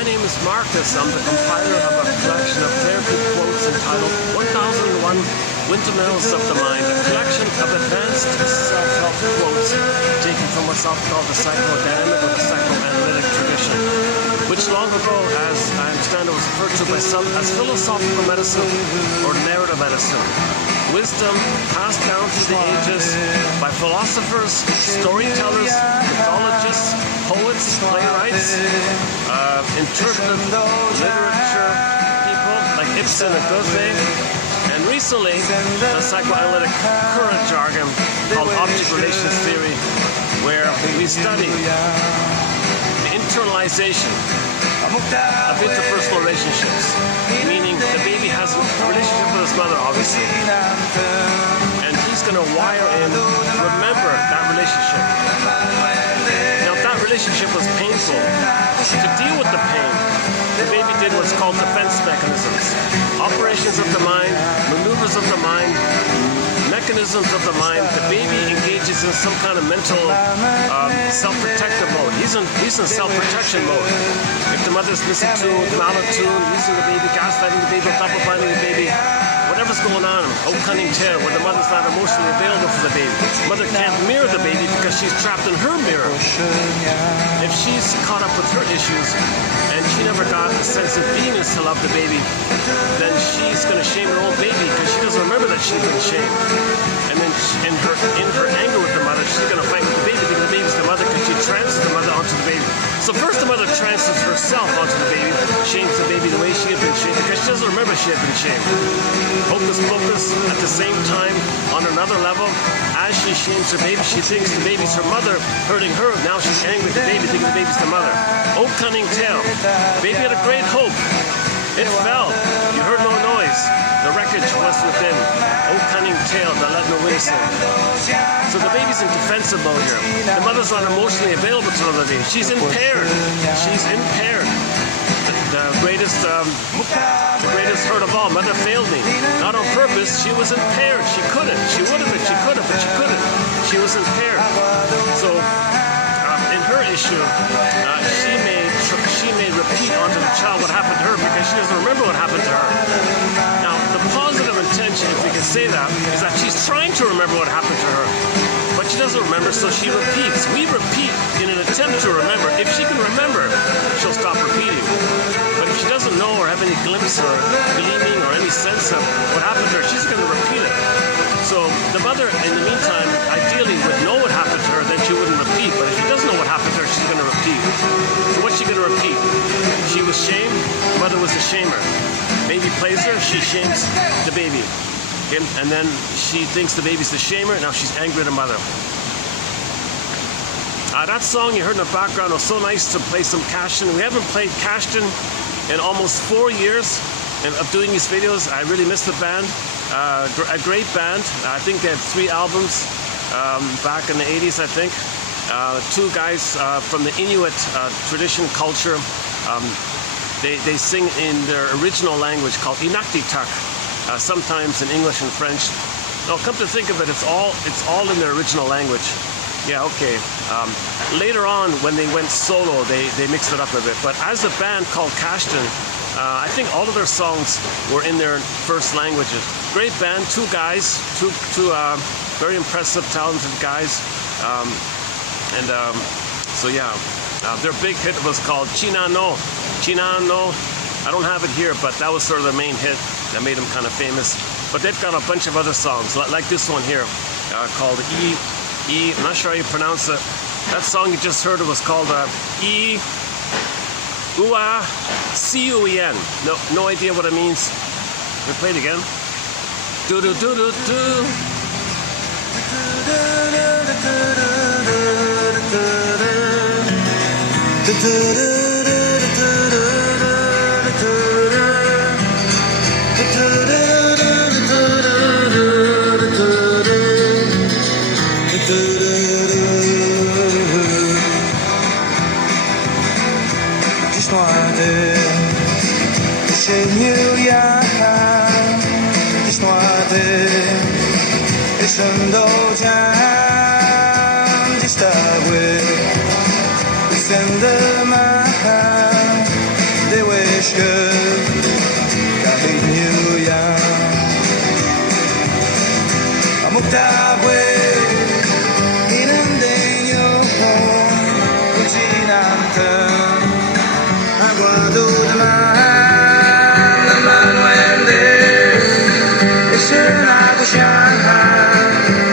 My name is Marcus. I'm the compiler of a collection of therapy quotes entitled 1001 Windmills of the Mind, a collection of advanced self-help quotes taken from what's often called the psychodynamic or the psychoanalytic tradition, which long ago, as I understand it, was referred to by some as philosophical medicine or narrative medicine. Wisdom passed down through the ages by philosophers, storytellers, mythologists, poets, playwrights, interpretive literature people like Ibsen and Goethe, and recently the psychoanalytic current jargon called object relations theory, where we study the internalization of interpersonal relationships, meaning the baby has a relationship with his mother, obviously, and he's going to wire in, remember that relationship. Now, if that relationship was painful, to deal with the pain, the baby did what's called defense mechanisms, operations of the mind, maneuvers of the mind, mechanisms of the mind. The baby engages in some kind of mental self-protective mode. He's in self-protection mode. If the mother's misattuned, malattuned, using the baby, gaslighting the baby, double-binding the baby, whatever's going on, cunning tale, where the mother's not emotionally available for the baby. Mother can't mirror the baby because she's trapped in her mirror. If she's caught up with her issues and she never got a sense of beingness to love the baby, then she's going to shame her own baby because she doesn't remember that she's been shamed. And then in her anger with the mother, she's going to fight with the baby because the baby's the mother, because she transfers the mother onto the baby. So first the mother transfers herself onto the baby, shames the baby the way she had been shamed because she doesn't remember she had been shamed. Hocus pocus, at the same time, on another level, as she shames her baby, she thinks the baby's her mother hurting her. Now she's angry with the baby, thinking the baby's the mother. Oh, cunning tale. The baby had a great hope. It fell. You heard no noise. The wreckage was within. Oh, cunning tale that let no wind sing. So the baby's in defensive mode here. The mother's not emotionally available to the baby. She's impaired. She's impaired. The greatest hurt of all. Mother failed me. Not on purpose. She was impaired. She couldn't. She would have been. She could have, but she couldn't. She was impaired. So in her issue, she may repeat onto the child what happened to her because she doesn't remember what happened to her. Now, the positive intention, if we can say that, is that she's trying to remember what happened to her, but she doesn't remember, so she repeats. We repeat in an attempt to remember. If she can remember, she'll stop repeating. But if she doesn't know or have any glimpse or gleaming or any sense of what happened to her, she's going to repeat it. So the mother, in the meantime, ideally would know what happened to her, then she wouldn't repeat. But if she doesn't know what happened to her, she's going to repeat. So what's she going to repeat? She was shamed, mother was the shamer. Baby plays her, she shames the baby. Okay? And then she thinks the baby's the shamer, now she's angry at her mother. That song you heard in the background was so nice to play some Cashton. We haven't played Cashton in almost 4 years of doing these videos. I really miss the band. A great band. I think they had 3 albums back in the 80s, I think. 2 guys from the Inuit tradition culture. They sing in their original language called Inuktitut, sometimes in English and French. Now, come to think of it, it's all in their original language. Yeah, okay. Later on, when they went solo, they mixed it up a bit. But as a band called Cashton, I think all of their songs were in their first languages. Great band, 2 guys, two very impressive, talented guys. So yeah, their big hit was called Chinano. Chinano, I don't have it here, but that was sort of the main hit that made them kind of famous. But they've got a bunch of other songs, like this one here, called I'm not sure how you pronounce it. That song you just heard, it was called Ua C-U-E-N. No idea what it means. Can we play it again? Do-do-do-do-do. Octave inundegno cucinante agua de mar Manuelde escena cuciana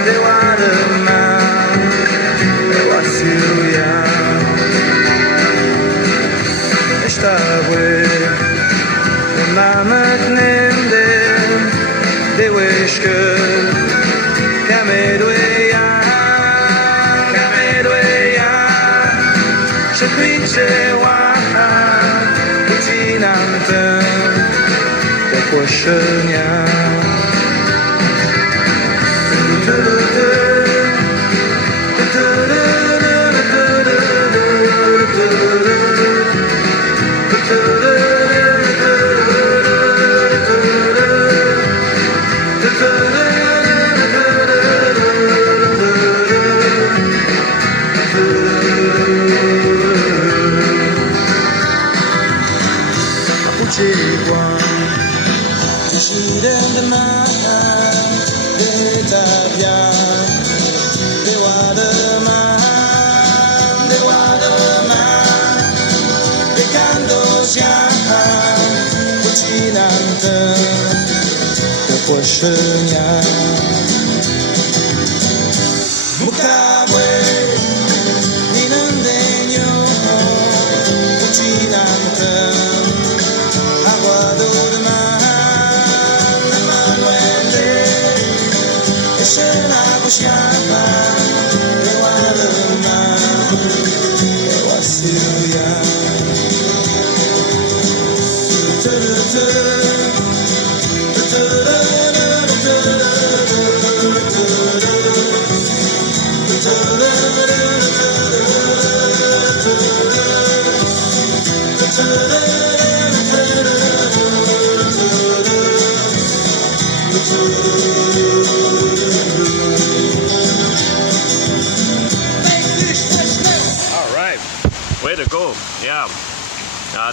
de waterman de wasuya Estave mamat nende de wishke Gamedoya Shaprice wa Cucinante de cochenia Deciden de mar, de Italia, de Waterman, de Candosia, Cucinante, de Cochenia, Mucabue, Ninandegno, Cucinante, Agua de Scena cuciana de waterman de wasuya Way to go, yeah.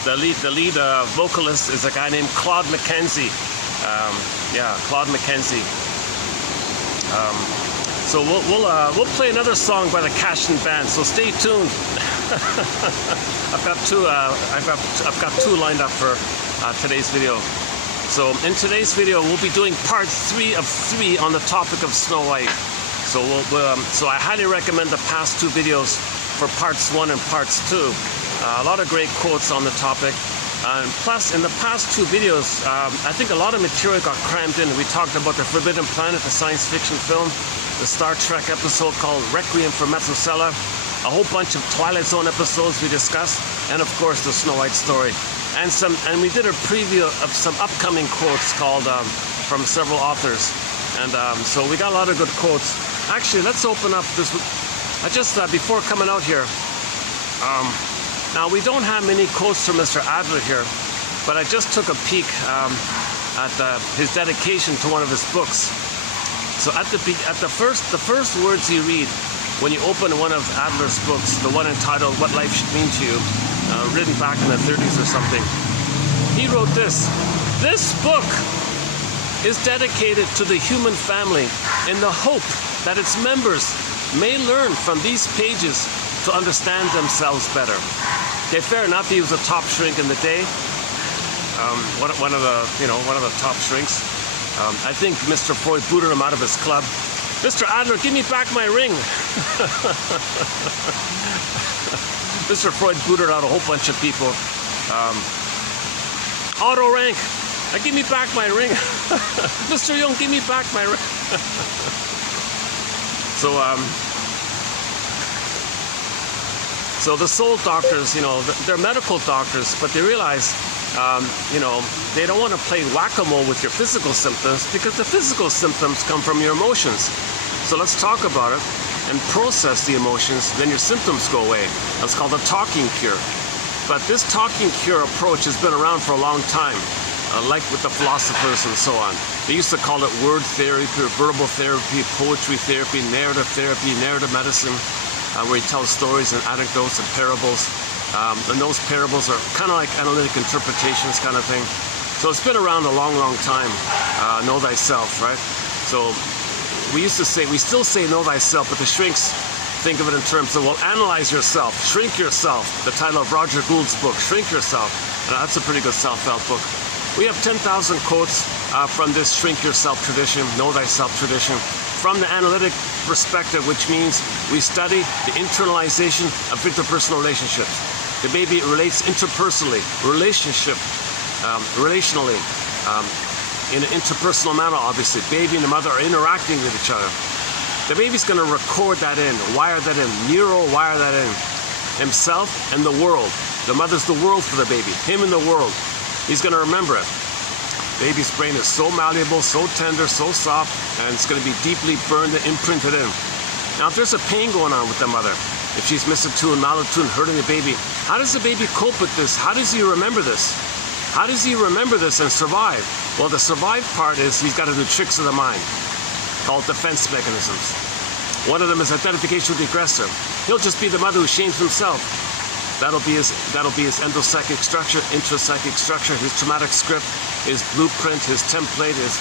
The lead vocalist is a guy named Claude McKenzie. Yeah, Claude McKenzie. So we'll play another song by the Cashin Band. So stay tuned. I've got two lined up for today's video. So in today's video, we'll be doing part 3 of 3 on the topic of Snow White. So so I highly recommend the past 2 videos for parts 1 and parts 2. A lot of great quotes on the topic. And plus, in the past 2 videos, I think a lot of material got crammed in. We talked about the Forbidden Planet, the science fiction film, the Star Trek episode called Requiem for Methuselah, a whole bunch of Twilight Zone episodes we discussed, and of course the Snow White story. And we did a preview of some upcoming quotes called from several authors. And so we got a lot of good quotes. Actually, let's open up this. I just, before coming out here, now we don't have many quotes from Mr. Adler here, but I just took a peek at his dedication to one of his books. So at the first words you read when you open one of Adler's books, the one entitled What Life Should Mean to You, written back in the 30s or something, he wrote this: "This book is dedicated to the human family in the hope that its members may learn from these pages to understand themselves better." Okay, fair enough. He was a top shrink in the day. One of the top shrinks. I think Mr. Freud booted him out of his club. Mr. Adler, give me back my ring. Mr. Freud booted out a whole bunch of people. Auto rank, give me back my ring. Mr. Young, give me back my ring. So the soul doctors, they're medical doctors, but they realize, they don't want to play whack-a-mole with your physical symptoms because the physical symptoms come from your emotions. So let's talk about it and process the emotions, then your symptoms go away. That's called a talking cure. But this talking cure approach has been around for a long time, like with the philosophers and so on. They used to call it word therapy, or verbal therapy, poetry therapy, narrative medicine, where you tell stories and anecdotes and parables. And those parables are kind of like analytic interpretations kind of thing. So it's been around a long, long time. Know thyself, right? So we still say know thyself, but the shrinks think of it in terms of, well, analyze yourself, shrink yourself. The title of Roger Gould's book, Shrink Yourself. That's a pretty good self-help book. We have 10,000 quotes from this shrink yourself tradition, know thyself tradition, from the analytic perspective, which means we study the internalization of interpersonal relationships. The baby relates interpersonally, relationally, in an interpersonal manner, obviously. Baby and the mother are interacting with each other. The baby's going to record that in, wire that in, wire that in. Himself and the world. The mother's the world for the baby, him and the world. He's going to remember it. Baby's brain is so malleable, so tender, so soft, and it's going to be deeply burned and imprinted in. Now, if there's a pain going on with the mother, if she's misattuned, malattuned, hurting the baby, how does the baby cope with this? How does he remember this? How does he remember this and survive? Well, the survive part is he's got to do tricks of the mind, called defense mechanisms. One of them is identification with the aggressor. He'll just be the mother who shames himself. That'll be his endopsychic structure, intrapsychic structure, his traumatic script, his blueprint, his template, his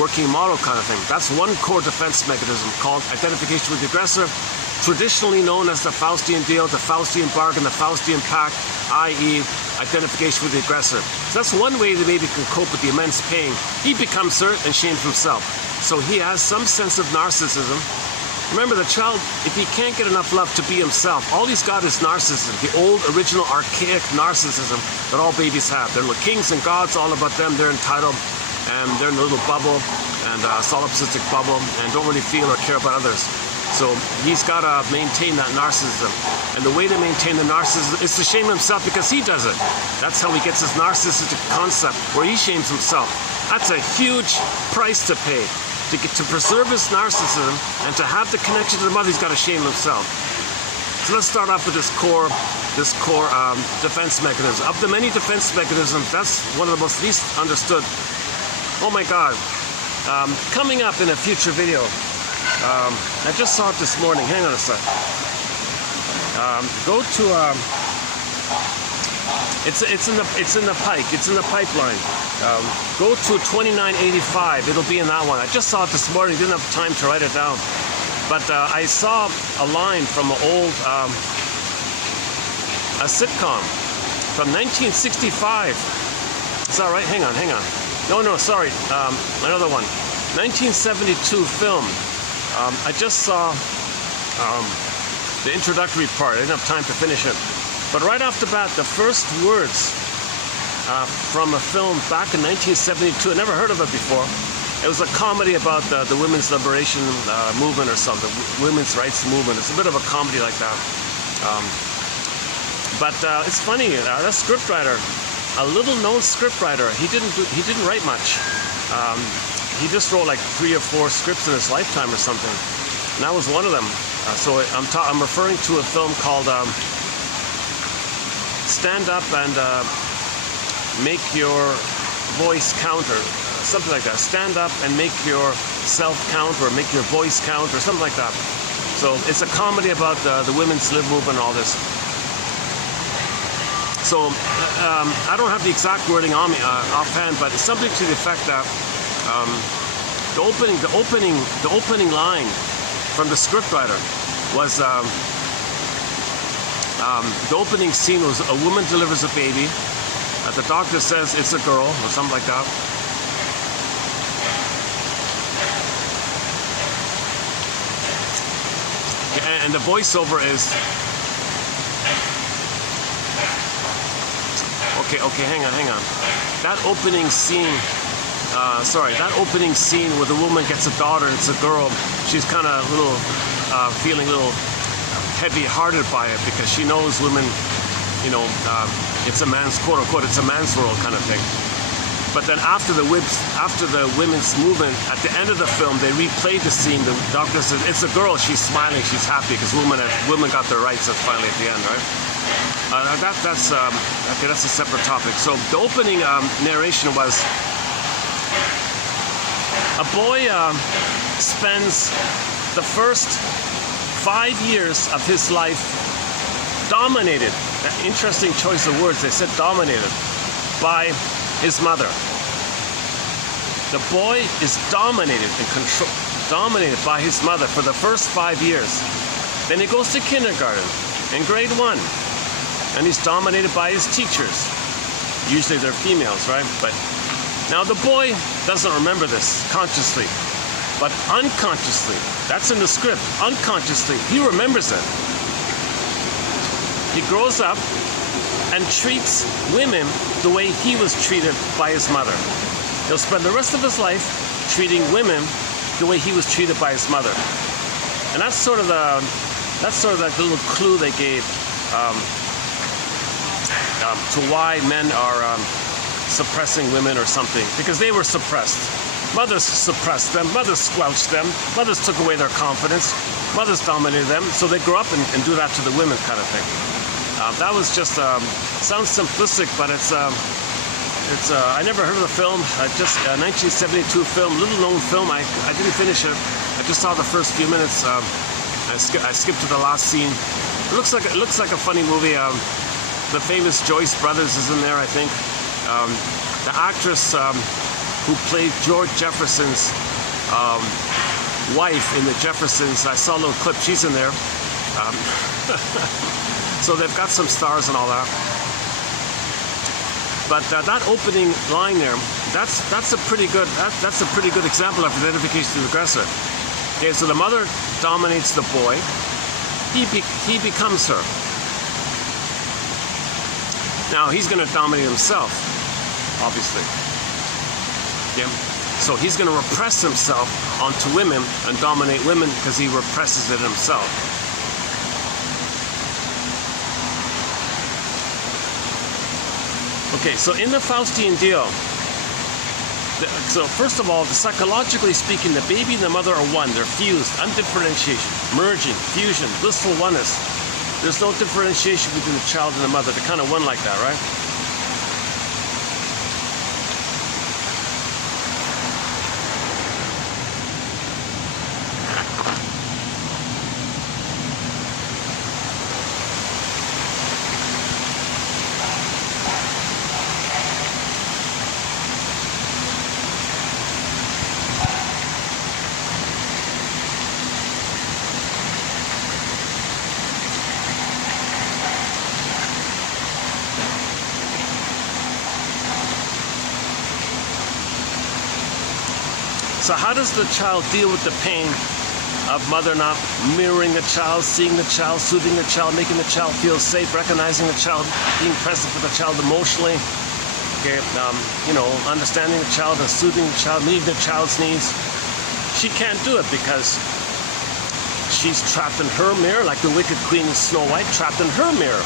working model kind of thing. That's one core defense mechanism called identification with the aggressor, traditionally known as the Faustian deal, the Faustian bargain, the Faustian pact, i.e. identification with the aggressor. So that's one way the baby can cope with the immense pain. He becomes hurt and shames himself. So he has some sense of narcissism. Remember, the child, if he can't get enough love to be himself, all he's got is narcissism, the old, original, archaic narcissism that all babies have. They're kings and gods, all about them. They're entitled, and they're in a little bubble, and solipsistic bubble, and don't really feel or care about others. So he's got to maintain that narcissism. And the way to maintain the narcissism is to shame himself because he does it. That's how he gets his narcissistic concept, where he shames himself. That's a huge price to pay. To preserve his narcissism and to have the connection to the mother, he's got to shame himself. So let's start off with this core defense mechanism. Of the many defense mechanisms, that's one of the most least understood. Oh my God. Coming up in a future video, I just saw it this morning. Hang on a sec. Go to it's in the pike. It's in the pipeline. Go to 2985. It'll be in that one. I just saw it this morning. Didn't have time to write it down, but I saw a line from an old a sitcom from 1965. Is that right? Hang on. No, sorry. Another one. 1972 film. I just saw the introductory part. I didn't have time to finish it. But right off the bat, the first words from a film back in 1972, I never heard of it before. It was a comedy about the women's liberation movement or something, women's rights movement. It's a bit of a comedy like that. But it's funny, that scriptwriter, a little-known scriptwriter, he didn't write much. He just wrote like 3 or 4 scripts in his lifetime or something, and that was one of them. So I'm referring to a film called Stand Up and Make Your Voice Count, or something like that. Stand up and make your self count, or make your voice count, or something like that. So it's a comedy about the women's lib movement and all this. So I don't have the exact wording on me offhand, but it's something to the effect that the opening line from the scriptwriter was. The opening scene was a woman delivers a baby. The doctor says it's a girl, or something like that. And the voiceover is... Okay, hang on. That opening scene... that opening scene where the woman gets a daughter, it's a girl, she's kind of feeling a little heavy-hearted by it, because she knows women, it's a man's, quote-unquote, it's a man's world kind of thing. But then after the women's movement, at the end of the film, they replayed the scene. The doctor says, it's a girl, she's smiling, she's happy, because women got their rights finally at the end, right? That's a separate topic. So the opening narration was, a boy spends the first 5 years of his life dominated, interesting choice of words, they said dominated, by his mother. The boy is dominated and dominated by his mother for the first 5 years. Then he goes to kindergarten in grade 1, and he's dominated by his teachers. Usually they're females, right? But now the boy doesn't remember this consciously, but unconsciously, that's in the script, unconsciously, he remembers it. He grows up and treats women the way he was treated by his mother. He'll spend the rest of his life treating women the way he was treated by his mother. And that's sort of that little clue they gave to why men are suppressing women or something, because they were suppressed. Mothers suppressed them, mothers squelched them, mothers took away their confidence, mothers dominated them, so they grow up and do that to the women kind of thing. That was just, sounds simplistic, but it's I never heard of the film. Just a 1972 film, little known film. I didn't finish it. I just saw the first few minutes. I skipped to the last scene. It looks like a funny movie. The famous Joyce Brothers is in there, I think. The actress who played George Jefferson's wife in the Jeffersons, I saw a little clip. She's in there. So they've got some stars and all that. But that opening line there, that's a pretty good example of identification of the aggressor. Okay, so the mother dominates the boy. He becomes her. Now he's going to dominate himself, obviously. Okay, so he's going to repress himself onto women and dominate women because he represses it himself. Okay, so in the Faustian deal, so first of all, psychologically speaking, the baby and the mother are one. They're fused, undifferentiation, merging, fusion, blissful oneness. There's no differentiation between the child and the mother. They're kind of one like that, right? So how does the child deal with the pain of mother not mirroring the child, seeing the child, soothing the child, making the child feel safe, recognizing the child, being present for the child emotionally, okay, understanding the child and soothing the child, meeting the child's needs? She can't do it because she's trapped in her mirror, like the wicked queen Snow White, trapped in her mirror.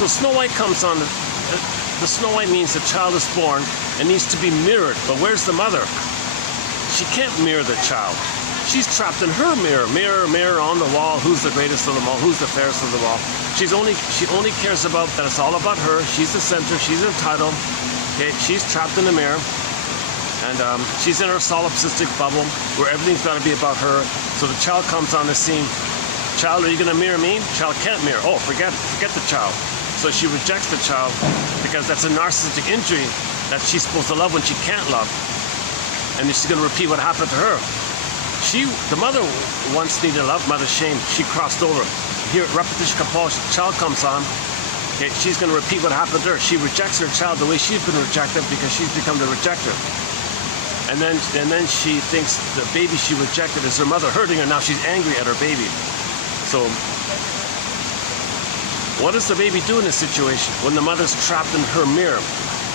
So Snow White comes on, the Snow White means the child is born and needs to be mirrored, but where's the mother? She can't mirror the child. She's trapped in her mirror. Mirror, mirror on the wall. Who's the greatest of them all? Who's the fairest of them all? She only cares about that. It's all about her. She's the center. She's entitled. Okay, she's trapped in the mirror, and she's in her solipsistic bubble where everything's got to be about her. So the child comes on the scene. Child, are you going to mirror me? Child can't mirror. Oh, forget the child. So she rejects the child because that's a narcissistic injury that she's supposed to love when she can't love. And she's going to repeat what happened to her. The mother once needed love, mother shame. She crossed over. Here, repetition compulsion. Child comes on. Okay, she's going to repeat what happened to her. She rejects her child the way she's been rejected because she's become the rejecter. And then she thinks the baby she rejected is her mother hurting her. Now she's angry at her baby. So, what does the baby do in this situation when the mother's trapped in her mirror,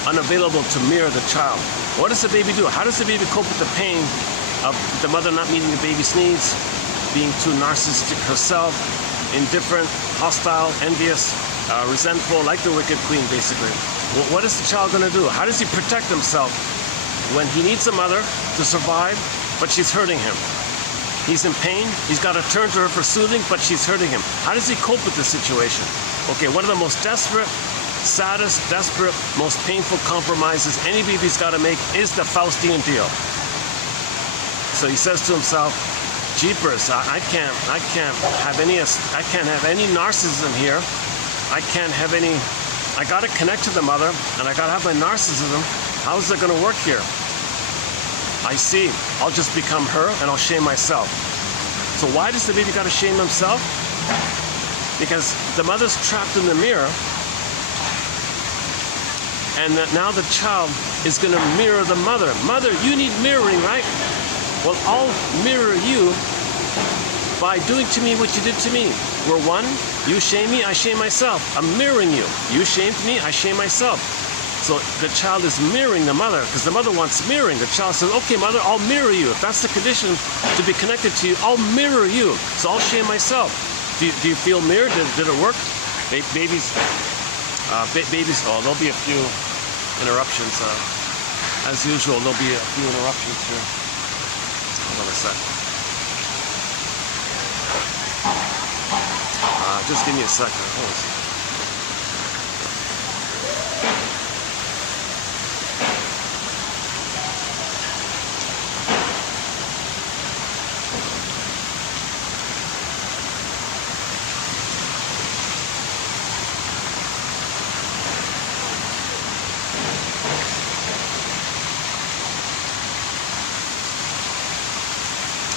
unavailable to mirror the child? What does the baby do? How does the baby cope with the pain of the mother not meeting the baby's needs, being too narcissistic herself, indifferent, hostile, envious, resentful, like the wicked queen, basically? What is the child going to do? How does he protect himself when he needs a mother to survive, but she's hurting him? He's in pain. He's got to turn to her for soothing, but she's hurting him. How does he cope with this situation? Okay, one of the most saddest, desperate, most painful compromises any baby's got to make is the Faustian deal. So he says to himself, jeepers, I can't have any narcissism here. I got to connect to the mother, and I got to have my narcissism. How is it going to work here? I see. I'll just become her and I'll shame myself. So why does the baby got to shame himself? Because the mother's trapped in the mirror, and now the child is going to mirror the mother. Mother, you need mirroring, right? Well, I'll mirror you by doing to me what you did to me. We're one. You shame me, I shame myself. I'm mirroring you. You shamed me, I shame myself. So the child is mirroring the mother because the mother wants mirroring. The child says, okay, mother, I'll mirror you. If that's the condition to be connected to you, I'll mirror you. So I'll shame myself. Do you feel mirrored? Did it work? Babies, oh, there'll be a few interruptions. As usual, there'll be a few interruptions here. Hold on a sec. Just give me a second. Hold on a second.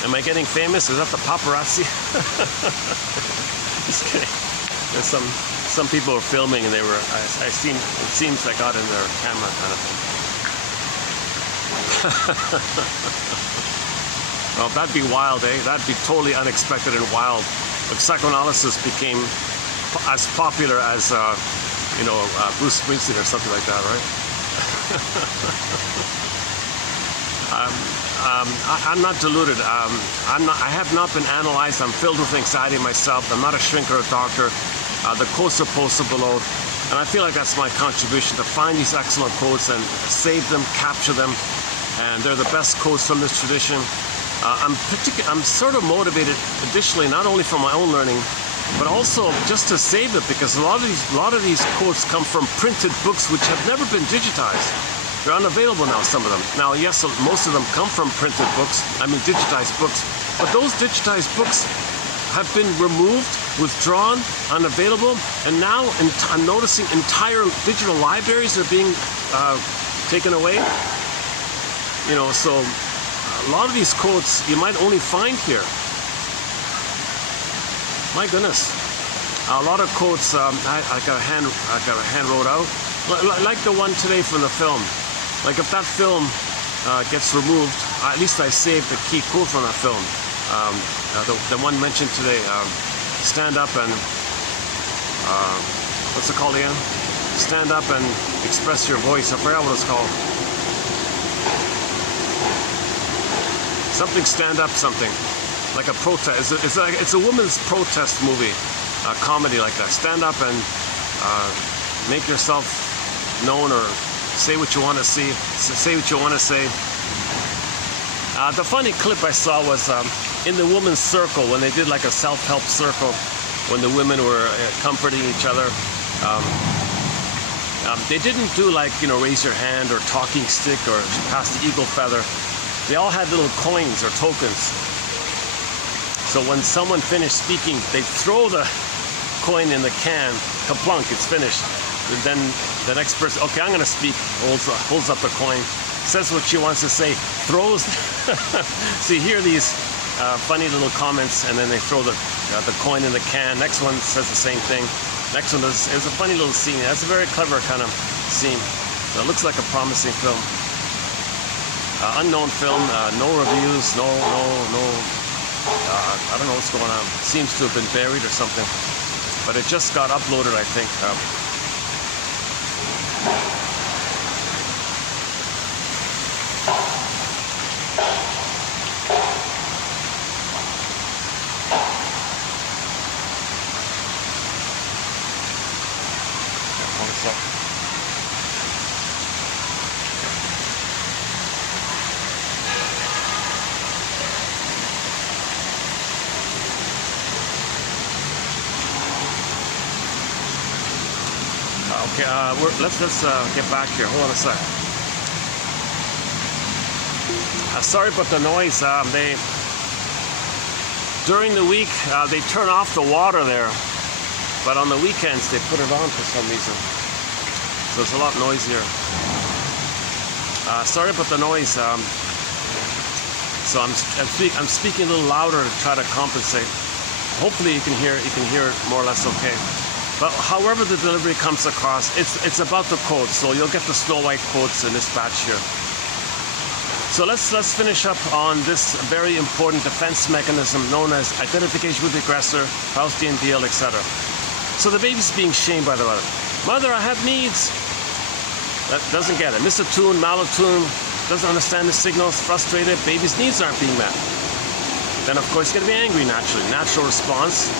Am I getting famous? Is that the paparazzi? Just kidding. There's some people were filming and they were, it seems I got in their camera kind of thing. Well, that'd be wild, eh? That'd be totally unexpected and wild if psychoanalysis became as popular as, Bruce Springsteen or something like that, right? I'm not deluded. I have not been analyzed. I'm filled with anxiety myself. I'm not a shrink or a doctor. The quotes are posted below, and I feel like that's my contribution, to find these excellent quotes and save them, capture them, and they're the best quotes from this tradition. I'm sort of motivated, additionally, not only from my own learning, but also just to save it, because a lot of these quotes come from printed books which have never been digitized. They're unavailable now, some of them. Now, yes, most of them come from printed books, digitized books, but those digitized books have been removed, withdrawn, unavailable, and now I'm noticing entire digital libraries are being taken away. So a lot of these quotes you might only find here. My goodness, a lot of quotes I got a hand wrote out, like the one today from the film. Like if that film gets removed, at least I saved the key quote from that film. The one mentioned today, stand up and, what's it called again? Stand up and express your voice. I forgot what it's called. Something stand up something. Like a protest. It's a women's protest movie, a comedy like that. Stand up and make yourself known, or say what you want to see. Say what you want to say. The funny clip I saw was in the women's circle, when they did like a self-help circle, when the women were comforting each other. They didn't do like, raise your hand or talking stick or pass the eagle feather. They all had little coins or tokens. So when someone finished speaking, they throw the coin in the can, kaplunk, it's finished. And then the next person, okay, I'm gonna speak, holds up the coin, says what she wants to say, throws. So you hear these funny little comments, and then they throw the coin in the can. Next one says the same thing. Next one is a funny little scene. That's a very clever kind of scene. It looks like a promising film. Unknown film, no reviews, no. I don't know what's going on. It seems to have been buried or something. But it just got uploaded, I think. Okay, let's get back here. Hold on a sec. Sorry about the noise. During the week they turn off the water there, but on the weekends they put it on for some reason. So it's a lot noisier. Sorry about the noise. So I'm speaking a little louder to try to compensate. Hopefully you can hear it more or less okay. But however the delivery comes across, it's about the quotes. So you'll get the Snow White quotes in this batch here. So let's finish up on this very important defense mechanism known as identification with the aggressor, Faustian deal, etc. So the baby's being shamed by the mother. Mother, I have needs. That doesn't get it. Misattuned, malattuned, doesn't understand the signals, frustrated, baby's needs aren't being met. Then of course he's going to be angry naturally. Natural response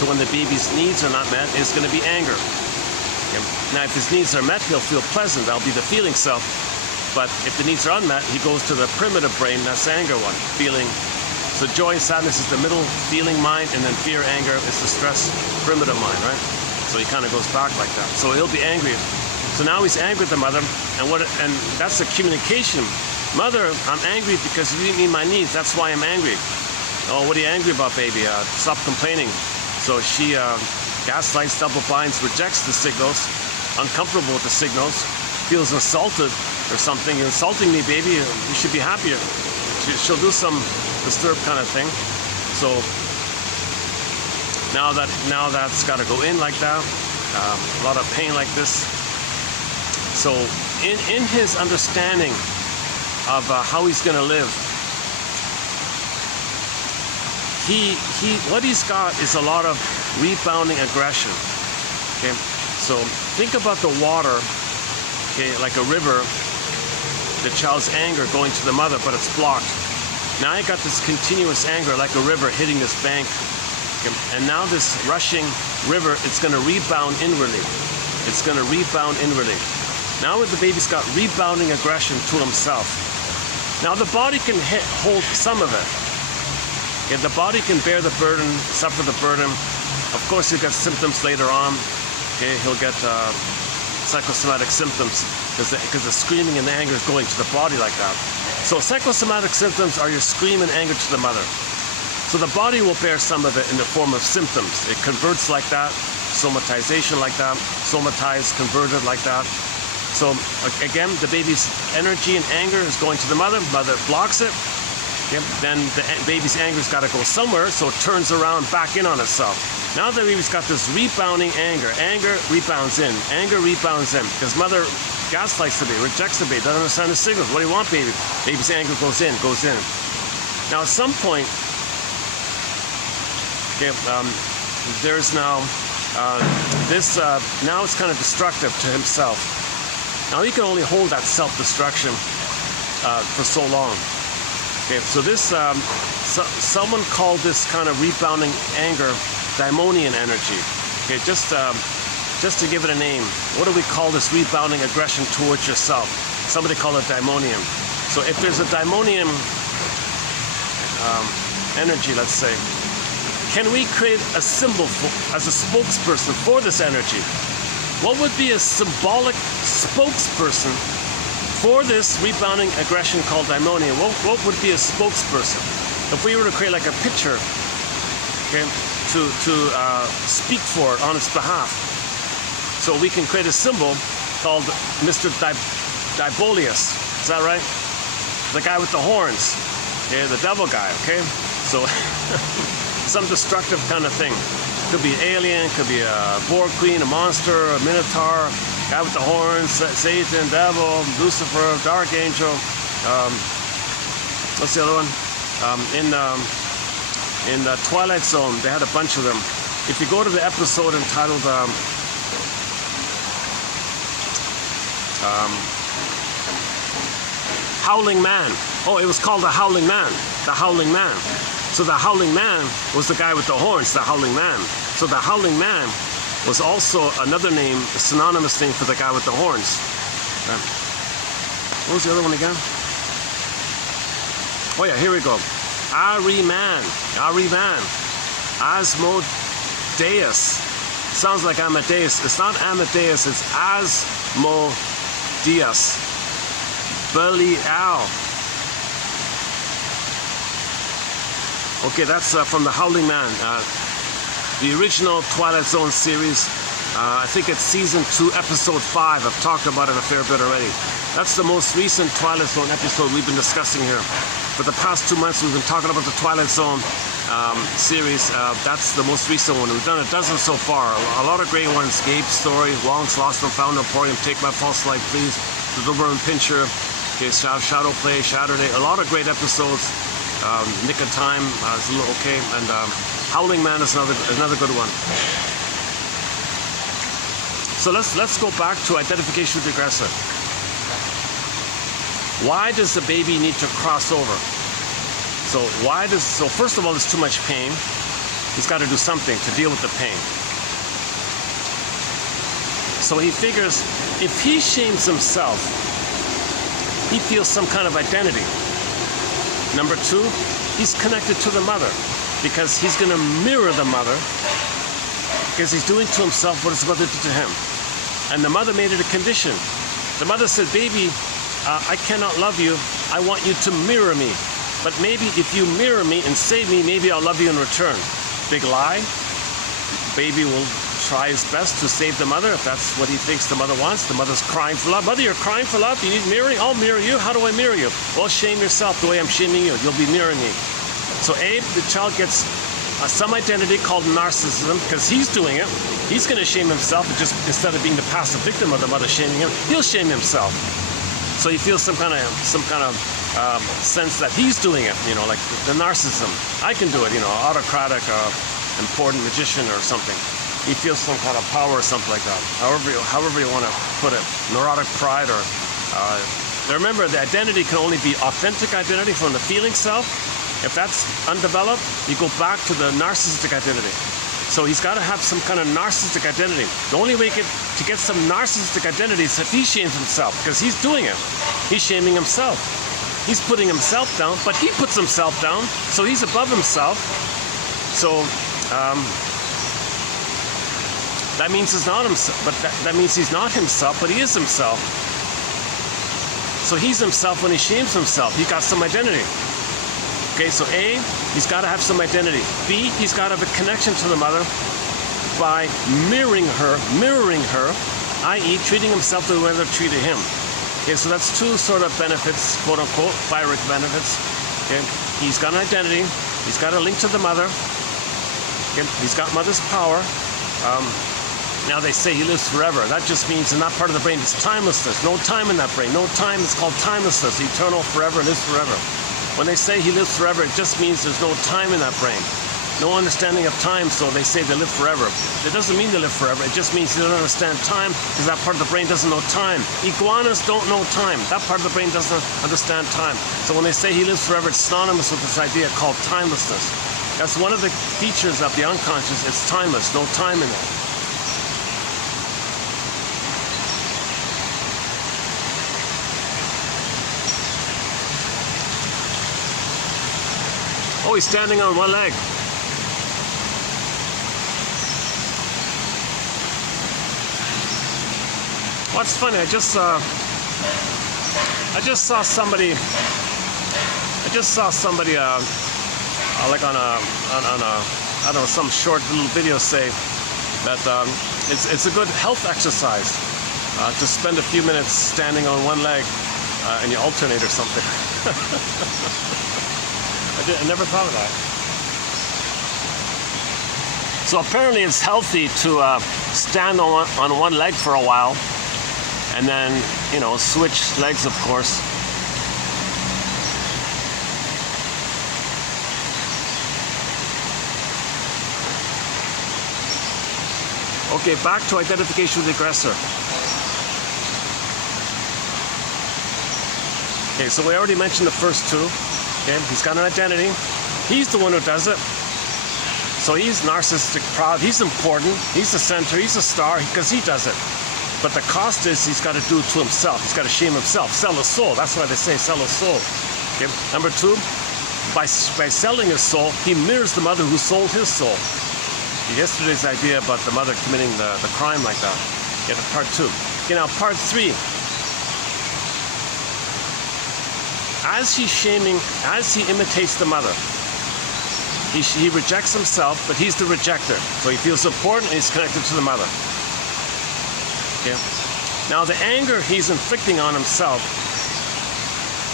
to when the baby's needs are not met is going to be anger. Okay. Now if his needs are met, he'll feel pleasant. That'll be the feeling self. But if the needs are unmet, he goes to the primitive brain, that's the anger one, feeling. So joy and sadness is the middle feeling mind, and then fear, anger is the stress primitive mind, right? So he kind of goes back like that. So he'll be angry. So now he's angry with the mother, and that's the communication. Mother, I'm angry because you didn't meet my needs. That's why I'm angry. Oh, what are you angry about, baby? Stop complaining. So she gaslights, double binds, rejects the signals, uncomfortable with the signals, feels insulted or something. You're insulting me, baby. You should be happier. She'll do some disturbed kind of thing. So now that's got to go in like that. A lot of pain like this. So in his understanding of how he's going to live, what he's got is a lot of rebounding aggression. Okay, so think about the water, okay, like a river. The child's anger going to the mother, but it's blocked. Now I got this continuous anger like a river hitting this bank, okay, and now this rushing river, it's going to rebound inwardly. It's going to rebound inwardly. Now the baby's got rebounding aggression to himself. Now the body can hold some of it. Okay, the body can bear the burden, suffer the burden. Of course, he'll get symptoms later on. Okay, he'll get psychosomatic symptoms because the screaming and the anger is going to the body like that. So psychosomatic symptoms are your scream and anger to the mother. So the body will bear some of it in the form of symptoms. It converts like that, somatization like that, somatized, converted like that. So again, the baby's energy and anger is going to the mother. Mother blocks it. Yep. Then the baby's anger's got to go somewhere, so it turns around back in on itself. Now the baby's got this rebounding anger. Anger rebounds in. Anger rebounds in. Because mother gaslights the baby, rejects the baby, doesn't understand the signals. What do you want, baby? Baby's anger goes in, goes in. Now at some point, okay, there's now now it's kind of destructive to himself. Now he can only hold that self-destruction for so long. Okay, so this someone called this kind of rebounding anger daimonian energy. Okay, just to give it a name, what do we call this rebounding aggression towards yourself? Somebody call it daimonium. So if there's a daimonium energy, let's say, can we create a symbol as a spokesperson for this energy? What would be a symbolic spokesperson for this rebounding aggression called daimonium? What would be a spokesperson? If we were to create like a picture, okay, to speak for it on its behalf. So we can create a symbol called Mr. Dibolius. Is that right? The guy with the horns. Okay, the devil guy, okay? So some destructive kind of thing. Could be an alien, could be a Borg queen, a monster, a minotaur, guy with the horns, Satan, devil, Lucifer, dark angel. What's the other one? In the Twilight Zone, they had a bunch of them. If you go to the episode entitled Howling Man. Oh, it was called the Howling Man. The Howling Man. So the Howling Man was the guy with the horns, the Howling Man. So the Howling Man was also another name, a synonymous name for the guy with the horns. What was the other one again? Oh yeah, here we go. Ahriman. Ahriman. Asmodeus. Sounds like Amadeus. It's not Amadeus, it's Asmodeus. Belial. Okay, that's from the Howling Man. The original Twilight Zone series I think it's season 2, episode 5. I've talked about it a fair bit already. That's the most recent Twilight Zone episode we've been discussing here. For the past 2 months, we've been talking about the Twilight Zone series. That's the most recent one. We've done a dozen so far. A lot of great ones. Gabe's Story, Long's Lost and Found Emporium, Take My False Light Please, The Doberman Pinscher, okay, Shadow Play, Saturday. A lot of great episodes. Nick of Time is a little okay, and Howling Man is another good one. So let's go back to identification with the aggressor. Why does the baby need to cross over? So first of all, there's too much pain. He's got to do something to deal with the pain. So he figures if he shames himself, he feels some kind of identity. Number 2, he's connected to the mother because he's going to mirror the mother because he's doing to himself what his mother did to him. And the mother made it a condition. The mother said, baby, I cannot love you. I want you to mirror me. But maybe if you mirror me and save me, maybe I'll love you in return. Big lie. Baby will try his best to save the mother if that's what he thinks the mother wants. The mother's crying for love. Mother, you're crying for love? You need mirroring? I'll mirror you. How do I mirror you? Well, shame yourself the way I'm shaming you. You'll be mirroring me. So Abe, the child, gets some identity called narcissism because he's doing it. He's going to shame himself, and just instead of being the passive victim of the mother shaming him, he'll shame himself. So he feels some kind of sense that he's doing it, like the narcissism. I can do it, autocratic, important magician or something. He feels some kind of power or something like that. However you want to put it, neurotic pride or. Remember, the identity can only be authentic identity from the feeling self. If that's undeveloped, you go back to the narcissistic identity. So he's got to have some kind of narcissistic identity. The only way to get some narcissistic identity is if he shames himself, because he's doing it. He's shaming himself. He's putting himself down, but he puts himself down, so he's above himself. So that means he's not himself, but that means he's not himself, but he is himself. So he's himself when he shames himself. He got some identity. Okay, so A, he's got to have some identity. B, he's got to have a connection to the mother by mirroring her, i.e. treating himself the way they treated him. Okay, so that's 2 sort of benefits, quote unquote, Pyrrhic benefits. Okay, he's got an identity, he's got a link to the mother, okay, he's got mother's power. Now they say he lives forever. That just means in that part of the brain it's timelessness. No time in that brain. No time is called timelessness. Eternal, forever, lives forever. When they say he lives forever, it just means there's no time in that brain. No understanding of time, so they say they live forever. It doesn't mean they live forever. It just means they don't understand time because that part of the brain doesn't know time. Iguanas don't know time. That part of the brain doesn't understand time. So when they say he lives forever, it's synonymous with this idea called timelessness. That's one of the features of the unconscious. It's timeless. No time in it. Oh, he's standing on one leg. What's funny? I just saw somebody. Like on a I don't know, some short little video say that it's a good health exercise to spend a few minutes standing on one leg and you alternate or something. I never thought of that. So apparently it's healthy to stand on one leg for a while and then, switch legs, of course. Okay, back to identification with the aggressor. Okay, so we already mentioned the first 2. Okay, he's got an identity. He's the one who does it. So he's narcissistic, proud. He's important. He's the center. He's a star because he does it. But the cost is he's got to do it to himself. He's got to shame himself. Sell his soul. That's why they say sell his soul. Okay. Number 2, by selling his soul, he mirrors the mother who sold his soul. Yesterday's idea about the mother committing the crime like that. Get to part 2. Okay, now part 3. As he imitates the mother, he rejects himself, but he's the rejecter. So he feels important and he's connected to the mother. Okay. Now the anger he's inflicting on himself,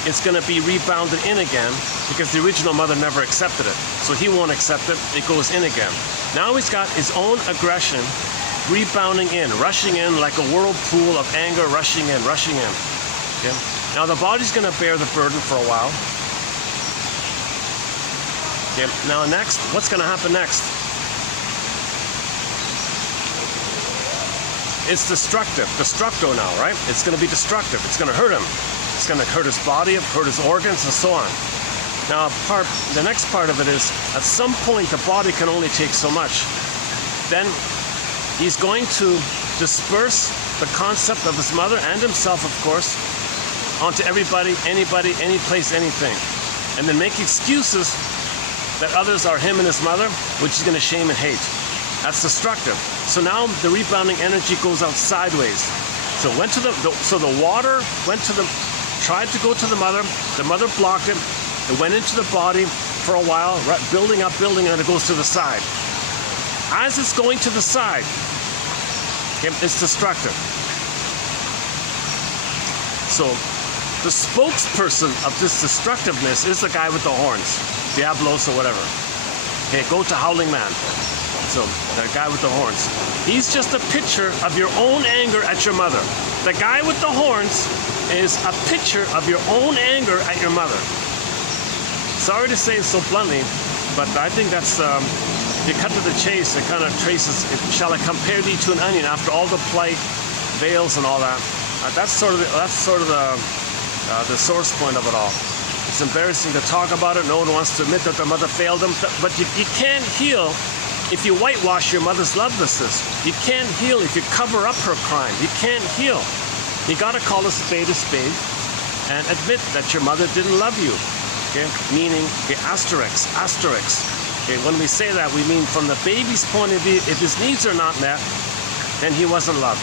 it's going to be rebounded in again because the original mother never accepted it. So he won't accept it. It goes in again. Now he's got his own aggression rebounding in, rushing in like a whirlpool of anger, rushing in. Okay. Now the body's going to bear the burden for a while. Okay. Now next, what's going to happen next? It's destructive, destructo now, right? It's going to be destructive. It's going to hurt him. It's going to hurt his body, hurt his organs, and so on. Now, the next part of it is, at some point, the body can only take so much. Then he's going to disperse the concept of his mother and himself, of course, onto everybody, anybody, any place, anything. And then make excuses that others are him and his mother, which he's going to shame and hate. That's destructive. So now the rebounding energy goes out sideways. So went to the water went to tried to go to the mother blocked it. It went into the body for a while, building up, and it goes to the side. As it's going to the side, it's destructive. So the spokesperson of this destructiveness is the guy with the horns, Diablos or whatever. Okay, go to Howling Man. So, the guy with the horns. He's just a picture of your own anger at your mother. The guy with the horns is a picture of your own anger at your mother. Sorry to say it so bluntly, but I think that's, you cut to the chase, it kind of traces, shall I compare thee to an onion after all the plight, veils and all that. That's sort of the source point of it all. It's embarrassing to talk about it. No one wants to admit that their mother failed them, but you can't heal if you whitewash your mother's lovelessness. You can't heal if you cover up her crime. You can't heal. You got to call a spade and admit that your mother didn't love you. Okay, meaning the asterisk. Okay, when we say that, we mean from the baby's point of view, if his needs are not met, then he wasn't loved.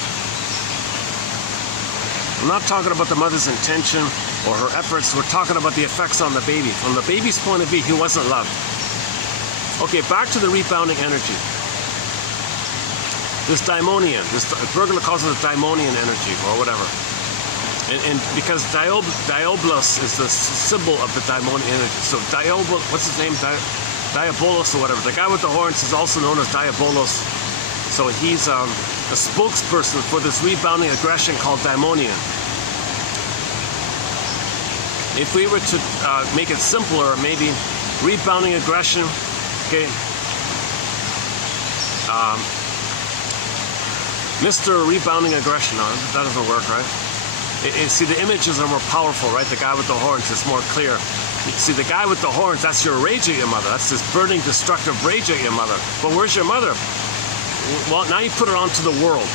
I'm not talking about the mother's intention or her efforts. We're talking about the effects on the baby. From the baby's point of view, he wasn't loved. Okay, back to the rebounding energy. This daimonian, we're going to call it the daimonian energy or whatever. And because Diabolos is the symbol of the daimonian energy. So what's his name? Diabolos or whatever. The guy with the horns is also known as Diabolos. So he's a spokesperson for this rebounding aggression called daimonian. If we were to make it simpler, maybe rebounding aggression. Okay. Mr. Rebounding Aggression. No, that doesn't work, right? See, the images are more powerful, right? The guy with the horns is more clear. See, the guy with the horns, that's your rage at your mother. That's this burning, destructive rage at your mother. But where's your mother? Well, now you put her onto the world.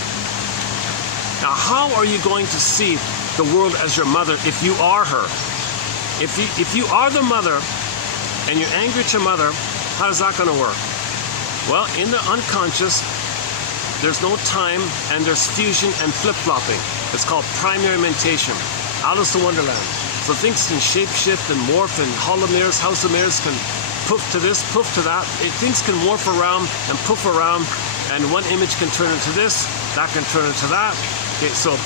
Now, how are you going to see the world as your mother if you are her? If you are the mother and you're angry at your mother, how's that going to work? Well, in the unconscious, there's no time and there's fusion and flip-flopping. It's called primary mentation. Alice in Wonderland. So things can shape-shift and morph, and Hall of Mirrors, House of Mirrors can poof to this, poof to that. Things can morph around and poof around, and one image can turn into this, that can turn into that. Okay, so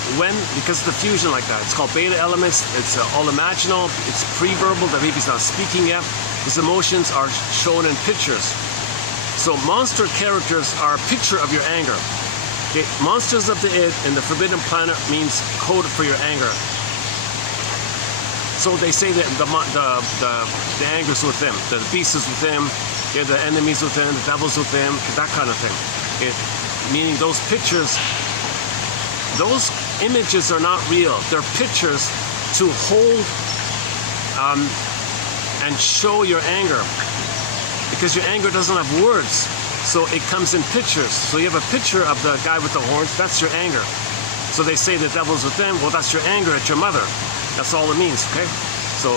because of the fusion like that, it's called beta elements, it's all imaginal, it's pre-verbal, the baby's not speaking yet. His emotions are shown in pictures. So monster characters are a picture of your anger. Okay, monsters of the id in the Forbidden Planet means code for your anger. So they say that the anger's with him, the beast is with him, the enemies with him, the devil's with him, that kind of thing. Meaning those pictures, those images are not real. They're pictures to hold and show your anger, because your anger doesn't have words, so it comes in pictures. So you have a picture of the guy with the horns, that's your anger. So they say the devil's with them, well, that's your anger at your mother. That's all it means, okay? So,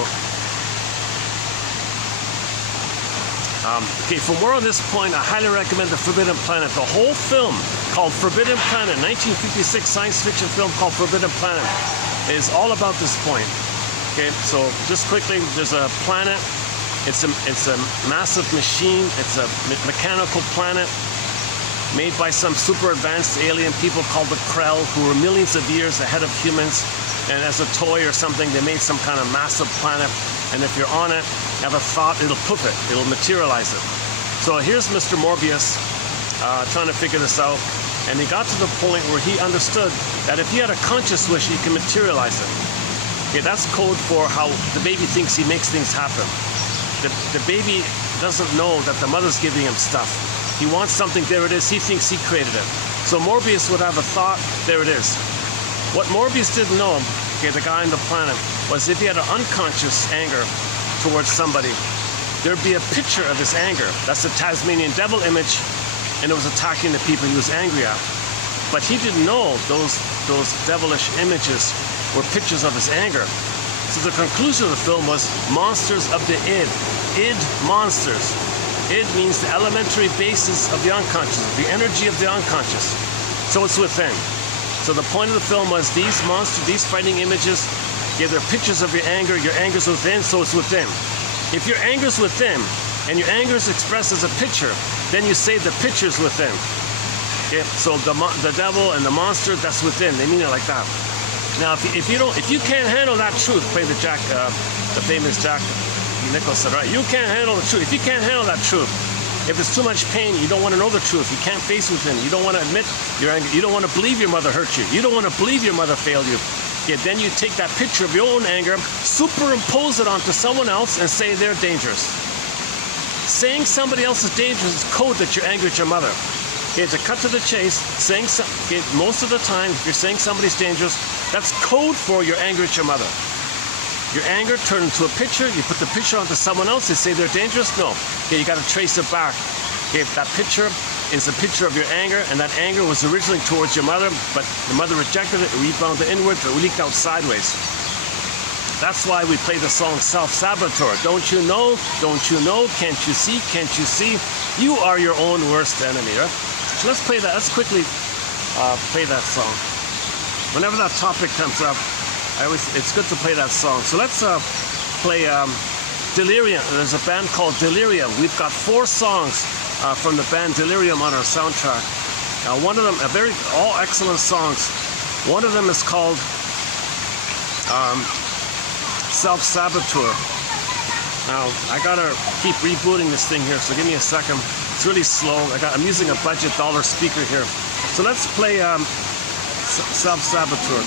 okay, for more on this point, I highly recommend The Forbidden Planet. The whole film called Forbidden Planet, 1956 science fiction film called Forbidden Planet, is all about this point. Okay, so just quickly, there's a planet. It's a massive machine. It's a mechanical planet. made by some super advanced alien people called the Krell, who were millions of years ahead of humans. And as a toy or something, they made some kind of massive planet. And if you're on it, have a thought, it'll poof it, it'll materialize it. So here's Mr. Morbius trying to figure this out. And he got to the point where he understood that if he had a conscious wish, he can materialize it. Okay, that's code for how the baby thinks he makes things happen. The baby doesn't know that the mother's giving him stuff. He wants something, there it is, he thinks he created it. So Morbius would have a thought, there it is. What Morbius didn't know, okay, the guy on the planet, was if he had an unconscious anger towards somebody, there'd be a picture of his anger. That's the Tasmanian devil image, and it was attacking the people he was angry at. But he didn't know those devilish images were pictures of his anger. So the conclusion of the film was monsters of the id. Id monsters. Id means the elementary basis of the unconscious, the energy of the unconscious. So it's within. So the point of the film was these monsters, these fighting images, yeah, they're pictures of your anger's within, so it's within. If your anger's within, and your anger is expressed as a picture, then you say the picture's within. Okay? So the devil and the monster, that's within, they mean it like that. Now, if you can't handle that truth, play the famous Jack Nicholson, right? You can't handle the truth. If you can't handle that truth, if there's too much pain, you don't want to know the truth. You can't face within. You don't want to admit your anger. You don't want to believe your mother hurt you. You don't want to believe your mother failed you. Yeah, then you take that picture of your own anger, superimpose it onto someone else, and say they're dangerous. Saying somebody else is dangerous is code that you're angry at your mother. Okay, to cut to the chase, most of the time, if you're saying somebody's dangerous, that's code for your anger at your mother. Your anger turned into a picture, you put the picture onto someone else, they say they're dangerous? No. Okay, you got to trace it back. Okay, that picture is a picture of your anger, and that anger was originally towards your mother, but the mother rejected it, it rebounded inward, it leaked out sideways. That's why we play the song Self-Saboteur. Don't you know? Don't you know? Can't you see? Can't you see? You are your own worst enemy, right? So let's play that. Let's quickly play that song. Whenever that topic comes up, it's good to play that song. So let's play Delirium. There's a band called Delirium. We've got 4 songs from the band Delirium on our soundtrack. One of them, all excellent songs. One of them is called Self-Saboteur. Now, I gotta keep rebooting this thing here, so give me a second. It's really slow. I'm using a budget dollar speaker here. So let's play Self-Saboteur.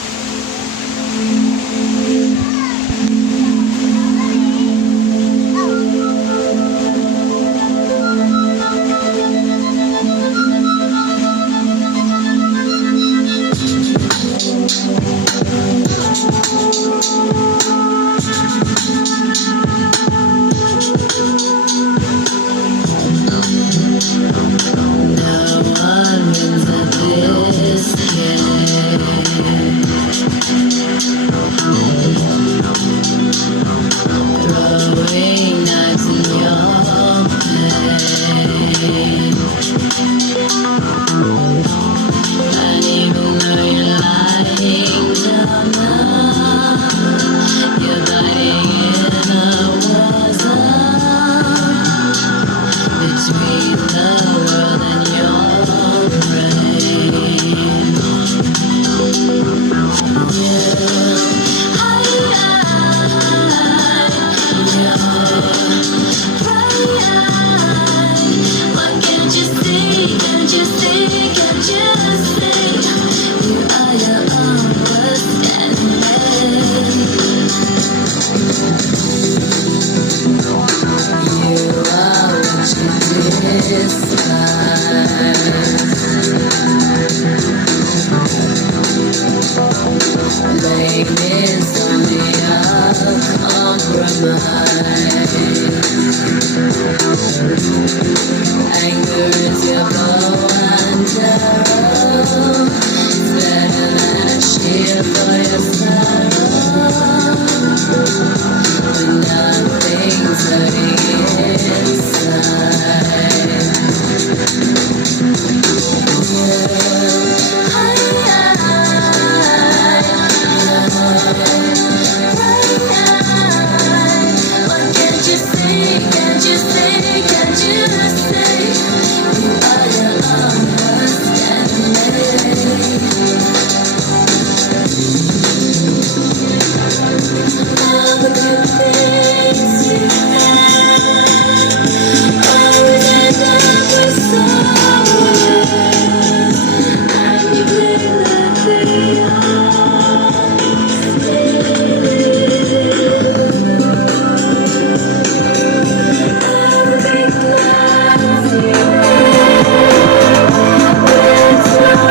Can't you say, you are your own all the good things you had always end up with someone, and you claim that they every glass you it's not of yourself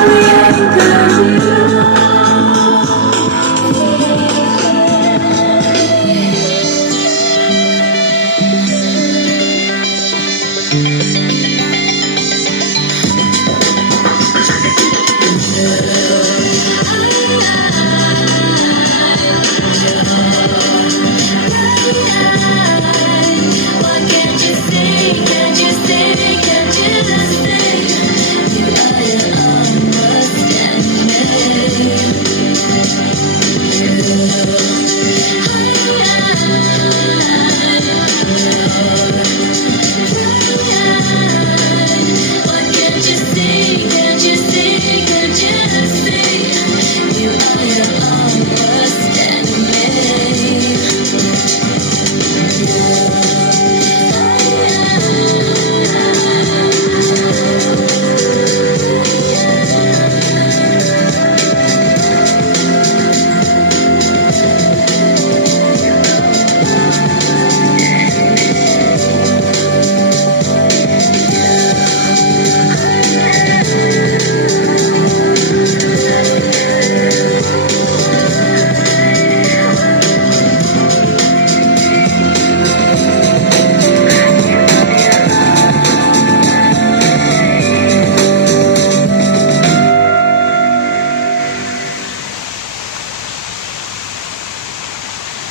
only anchor you. Why can't you stay? Can't you stay? Can't you just stay? You are your own worst enemy. Why can't you stay? Can't you stay? Can't you just stay? You are your own worst enemy.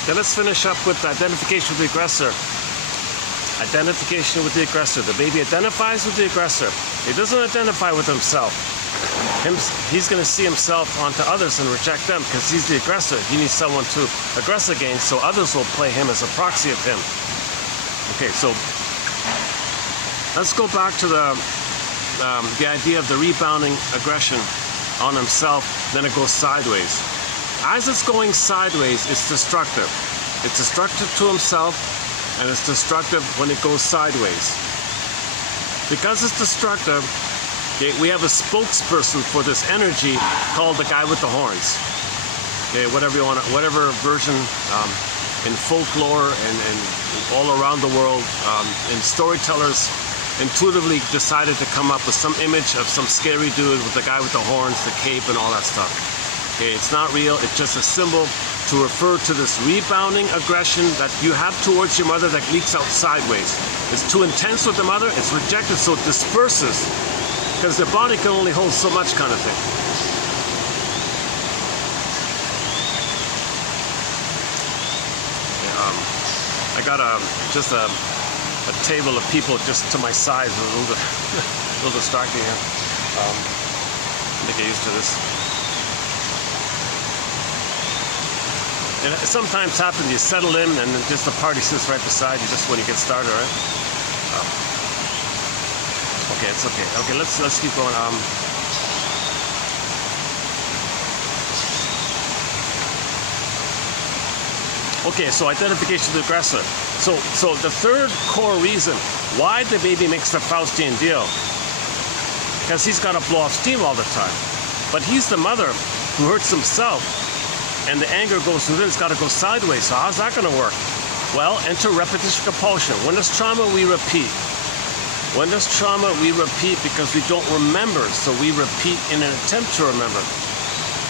Then let's finish up with identification with the aggressor. Identification with the aggressor. The baby identifies with the aggressor. He doesn't identify with himself. He's going to see himself onto others and reject them because he's the aggressor. He needs someone to aggress against, so others will play him as a proxy of him. Okay, so let's go back to the idea of the rebounding aggression on himself. Then it goes sideways. As it's going sideways, it's destructive. It's destructive to himself, and it's destructive when it goes sideways. Because it's destructive, we have a spokesperson for this energy called the guy with the horns. Okay, whatever version in folklore and all around the world, and storytellers intuitively decided to come up with some image of some scary dude with the guy with the horns, the cape, and all that stuff. Okay, it's not real. It's just a symbol to refer to this rebounding aggression that you have towards your mother that leaks out sideways. It's too intense with the mother. It's rejected, so it disperses because the body can only hold so much, kind of thing. I got just a table of people just to my side. A little distracting here. I think get used to this. And it sometimes happens, you settle in and just the party sits right beside you just when you get started, right? Okay, it's okay. Okay, let's keep going. Okay, so identification of the aggressor. So the third core reason why the baby makes the Faustian deal, because he's got to blow off steam all the time. But he's the mother who hurts himself. And the anger goes through this, it's got to go sideways. So how's that going to work? Well, enter repetition compulsion. When there's trauma, we repeat. When there's trauma, we repeat because we don't remember. So we repeat in an attempt to remember.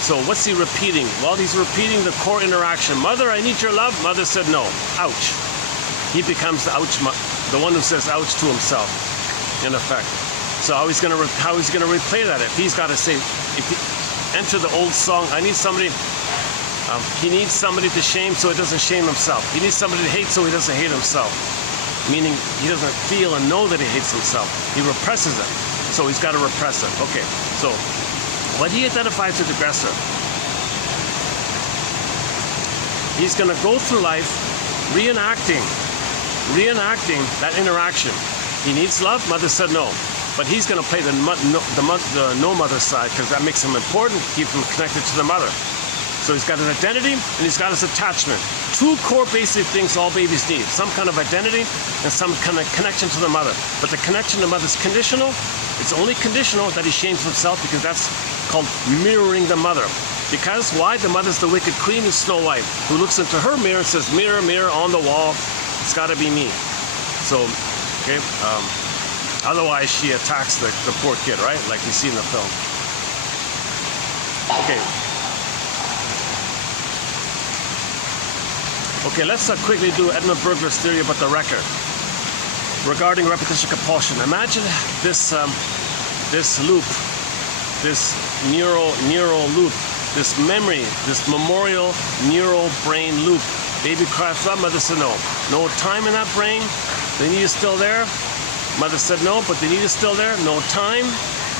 So what's he repeating? Well, he's repeating the core interaction. Mother, I need your love. Mother said no. Ouch. He becomes the ouch, the one who says ouch to himself, in effect. So how he's going to replay that? If he's got to say, if he enter the old song, I need somebody. He needs somebody to shame so he doesn't shame himself. He needs somebody to hate so he doesn't hate himself. Meaning he doesn't feel and know that he hates himself. He represses it. So he's got to repress it. Okay, so when he identifies with the aggressor, he's going to go through life reenacting that interaction. He needs love. Mother said no. But he's going to play the no mother side because that makes him important, keep him connected to the mother. So he's got his identity and he's got his attachment. Two core basic things all babies need. Some kind of identity and some kind of connection to the mother. But the connection to the mother is conditional. It's only conditional that he shames himself because that's called mirroring the mother. Because why? The mother's the wicked queen in Snow White who looks into her mirror and says, mirror, mirror on the wall, it's got to be me. So, okay, otherwise she attacks the poor kid, right? Like we see in the film. Okay. Okay, let's quickly do Edmund Burglar's theory about the record regarding repetition compulsion. Imagine this loop, this neural loop, this memory, this memorial neural brain loop. Baby cried for love, mother said no. No time in that brain, the need is still there. Mother said no, but the need is still there. No time,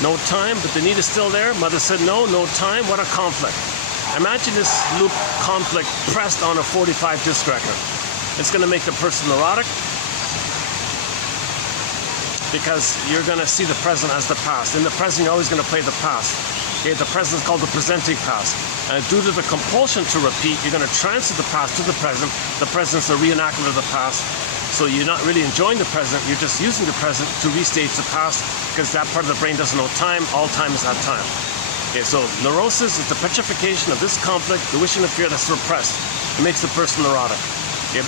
but the need is still there. Mother said no time. What a conflict. Imagine this loop conflict pressed on a 45 disc record. It's going to make the person neurotic because you're going to see the present as the past. In the present, you're always going to play the past. Okay, the present is called the presenting past. And due to the compulsion to repeat, you're going to transfer the past to the present. The present is a reenactment of the past. So you're not really enjoying the present. You're just using the present to restage the past because that part of the brain doesn't know time. All time is that time. Okay, so neurosis is the petrification of this conflict, the wish and the fear that's repressed. It makes the person neurotic. Okay?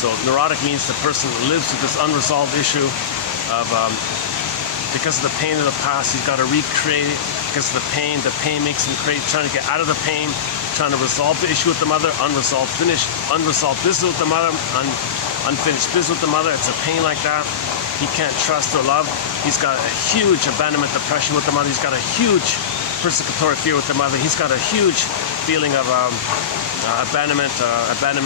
So neurotic means the person lives with this unresolved issue of, because of the pain of the past, he's got to recreate it. Because of the pain makes him trying to get out of the pain, trying to resolve the issue with the mother, unresolved business with the mother, unfinished business with the mother. It's a pain like that. He can't trust or love. He's got a huge abandonment depression with the mother. He's got a huge persecutory fear with the mother. He's got a huge feeling of abandonment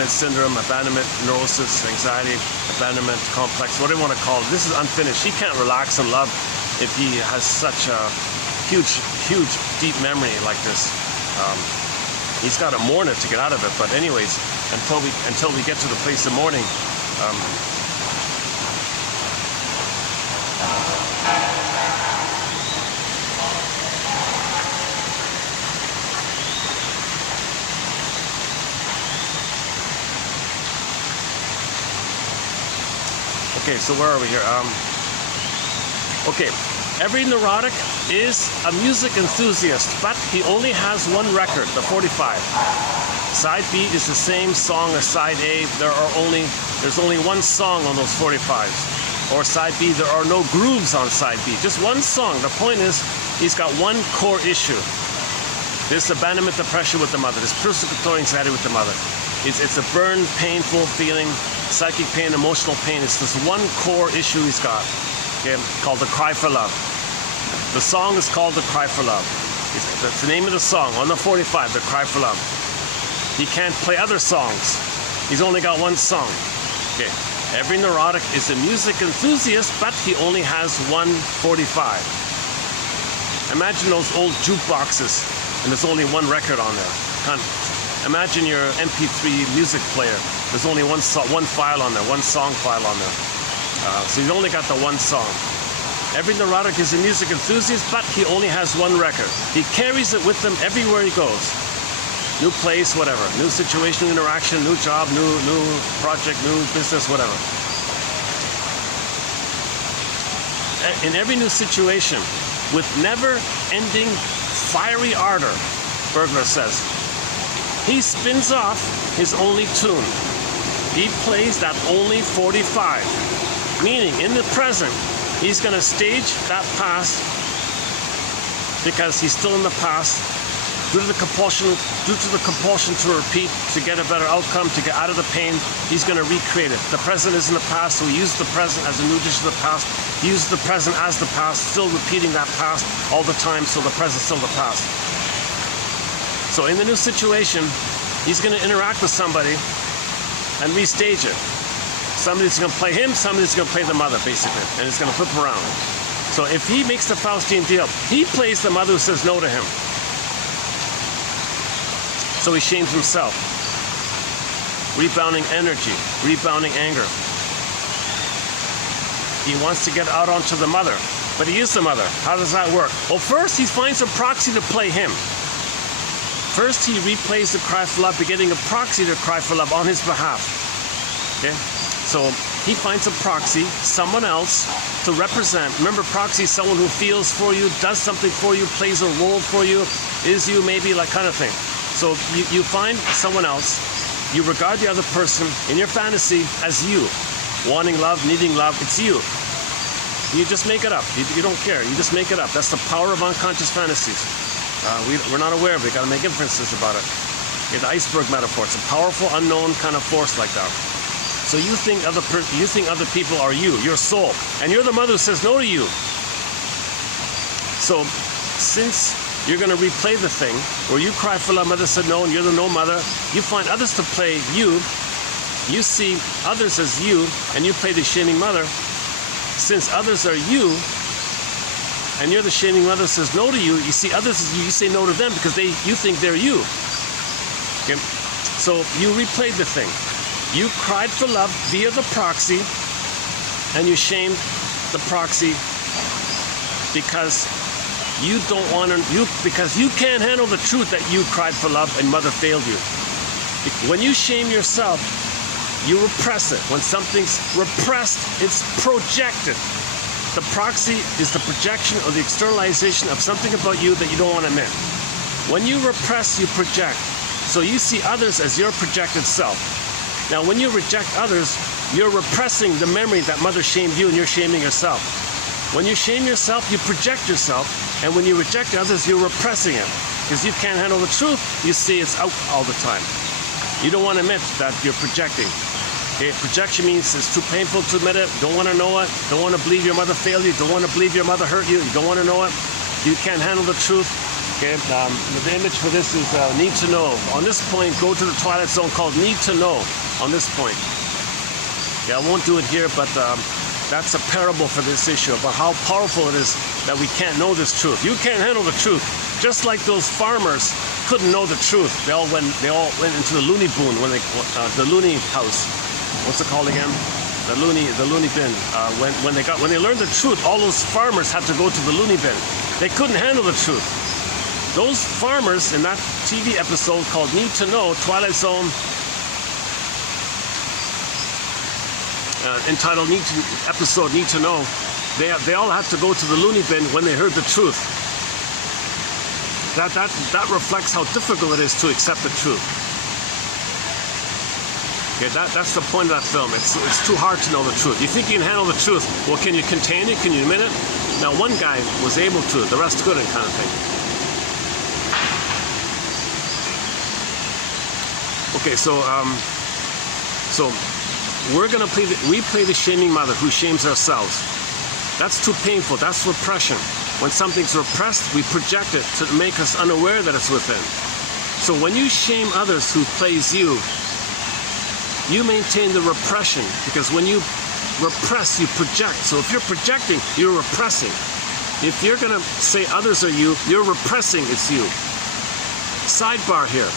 syndrome, abandonment neurosis, anxiety, abandonment complex, whatever you want to call it. This is unfinished. He can't relax and love if he has such a huge, deep memory like this. He's got to mourn it to get out of it. But anyways, until we get to the place of mourning, okay, so where are we here? Okay, every neurotic is a music enthusiast, but he only has one record, the 45. Side B is the same song as side A. There's only one song on those 45s. Or side B, there are no grooves on side B. Just one song. The point is, he's got one core issue. This abandonment depression with the mother. This persecutory anxiety with the mother. It's a burned, painful feeling, psychic pain, emotional pain. It's this one core issue he's got, okay, called the cry for love. The song is called the cry for love. That's the name of the song on the 45, the cry for love. He can't play other songs. He's only got one song. Okay. Every neurotic is a music enthusiast, but he only has one 45. Imagine those old jukeboxes, and there's only one record on there. Imagine your MP3 music player. There's only one file on there, one song file on there. So he's only got the one song. Every neurotic is a music enthusiast, but he only has one record. He carries it with him everywhere he goes. New place, whatever. New situation, new interaction, new job, new project, new business, whatever. In every new situation, with never-ending fiery ardor, Burglar says, he spins off his only tune. He plays that only 45. Meaning, in the present, he's going to stage that past because he's still in the past. Due to the compulsion to repeat, to get a better outcome, to get out of the pain, he's going to recreate it. The present is in the past, so he uses the present as a new dish of the past. He uses the present as the past, still repeating that past all the time, so the present's still the past. So in the new situation, he's going to interact with somebody and restage it. Somebody's going to play him, somebody's going to play the mother, basically, and it's going to flip around. So if he makes the Faustian deal, he plays the mother who says no to him. So he shames himself. Rebounding energy, rebounding anger. He wants to get out onto the mother. but he is the mother. How does that work? Well, first he finds a proxy to play him. First he replays the cry for love by getting a proxy to cry for love on his behalf. Okay? So he finds a proxy, someone else, to represent. Remember, proxy is someone who feels for you, does something for you, plays a role for you, is you maybe, like kind of thing. So you find someone else, you regard the other person in your fantasy as you. Wanting love, needing love, it's you. You just make it up. You don't care. You just make it up. That's the power of unconscious fantasies. We're not aware of it. Got to make inferences about it. Okay, the iceberg metaphor. It's a powerful, unknown kind of force like that. So you think other people are you, your soul, and you're the mother who says no to you. So since you're going to replay the thing where you cry for love, mother said no, and you're the no mother, you find others to play you. You see others as you, and you play the shaming mother. Since others are you, and you're the shaming mother who says no to you, you see others as you, you say no to them because you think they're you. Okay? So you replayed the thing. You cried for love via the proxy, and you shamed the proxy because you don't want to, because you can't handle the truth that you cried for love and mother failed you. When you shame yourself, you repress it. When something's repressed, it's projected. The proxy is the projection or the externalization of something about you that you don't want to admit. When you repress, you project. So you see others as your projected self. Now, when you reject others, you're repressing the memory that mother shamed you and you're shaming yourself. When you shame yourself, you project yourself. And when you reject others, you're repressing it. Because you can't handle the truth, you see it's out all the time. You don't want to admit that you're projecting. Okay, projection means it's too painful to admit it, don't want to know it, don't want to believe your mother failed you, don't want to believe your mother hurt you, you don't want to know it, you can't handle the truth. Okay, the image for this is need to know. On this point, go to the twilight zone called need to know on this point. Yeah, I won't do it here, but that's a parable for this issue about how powerful it is that we can't know this truth. You can't handle the truth. Just like those farmers couldn't know the truth. They all went into the loony boon when the loony house. What's it called again? The loony bin. When they learned the truth, all those farmers had to go to the loony bin. They couldn't handle the truth. Those farmers in that TV episode called Need to Know, Twilight Zone, entitled Need to Know, they all had to go to the loony bin when they heard the truth. That reflects how difficult it is to accept the truth. Okay, that's the point of that film. It's too hard to know the truth. You think you can handle the truth. Well, can you contain it? Can you admit it? Now, one guy was able to. The rest couldn't, kind of thing. Okay, so we're going to replay the shaming mother who shames ourselves. That's too painful. That's repression. When something's repressed, we project it to make us unaware that it's within. So when you shame others who plays you, you maintain the repression, because when you repress, you project. So if you're projecting, you're repressing. If you're going to say others are you, you're repressing it's you. Sidebar here.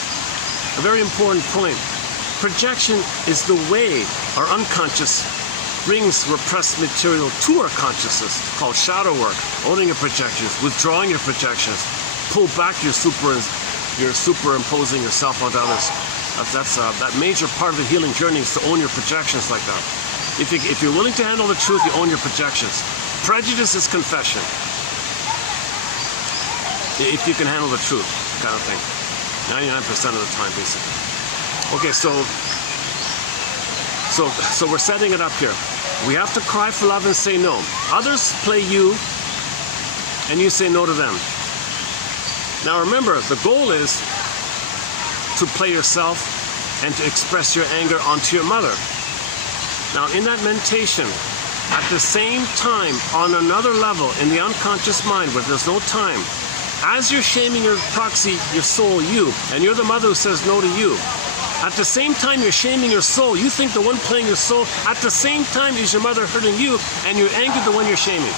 A very important point. Projection is the way our unconscious brings repressed material to our consciousness, called shadow work, owning your projections, withdrawing your projections, pull back your superimposing yourself onto others. That major part of the healing journey is to own your projections like that. If you're willing to handle the truth, you own your projections. Prejudice is confession. If you can handle the truth, kind of thing. 99% of the time, basically. Okay, so we're setting it up here. We have to cry for love and say no. Others play you, and you say no to them. Now remember, the goal is to play yourself and to express your anger onto your mother. Now in that meditation, at the same time, on another level, in the unconscious mind where there's no time, as you're shaming your proxy, your soul, you, and you're the mother who says no to you, at the same time you're shaming your soul, you think the one playing your soul, at the same time is your mother hurting you, and you're angry the one you're shaming.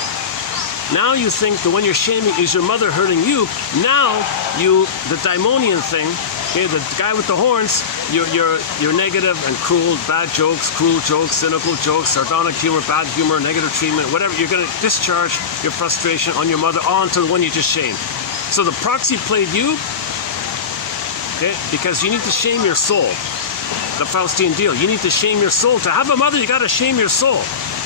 Now you think the one you're shaming is your mother hurting you. Now the daimonian thing, Okay, the guy with the horns, you're negative and cruel, bad jokes, cruel jokes, cynical jokes, sardonic humor, bad humor, negative treatment, whatever. You're going to discharge your frustration on your mother onto the one you just shamed. So the proxy played you, okay, because you need to shame your soul. The Faustian deal. You need to shame your soul. To have a mother, you got to shame your soul.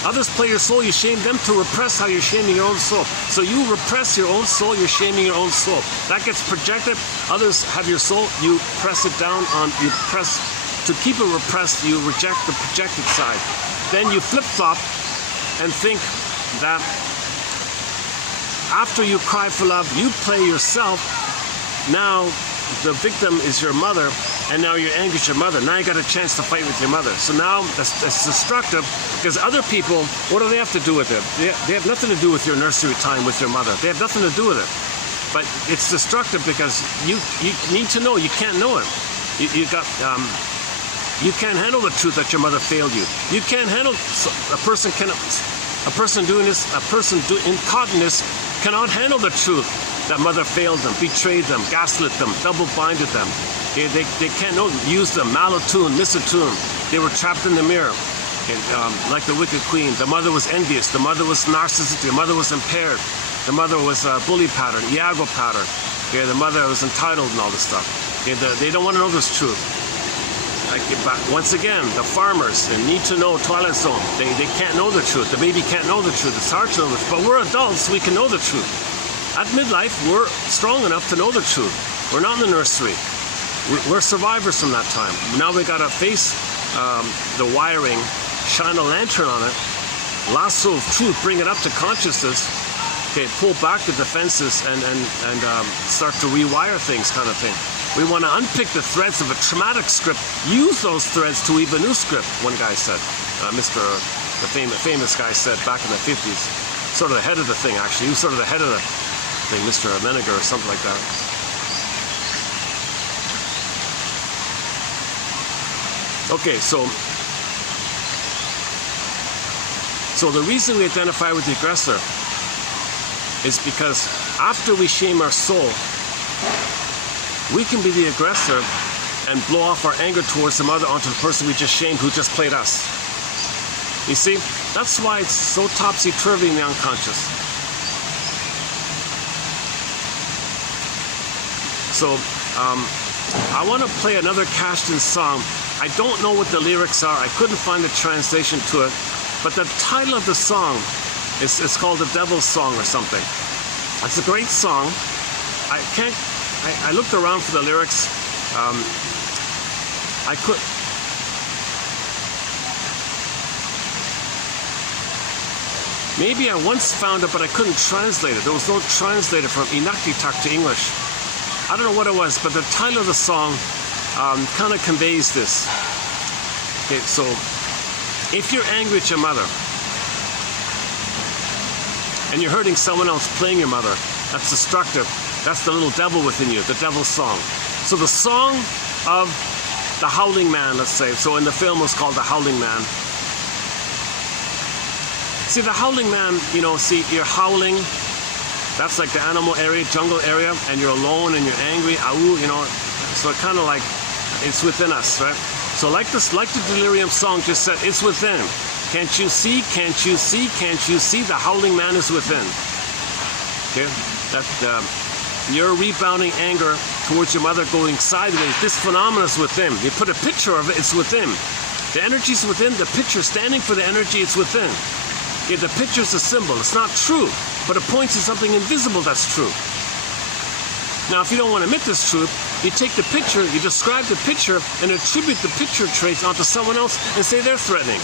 Others play your soul, you shame them to repress how you're shaming your own soul. So you repress your own soul, you're shaming your own soul. That gets projected. Others have your soul, you press it down on, you press, to keep it repressed, you reject the projected side. Then you flip-flop and think that after you cry for love, you play yourself. Now the victim is your mother, and now you're angry at your mother. Now you got a chance to fight with your mother. So now that's destructive, because other people, what do they have to do with it? They have nothing to do with your nursery time with your mother. They have nothing to do with it. But it's destructive because you need to know. You can't know it. You can't handle the truth that your mother failed you. You can't handle a person doing this. A person caught in this cannot handle the truth that mother failed them, betrayed them, gaslit them, double-binded them. They can't use them, malatune, misatune. They were trapped in the mirror, like the wicked queen. The mother was envious. The mother was narcissistic. The mother was impaired. The mother was a bully pattern, Iago pattern. The mother was entitled and all this stuff. They don't want to know this truth. But once again, the farmers, they need to know Twilight Zone. They can't know the truth. The baby can't know the truth. It's hard to know the truth. But we're adults, we can know the truth. At midlife, we're strong enough to know the truth. We're not in the nursery. We're survivors from that time. Now we got to face the wiring, shine a lantern on it, lasso of truth, bring it up to consciousness, okay, pull back the defenses and start to rewire things, kind of thing. We want to unpick the threads of a traumatic script, use those threads to weave a new script, one guy said. The famous guy said back in the 50s. Sort of the head of the thing, actually. He was sort of the head of the thing, Mr. Menninger or something like that. Okay, so the reason we identify with the aggressor is because after we shame our soul, we can be the aggressor and blow off our anger towards the mother onto the person we just shamed who just played us. You see, that's why it's so topsy-turvy in the unconscious. So, I want to play another cashed-in song. I don't know what the lyrics are. I couldn't find a translation to it. But the title of the song is called The Devil's Song or something. It's a great song. I looked around for the lyrics. Maybe I once found it, but I couldn't translate it. There was no translator from Inuktitut to English. I don't know what it was, but the title of the song kind of conveys this. Okay, so if you're angry at your mother and you're hurting someone else playing your mother, that's destructive. That's the little devil within you, the devil's song. So the song of the howling man, let's say. So in the film it was called The Howling Man. See, the howling man, you're howling. That's like the animal area, jungle area, and you're alone and you're angry, so it kind of like, it's within us, right? So like the Delirium song just said, it's within. Can't you see, can't you see, can't you see? The howling man is within. Okay? Your rebounding anger towards your mother going sideways, this phenomenon is within. You put a picture of it, it's within. The energy's within, the picture standing for the energy, it's within. Yeah, the picture's a symbol, it's not true, but it points to something invisible that's true. Now, if you don't want to admit this truth, you take the picture, you describe the picture, and attribute the picture traits onto someone else and say they're threatening.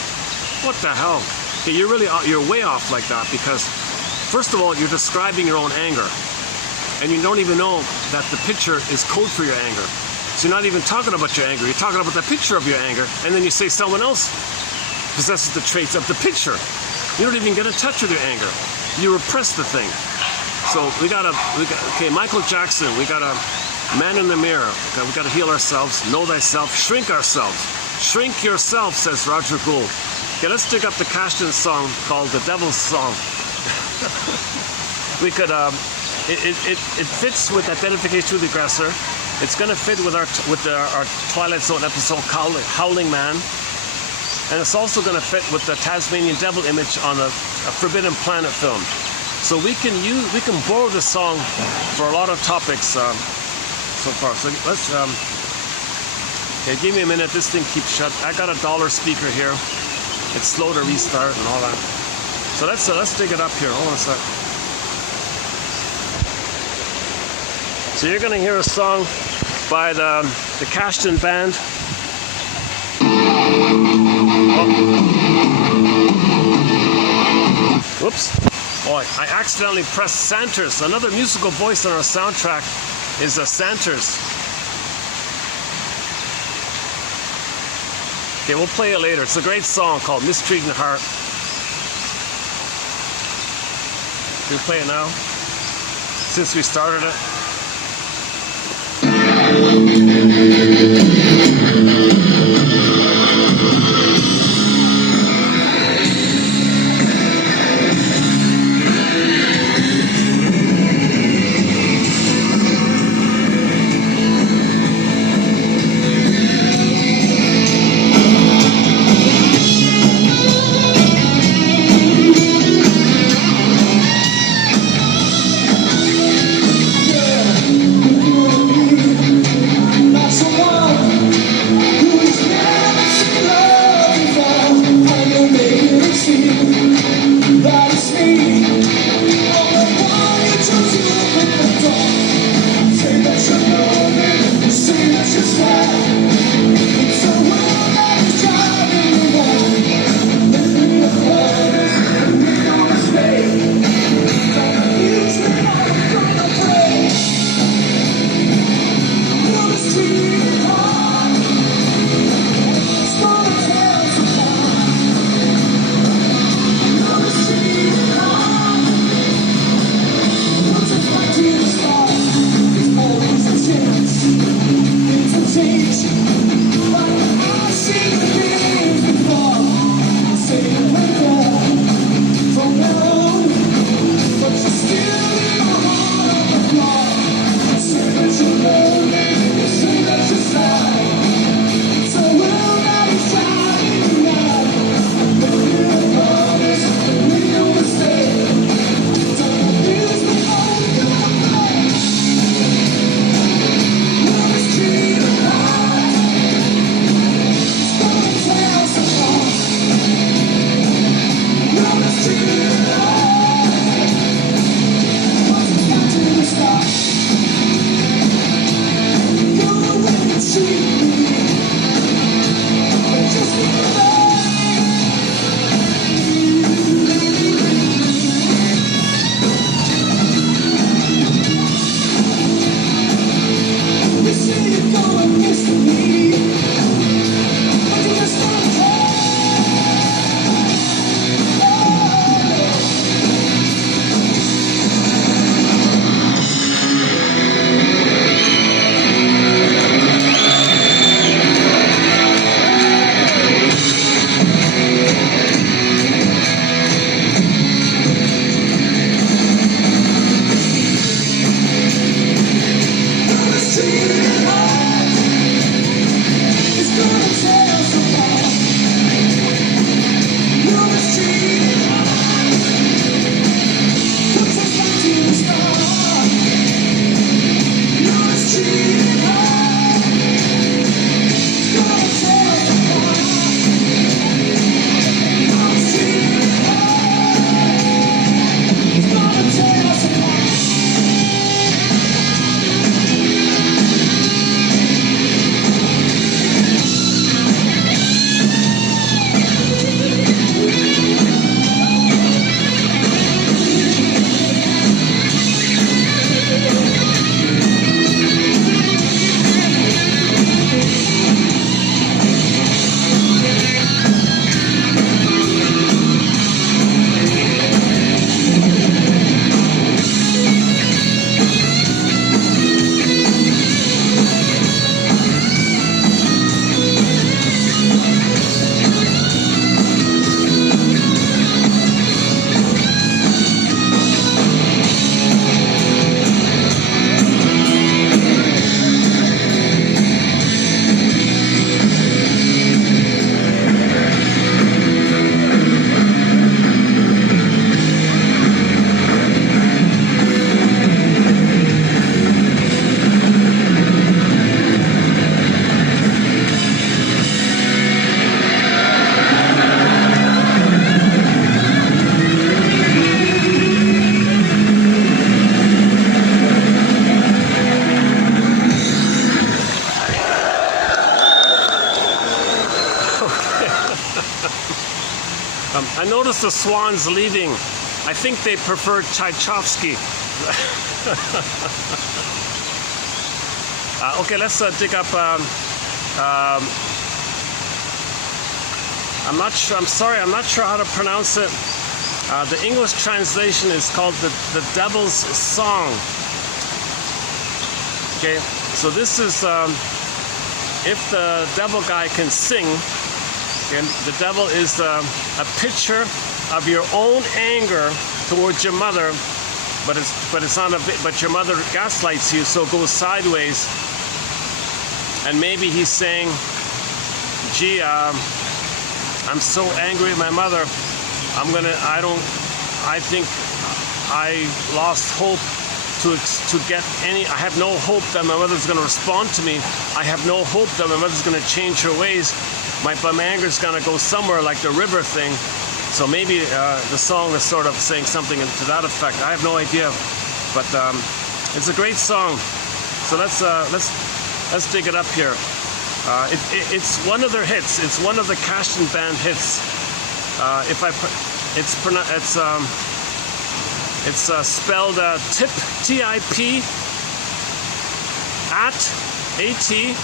What the hell? Okay, you're way off like that because, first of all, you're describing your own anger. And you don't even know that the picture is code for your anger. So you're not even talking about your anger, you're talking about the picture of your anger, and then you say someone else possesses the traits of the picture. You don't even get in touch with your anger. You repress the thing. So okay, Michael Jackson, we got a man in the mirror. Okay, we got to heal ourselves, know thyself, shrink ourselves. Shrink yourself, says Roger Gould. Okay, let's dig up the cashed-in song called The Devil's Song. We could, it fits with identification with the aggressor. It's going to fit with our Twilight Zone episode, Howling Man. And it's also going to fit with the Tasmanian Devil image on a Forbidden Planet film. So we can borrow this song for a lot of topics so far. So let's okay, give me a minute. This thing keeps shut. I got a dollar speaker here. It's slow to restart and all that. So let's dig it up here. Hold on a sec. So you're going to hear a song by the Cashton Band. Oh. Whoops. Oh, I accidentally pressed Santers. Another musical voice on our soundtrack is Santers. Okay, we'll play it later. It's a great song called Mistreating Heart. Can we play it now? Since we started it. notice the swans leaving. I think they prefer Tchaikovsky. Okay, let's dig up. I'm not sure. I'm sorry. I'm not sure how to pronounce it. The English translation is called the Devil's Song. Okay, so this is if the devil guy can sing. And the devil is a picture of your own anger towards your mother, but your mother gaslights you, so it goes sideways. And maybe he's saying, "Gee, I'm so angry at my mother. I think I lost hope to get any. I have no hope that my mother's going to respond to me. I have no hope that my mother's going to change her ways. My anger's going to go somewhere like the river thing." So maybe the song is sort of saying something to that effect. I have no idea, but it's a great song. So let's dig it up here. It's one of their hits. It's one of the Cashin Band hits. It's spelled tip, T-I-P, A-T,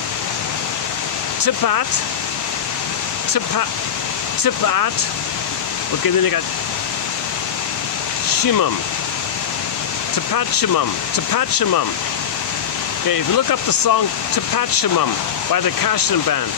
tipat. Okay, then you got shimum, tapachimum. Okay, if you look up the song Tapachimum by the Cashin Band.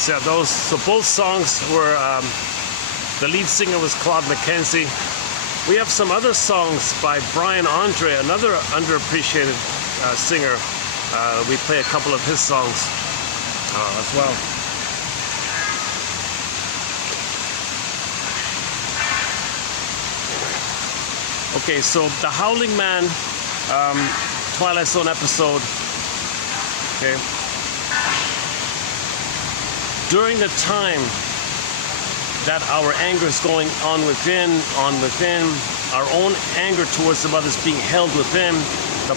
So both songs were, the lead singer was Claude McKenzie. We have some other songs by Brian Andre, another underappreciated singer. We play a couple of his songs as well. Okay, so the Howling Man Twilight Zone episode. Okay. During the time that our anger is going on within, our own anger towards the mother is being held within, the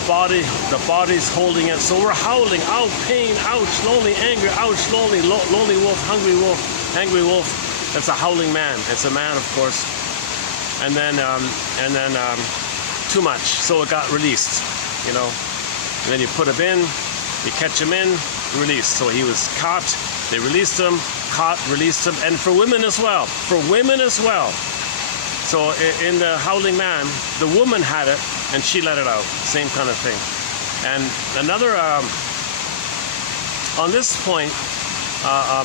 body's holding it. So we're howling, out, pain, ouch, lonely, anger, ouch, lonely, lonely wolf, hungry wolf, angry wolf. That's a howling man. It's a man, of course. And then too much. So it got released, you know. And then you put him in, you catch him in, released. So he was caught, they released him, caught, released him, and for women as well. For women as well. So in the Howling Man, the woman had it, and she let it out. Same kind of thing. And another, on this point, I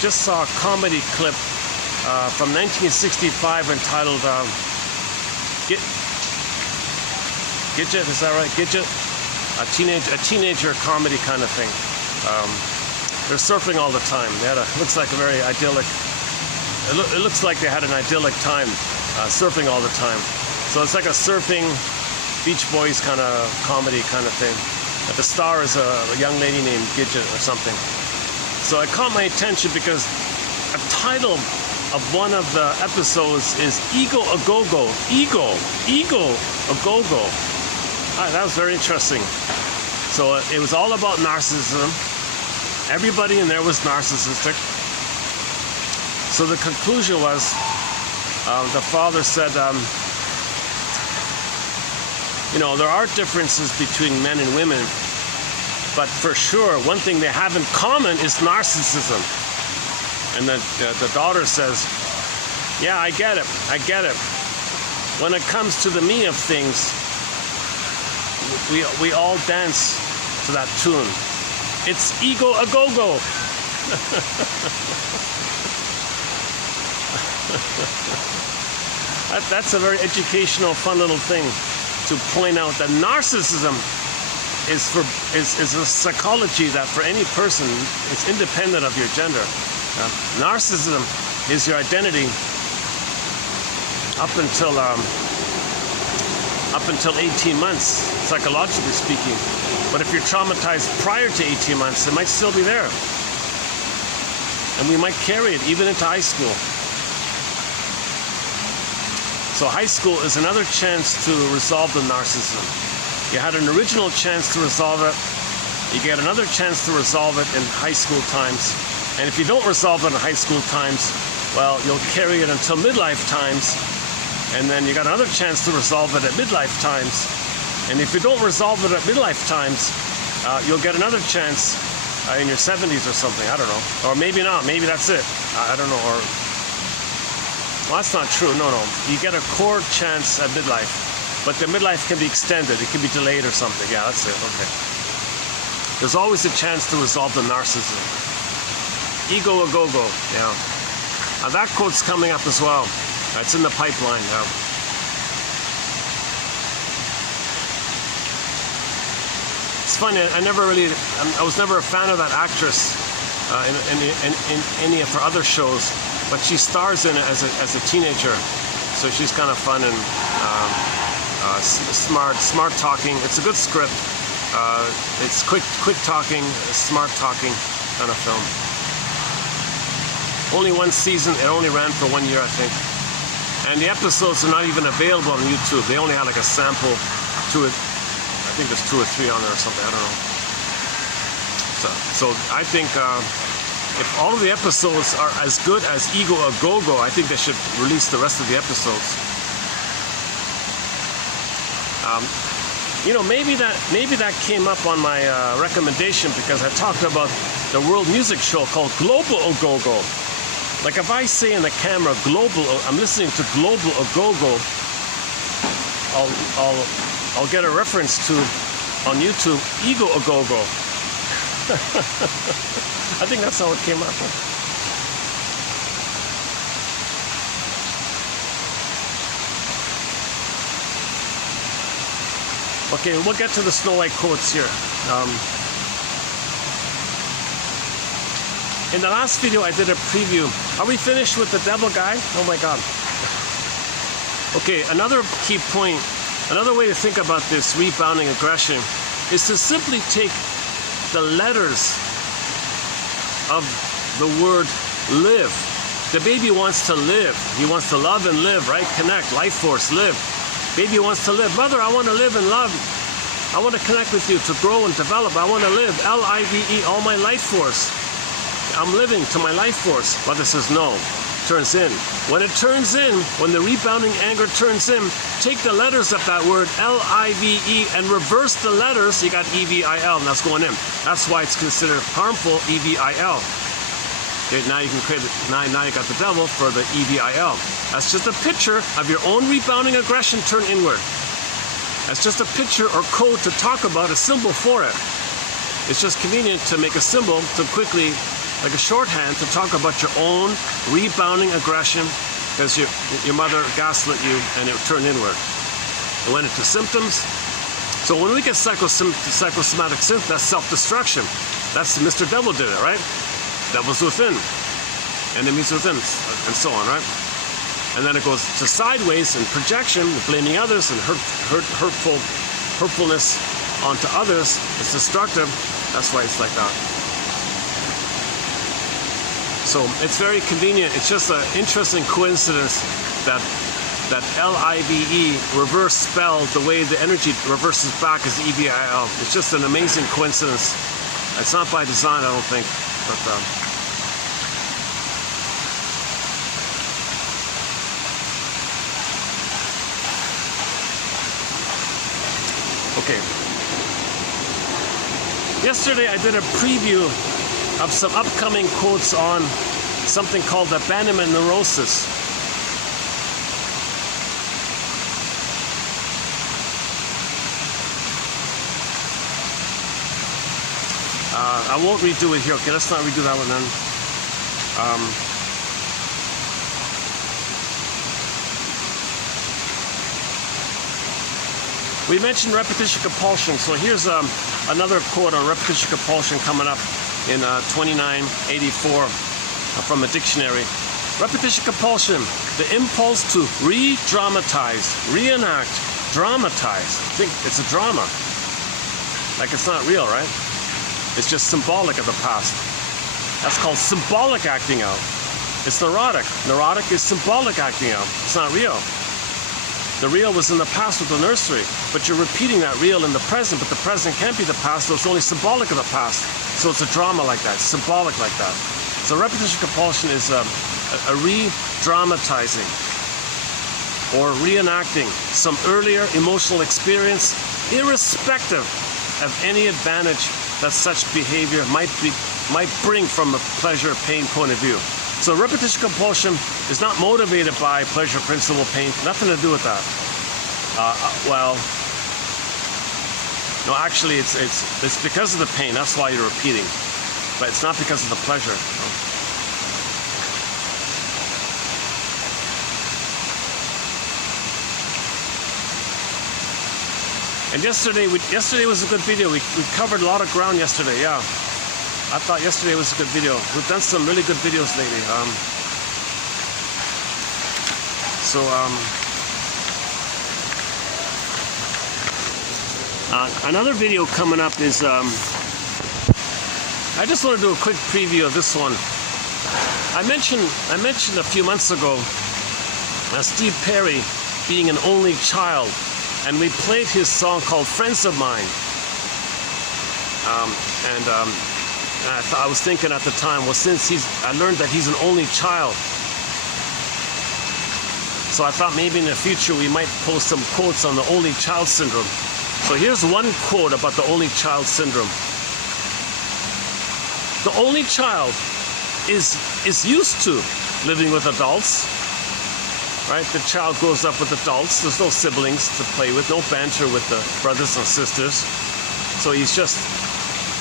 just saw a comedy clip from 1965 entitled Gidget, is that right? Gidget? A teenager comedy kind of thing. They're surfing all the time. They had looks like a very idyllic, it looks like they had an idyllic time surfing all the time. So it's like a surfing Beach Boys kind of comedy kind of thing. But the star is a young lady named Gidget or something. So it caught my attention because a title of one of the episodes is Ego A Go-Go. Ego A Go-Go. That was very interesting. So it was all about narcissism. Everybody in there was narcissistic. So the conclusion was, the father said, you know, there are differences between men and women, but for sure, one thing they have in common is narcissism. And then the daughter says, yeah, I get it. When it comes to the me of things, we all dance to that tune. It's Ego A Go-Go. That's a very educational, fun little thing to point out that narcissism is a psychology that for any person is independent of your gender. Narcissism is your identity up until 18 months, psychologically speaking. But if you're traumatized prior to 18 months, it might still be there. And we might carry it even into high school. So high school is another chance to resolve the narcissism. You had an original chance to resolve it. You get another chance to resolve it in high school times. And if you don't resolve it in high school times, well, you'll carry it until midlife times. And then you got another chance to resolve it at midlife times. And if you don't resolve it at midlife times, you'll get another chance in your 70s or something. I don't know. Or maybe not. Maybe that's it. I don't know. Or well, that's not true. No. You get a core chance at midlife. But the midlife can be extended. It can be delayed or something. Yeah, that's it. Okay. There's always a chance to resolve the narcissism. Ego A Go-Go. Yeah. That quote's coming up as well. It's in the pipeline. Yeah. It's funny. I was never a fan of that actress in any of her other shows, but she stars in it as a teenager, so she's kind of fun and smart talking. It's a good script. It's quick talking, smart talking kind of film. Only one season. It only ran for 1 year, I think. And the episodes are not even available on YouTube. They only had like a sample to it. I think there's 2 or 3 on there or something. I don't know. So I think if all of the episodes are as good as Ego A Go-Go, I think they should release the rest of the episodes. You know, maybe that came up on my recommendation because I talked about the world music show called Global A Go-Go. Like if I say in the camera global, I'm listening to Global A Go-Go, I'll get a reference to on YouTube Ego A Go-Go. I think that's how it came up. Okay, we'll get to the Snow White quotes here. In the last video, I did a preview. Are we finished with the devil guy? Oh my God. Okay, another key point, another way to think about this rebounding aggression is to simply take the letters of the word live. The baby wants to live. He wants to love and live, right? Connect, life force, live. Baby wants to live. Mother, I want to live and love. I want to connect with you, to grow and develop. I want to live. L-I-V-E, all my life force. I'm living to my life force. Mother says no. Turns in. When it turns in, when the rebounding anger turns in, take the letters of that word, L-I-V-E, and reverse the letters. You got E-V-I-L, and that's going in. That's why it's considered harmful, E-V-I-L. Okay, now you can create it. Now you got the devil for the E-V-I-L. That's just a picture of your own rebounding aggression turned inward. That's just a picture or code to talk about, a symbol for it. It's just convenient to make a symbol to quickly, like a shorthand, to talk about your own rebounding aggression because your mother gaslit you and it turned inward. It went into symptoms. So when we get psychosomatic symptoms, that's self-destruction. That's Mr. Devil did it, right? Devil's within, enemies within, and so on, right? And then it goes to sideways and projection, blaming others and hurtfulness onto others. It's destructive. That's why it's like that. So it's very convenient. It's just an interesting coincidence that L-I-V-E reverse spelled the way the energy reverses back is E-V-I-L. It's just an amazing coincidence. It's not by design, I don't think, but okay. Yesterday I did a preview of some upcoming quotes on something called abandonment neurosis. I won't redo it here. Okay, let's not redo that one then. We mentioned repetition compulsion, so here's another quote on repetition compulsion coming up in 2984 from a dictionary. Repetition compulsion, the impulse to re-dramatize, reenact, dramatize. Think it's a drama. Like it's not real, right? It's just symbolic of the past. That's called symbolic acting out. It's neurotic. Neurotic is symbolic acting out. It's not real. The real was in the past with the nursery, but you're repeating that real in the present, but the present can't be the past, so it's only symbolic of the past. So it's a drama like that, symbolic like that. So repetition compulsion is a re-dramatizing or reenacting some earlier emotional experience, irrespective of any advantage that such behavior might bring from a pleasure pain point of view. So repetition compulsion is not motivated by pleasure, principle, pain. Nothing to do with that. Well, no, actually, it's because of the pain. That's why you're repeating, but it's not because of the pleasure. And yesterday was a good video. We covered a lot of ground yesterday. Yeah, I thought yesterday was a good video. We've done some really good videos lately. Another video coming up is I just want to do a quick preview of this one. I mentioned a few months ago Steve Perry being an only child. And we played his song called Friends of Mine. I was thinking at the time, well, since I learned that he's an only child. So I thought maybe in the future we might post some quotes on the only child syndrome. So here's one quote about the only child syndrome. The only child is used to living with adults. Right? The child grows up with adults. There's no siblings to play with, no banter with the brothers and sisters. So he's just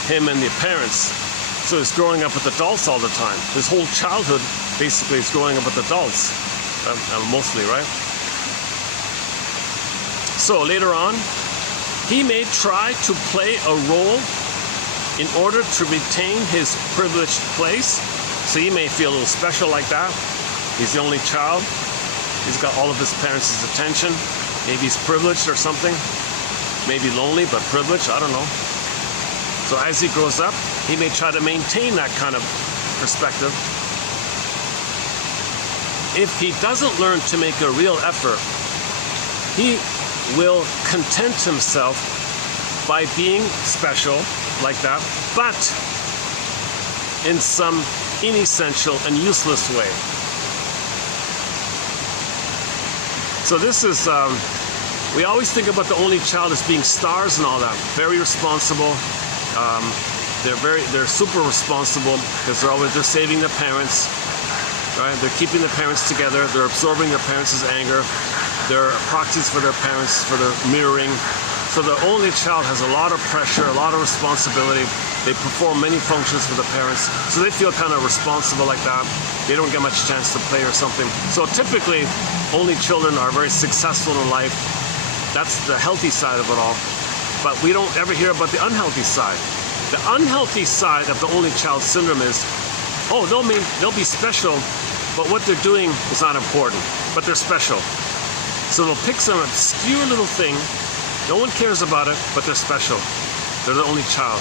him and the parents. So he's growing up with adults all the time. His whole childhood basically is growing up with adults, mostly, right? So later on, he may try to play a role in order to retain his privileged place. So he may feel a little special like that. He's the only child. He's got all of his parents' attention. Maybe he's privileged or something. Maybe lonely, but privileged, I don't know. So as he grows up, he may try to maintain that kind of perspective. If he doesn't learn to make a real effort, he will content himself by being special like that, but in some inessential and useless way. So this is, we always think about the only child as being stars and all that. Very responsible. They're super responsible because they're saving their parents, right? They're keeping their parents together. They're absorbing their parents' anger. They're proxies for their parents, for their mirroring. So the only child has a lot of pressure, a lot of responsibility. They perform many functions for the parents. So they feel kind of responsible like that. They don't get much chance to play or something. So typically, only children are very successful in life. That's the healthy side of it all. But we don't ever hear about the unhealthy side. The unhealthy side of the only child syndrome is, oh, they'll be special, but what they're doing is not important, but they're special. So they'll pick some obscure little thing, no one cares about it, but they're special. They're the only child.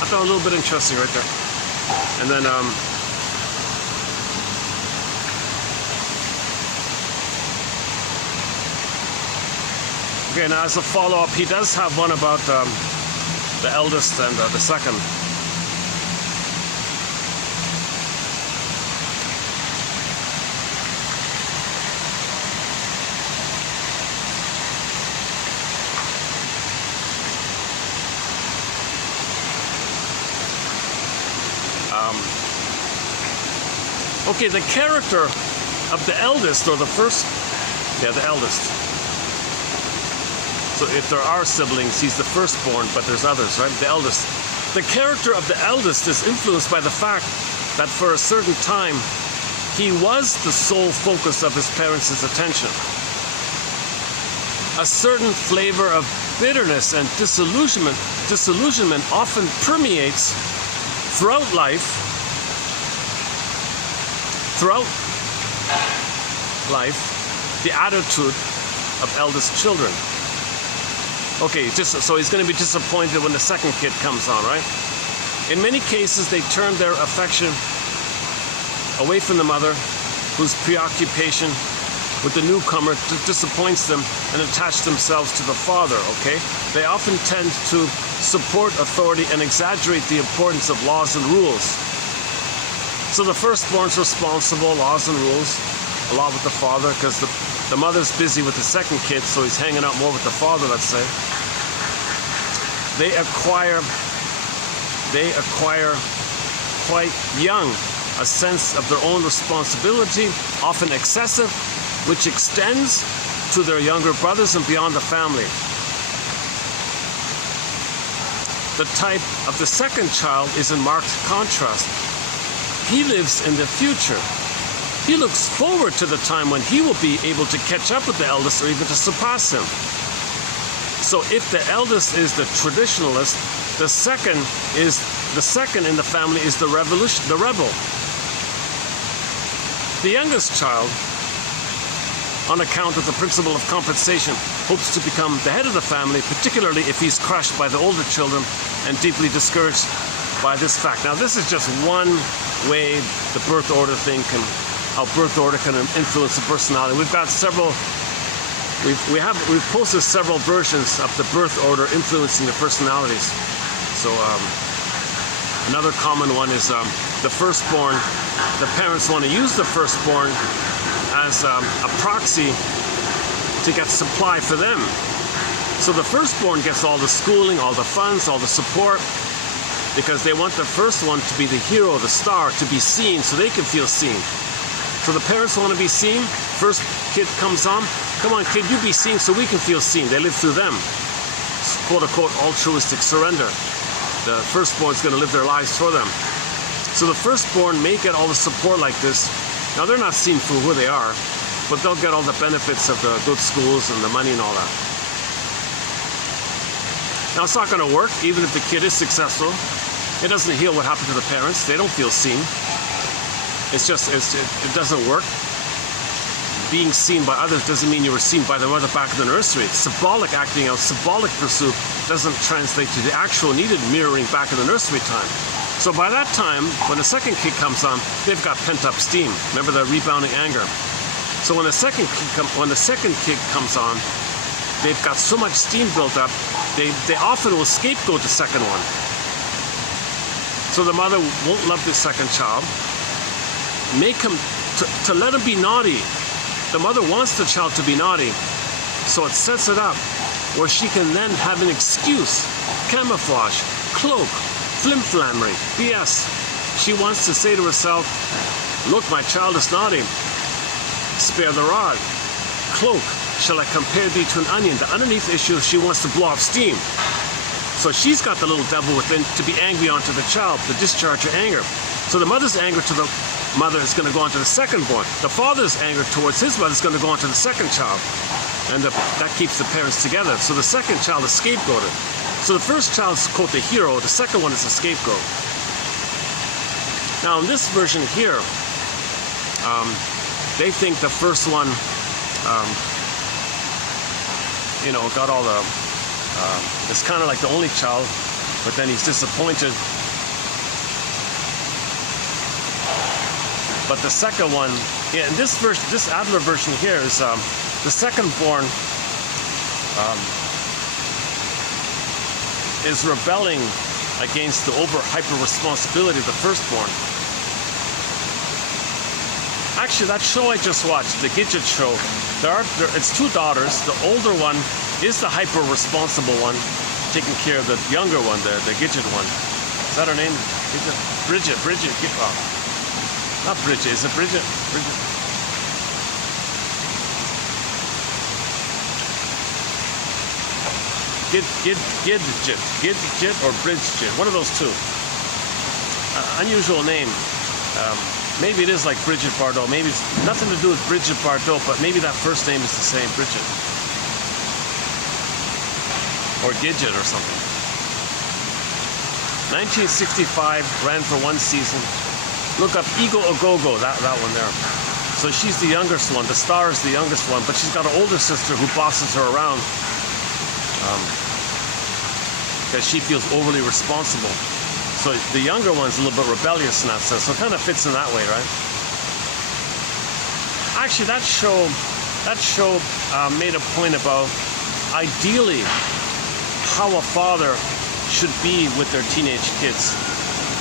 I found a little bit interesting right there. And then, okay, now as a follow-up, he does have one about the eldest and the second. Okay, the character of the eldest, or the first, the eldest. So if there are siblings, he's the firstborn, but there's others, right? The eldest. The character of the eldest is influenced by the fact that for a certain time, he was the sole focus of his parents' attention. A certain flavor of bitterness and disillusionment often permeates throughout life, the attitude of eldest children. Okay, so he's going to be disappointed when the second kid comes on, right? In many cases, they turn their affection away from the mother, whose preoccupation with the newcomer disappoints them, and attach themselves to the father, okay? They often tend to support authority and exaggerate the importance of laws and rules. So the firstborn's responsible, laws and rules, a lot with the father, because the mother's busy with the second kid, so he's hanging out more with the father, let's say. They acquire quite young a sense of their own responsibility, often excessive, which extends to their younger brothers and beyond the family. The type of the second child is in marked contrast. He lives in the future. He looks forward to the time when he will be able to catch up with the eldest or even to surpass him. So if the eldest is the traditionalist, the second in the family is the rebel. The youngest child, on account of the principle of compensation, hopes to become the head of the family, particularly if he's crushed by the older children and deeply discouraged by this fact. Now, this is just one way the birth order thing how birth order can influence the personality. We've got several, we've posted several versions of the birth order influencing the personalities. So another common one is the firstborn. The parents want to use the firstborn as a proxy to get supply for them. So the firstborn gets all the schooling, all the funds, all the support, because they want the first one to be the hero, the star, to be seen so they can feel seen. So the parents want to be seen. First kid comes on. Come on, kid, you be seen so we can feel seen. They live through them. It's quote-unquote altruistic surrender. the firstborn is going to live their lives for them. So the firstborn may get all the support like this. Now they're not seen for who they are, but they'll get all the benefits of the good schools and the money and all that. Now it's not going to work, even if the kid is successful. It doesn't heal what happened to the parents. They don't feel seen. It doesn't work. Being seen by others doesn't mean you were seen by the mother back in the nursery. It's symbolic acting out, symbolic pursuit doesn't translate to the actual needed mirroring back in the nursery time. So by that time, when the second kid comes on, they've got pent-up steam. Remember the rebounding anger. So when the second kid comes on, they've got so much steam built up, they often will scapegoat the second one. So the mother won't love the second child, make him to let him be naughty. The mother wants the child to be naughty, so it sets it up where she can then have an excuse, camouflage, cloak, flim-flammery, BS. She wants to say to herself, look, my child is naughty. Spare the rod. Cloak, shall I compare thee to an onion? The underneath issue, she wants to blow off steam. So she's got the little devil within to be angry onto the child, to discharge her anger. So the mother's anger to the mother is going to go on to the second born. The father's anger towards his mother is going to go on to the second child. And that keeps the parents together. So the second child is scapegoated. So the first child is, quote, the hero. The second one is the scapegoat. Now in this version here, they think the first one, got all the, it's kind of like the only child, but then he's disappointed. But the second one, in this version, this Adler version here is the second born is rebelling against the hyper responsibility of the firstborn. Actually, that show I just watched, the Gidget show, it's two daughters. The older one is the hyper responsible one, taking care of the younger one, the Gidget one. Is that her name? Bridget. Not Bridget, is it Bridget? Gidget or Bridget, one of those two. Unusual name. Maybe it is like Bridget Bardot. Maybe it's nothing to do with Bridget Bardot, but maybe that first name is the same, Bridget. Or Gidget or something. 1965, ran for one season. Look up Ego Ogogo, that one there. So she's the youngest one. The star is the youngest one, but she's got an older sister who bosses her around because she feels overly responsible. So the younger one's a little bit rebellious in that sense. So it kind of fits in that way, right? Actually, that show made a point about ideally how a father should be with their teenage kids,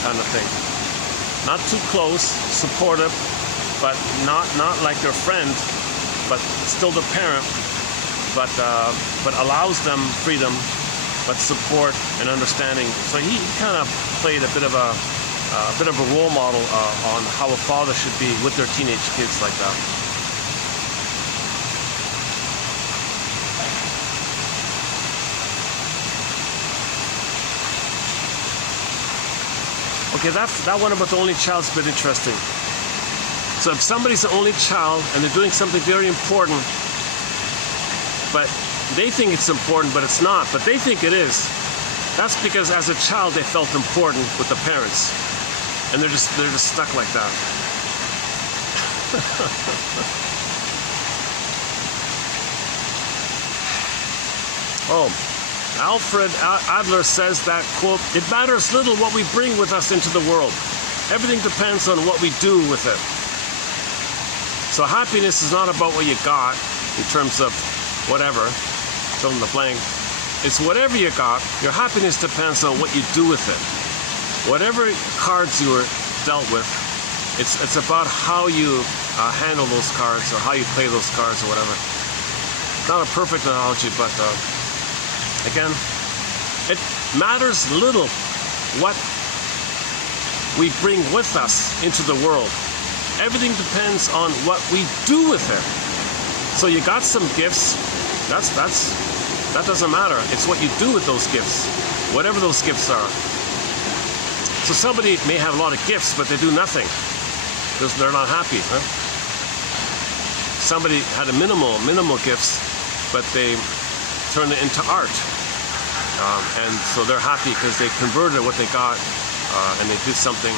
kind of thing. Not too close, supportive, but not like their friend, but still the parent, but allows them freedom, but support and understanding. So he kind of played a bit of a role model on how a father should be with their teenage kids like that. Okay, that one about the only child's a bit interesting. So if somebody's the only child and they're doing something very important, but they think it's important, but it's not, but they think it is, that's because as a child they felt important with the parents, and they're just stuck like that. Oh, Alfred Adler says that, quote, it matters little what we bring with us into the world. Everything depends on what we do with it. So happiness is not about what you got in terms of whatever, fill in the blank. It's whatever you got, your happiness depends on what you do with it. Whatever cards you were dealt with, it's about how you handle those cards or how you play those cards or whatever. Not a perfect analogy, but again, it matters little what we bring with us into the world. Everything depends on what we do with it. So you got some gifts, that doesn't matter. It's what you do with those gifts, whatever those gifts are. So somebody may have a lot of gifts, but they do nothing because they're not happy. Huh? Somebody had a minimal gifts, but they turned it into art. And so they're happy because they converted what they got and they did something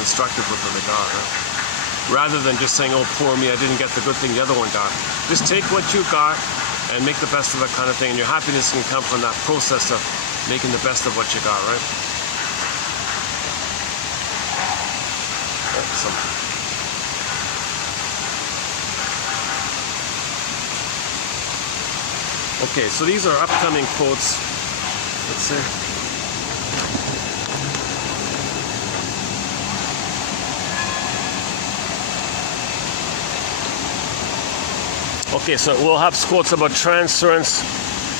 constructive with what they got. Huh? Rather than just saying, oh, poor me, I didn't get the good thing the other one got. Just take what you got and make the best of that kind of thing. And your happiness can come from that process of making the best of what you got, right? Awesome. Okay, so these are upcoming quotes. Let's see. Okay, so we'll have quotes about transference,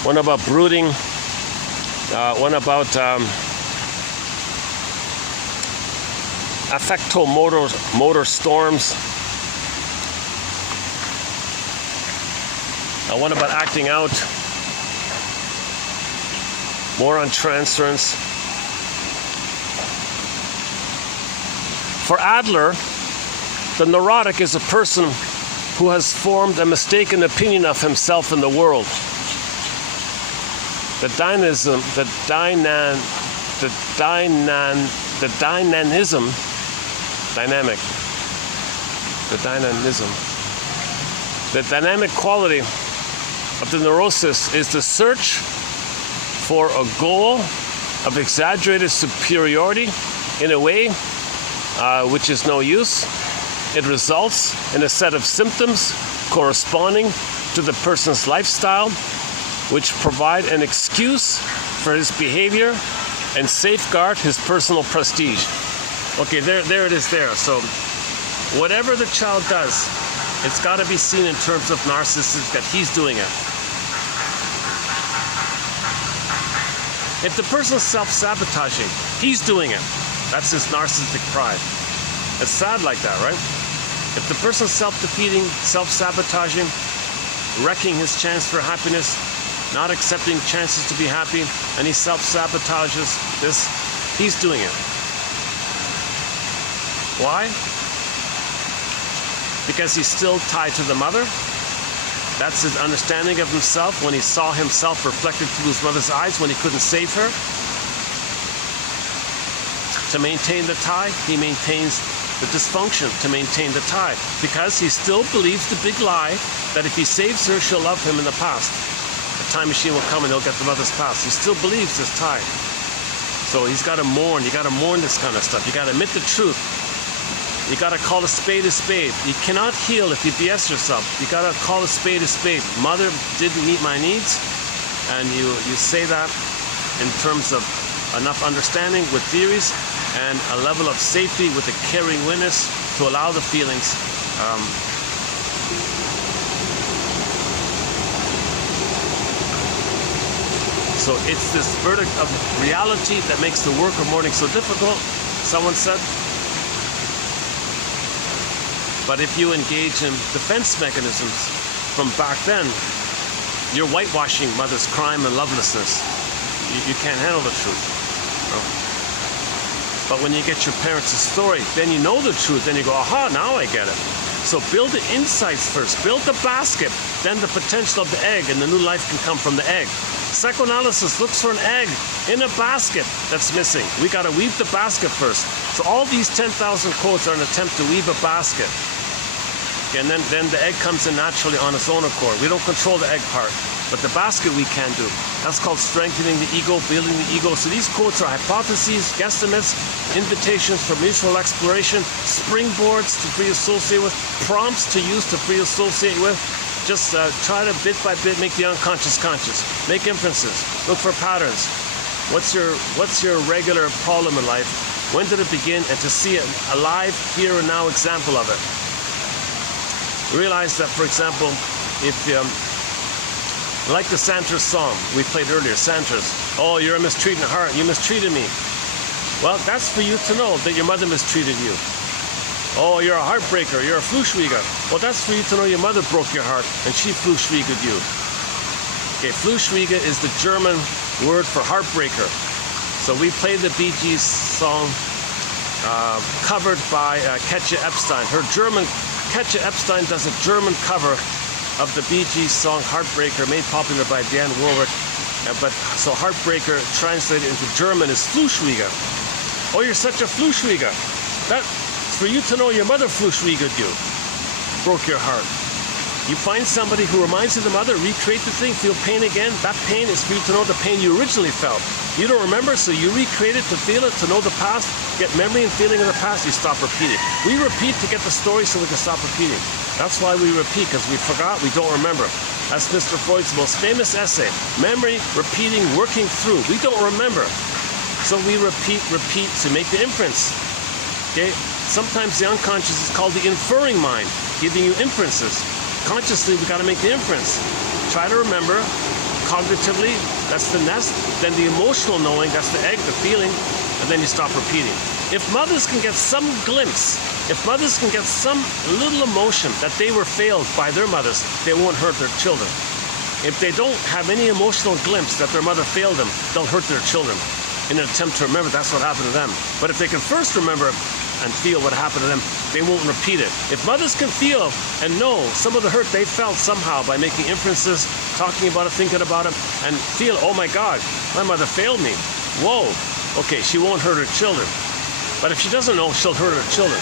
one about brooding, one about affectomotor storms, one about acting out, more on transference. For Adler, the neurotic is a person who has formed a mistaken opinion of himself in the world. The dynamism, the dynamic quality of the neurosis is the search for a goal of exaggerated superiority in a way which is no use. It results in a set of symptoms corresponding to the person's lifestyle, which provide an excuse for his behavior and safeguard his personal prestige. Okay, there it is there. So whatever the child does, it's got to be seen in terms of narcissism that he's doing it. If the person's self-sabotaging, he's doing it. That's his narcissistic pride. It's sad like that, right? If the person's self-defeating, self-sabotaging, wrecking his chance for happiness, not accepting chances to be happy, and he self-sabotages this, he's doing it. Why? Because he's still tied to the mother. That's his understanding of himself when he saw himself reflected through his mother's eyes when he couldn't save her. To maintain the tie, he maintains the dysfunction to maintain the tie, because he still believes the big lie that if he saves her, she'll love him in the past. The time machine will come and he'll get the mother's past. He still believes this tie. So he's got to mourn. You got to mourn this kind of stuff. You got to admit the truth. You got to call a spade a spade. You cannot heal if you BS yourself. You got to call a spade a spade. Mother didn't meet my needs, and you say that in terms of enough understanding with theories and a level of safety with a caring witness to allow the feelings. So it's this verdict of reality that makes the work of mourning so difficult, someone said. But if you engage in defense mechanisms from back then, you're whitewashing mother's crime and lovelessness. You can't handle the truth. No? But when you get your parents' story, then you know the truth. Then you go, aha, now I get it. So build the insights first. Build the basket. Then the potential of the egg and the new life can come from the egg. Psychoanalysis looks for an egg in a basket that's missing. We got to weave the basket first. So all these 10,000 quotes are an attempt to weave a basket. And then the egg comes in naturally on its own accord. We don't control the egg part, but the basket we can do. That's called strengthening the ego, building the ego. So these quotes are hypotheses, guesstimates, invitations for mutual exploration, springboards to free associate with, prompts to use to free associate with. Just try to bit by bit make the unconscious conscious. Make inferences. Look for patterns. What's your regular problem in life? When did it begin? And to see a live, here and now example of it. Realize that, for example, if like the Santa's song we played earlier, Santa's, oh, you're a mistreating heart, you mistreated me. Well, that's for you to know that your mother mistreated you. Oh, you're a heartbreaker, you're a Fluschwieger. Well, that's for you to know your mother broke your heart and she Fluschwiegered you. Okay, Fluschwiege is the German word for heartbreaker. So we played the Bee Gees song covered by Katja Epstein. Katja Epstein does a German cover of the Bee Gees song Heartbreaker, made popular by Dan Warwick. So Heartbreaker translated into German is Fluschwieger. Oh, you're such a Fluschwieger. That's for you to know your mother Fluschwiegered you. Broke your heart. You find somebody who reminds you of the mother, recreate the thing, feel pain again. That pain is for you to know the pain you originally felt. You don't remember, so you recreate it to feel it, to know the past, get memory and feeling of the past, you stop repeating. We repeat to get the story so we can stop repeating. That's why we repeat, because we forgot, we don't remember. That's Mr. Freud's most famous essay. Memory, repeating, working through. We don't remember. So we repeat to make the inference. Okay? Sometimes the unconscious is called the inferring mind, giving you inferences. Consciously, we got to make the inference. Try to remember cognitively, that's the nest. Then the emotional knowing, that's the egg, the feeling, and then you stop repeating. If mothers can get some glimpse, if mothers can get some little emotion that they were failed by their mothers, they won't hurt their children. If they don't have any emotional glimpse that their mother failed them, they'll hurt their children in an attempt to remember that's what happened to them. But if they can first remember and feel what happened to them, they won't repeat it. If mothers can feel and know some of the hurt they felt somehow by making inferences, talking about it, thinking about it, and feel, oh my God, my mother failed me. Whoa, okay, she won't hurt her children. But if she doesn't know, she'll hurt her children.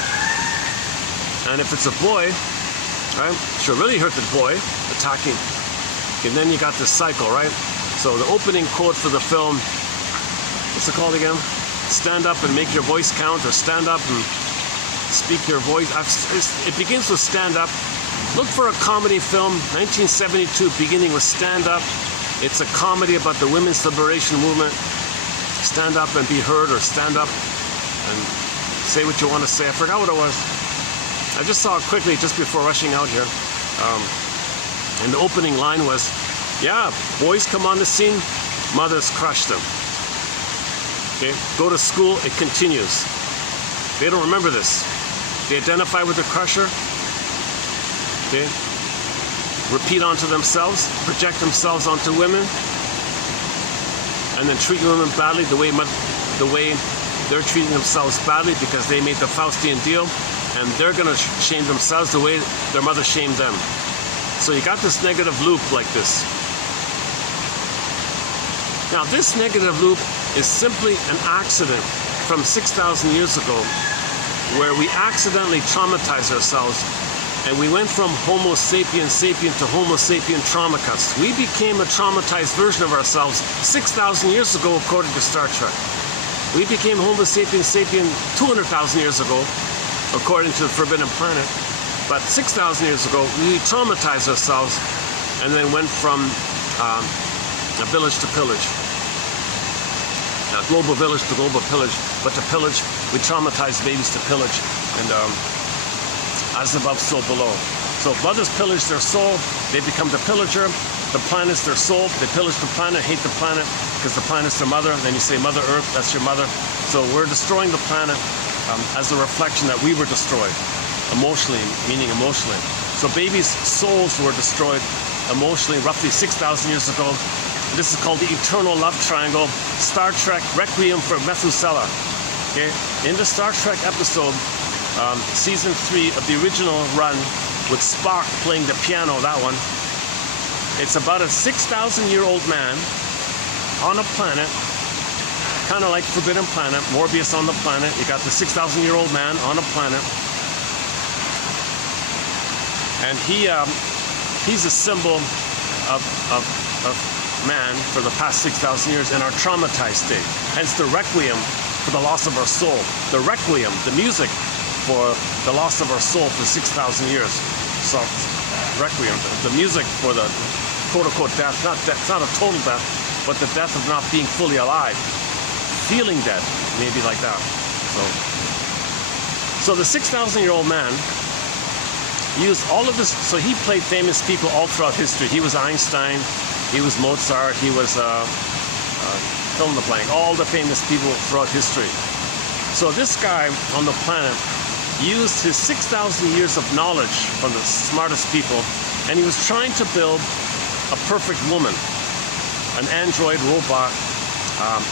And if it's a boy, right, she'll really hurt the boy, attacking. And then you got this cycle, right? So the opening quote for the film, what's it called again? Stand up and make your voice count, or stand up and speak your voice. It begins with stand up. Look for a comedy film, 1972, beginning with Stand Up. It's a comedy about the women's liberation movement. Stand up and be heard, or stand up and say what you want to say. I forgot what it was. I just saw it quickly just before rushing out here. And the opening line was, yeah, boys come on the scene, mothers crush them. Okay, go to school, it continues. They don't remember this. They identify with the crusher. Okay, repeat onto themselves, project themselves onto women, and then treat women badly the way they're treating themselves badly because they made the Faustian deal, and they're going to shame themselves the way their mother shamed them. So you got this negative loop like this. Now this negative loop is simply an accident from 6,000 years ago, where we accidentally traumatized ourselves, and we went from Homo sapien sapien to Homo sapien traumacus. We became a traumatized version of ourselves 6,000 years ago, according to Star Trek. We became Homo sapien sapien 200,000 years ago, according to the Forbidden Planet. But 6,000 years ago, we traumatized ourselves and then went from village to pillage. Global village to global pillage, but to pillage, we traumatize babies to pillage, and as above, so below. So if mothers pillage their soul, they become the pillager. The planet's their soul. They pillage the planet, hate the planet, because the planet's their mother. And then you say, Mother Earth, that's your mother. So we're destroying the planet as a reflection that we were destroyed, emotionally, meaning emotionally. So babies' souls were destroyed emotionally roughly 6,000 years ago. This is called the eternal love triangle. Star Trek Requiem for Methuselah. Okay, in the Star Trek episode, season 3 of the original run, with Spock playing the piano, that one. It's about a 6,000-year-old man on a planet, kind of like Forbidden Planet, Morbius on the planet. You got the 6,000-year-old man on a planet, and he's a symbol of man for the past 6,000 years in our traumatized state. Hence the requiem for the loss of our soul. The requiem, the music for the loss of our soul for 6,000 years. So, requiem, the music for the quote-unquote death, it's not a total death, but the death of not being fully alive. Feeling dead, maybe like that. So the 6,000-year-old man used all of this, so he played famous people all throughout history. He was Einstein, he was Mozart, he was, fill in the blank, all the famous people throughout history. So this guy on the planet used his 6,000 years of knowledge from the smartest people, and he was trying to build a perfect woman, an android robot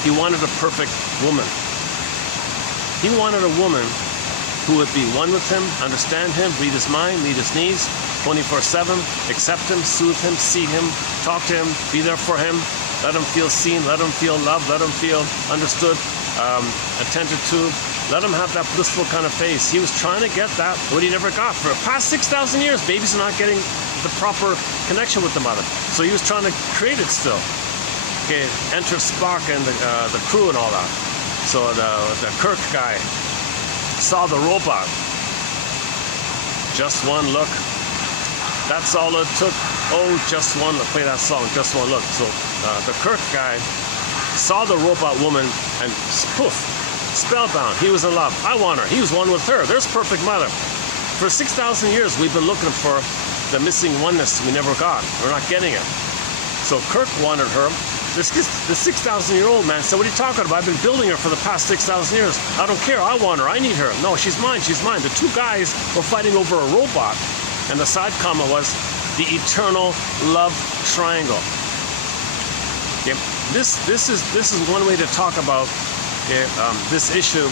He wanted a perfect woman. He wanted a woman who would be one with him, understand him, read his mind, meet his needs, 24/7, accept him, soothe him, see him, talk to him, be there for him, let him feel seen, let him feel loved, let him feel understood, attended to, let him have that blissful kind of face. He was trying to get that, what he never got. For the past 6,000 years, babies are not getting the proper connection with the mother. So he was trying to create it still. Okay, enter Spock and the crew and all that. So the Kirk guy saw the robot. Just one look. That's all it took. Oh, just one look. Play that song, Just One Look. So the Kirk guy saw the robot woman and poof, spellbound. He was in love. I want her. He was one with her. There's perfect mother. For 6,000 years, we've been looking for the missing oneness we never got. We're not getting it. So Kirk wanted her. The 6,000-year-old man said, what are you talking about? I've been building her for the past 6,000 years. I don't care. I want her. I need her. No, she's mine. She's mine. The two guys were fighting over a robot. And the side comment was the eternal love triangle. Okay. This is one way to talk about this issue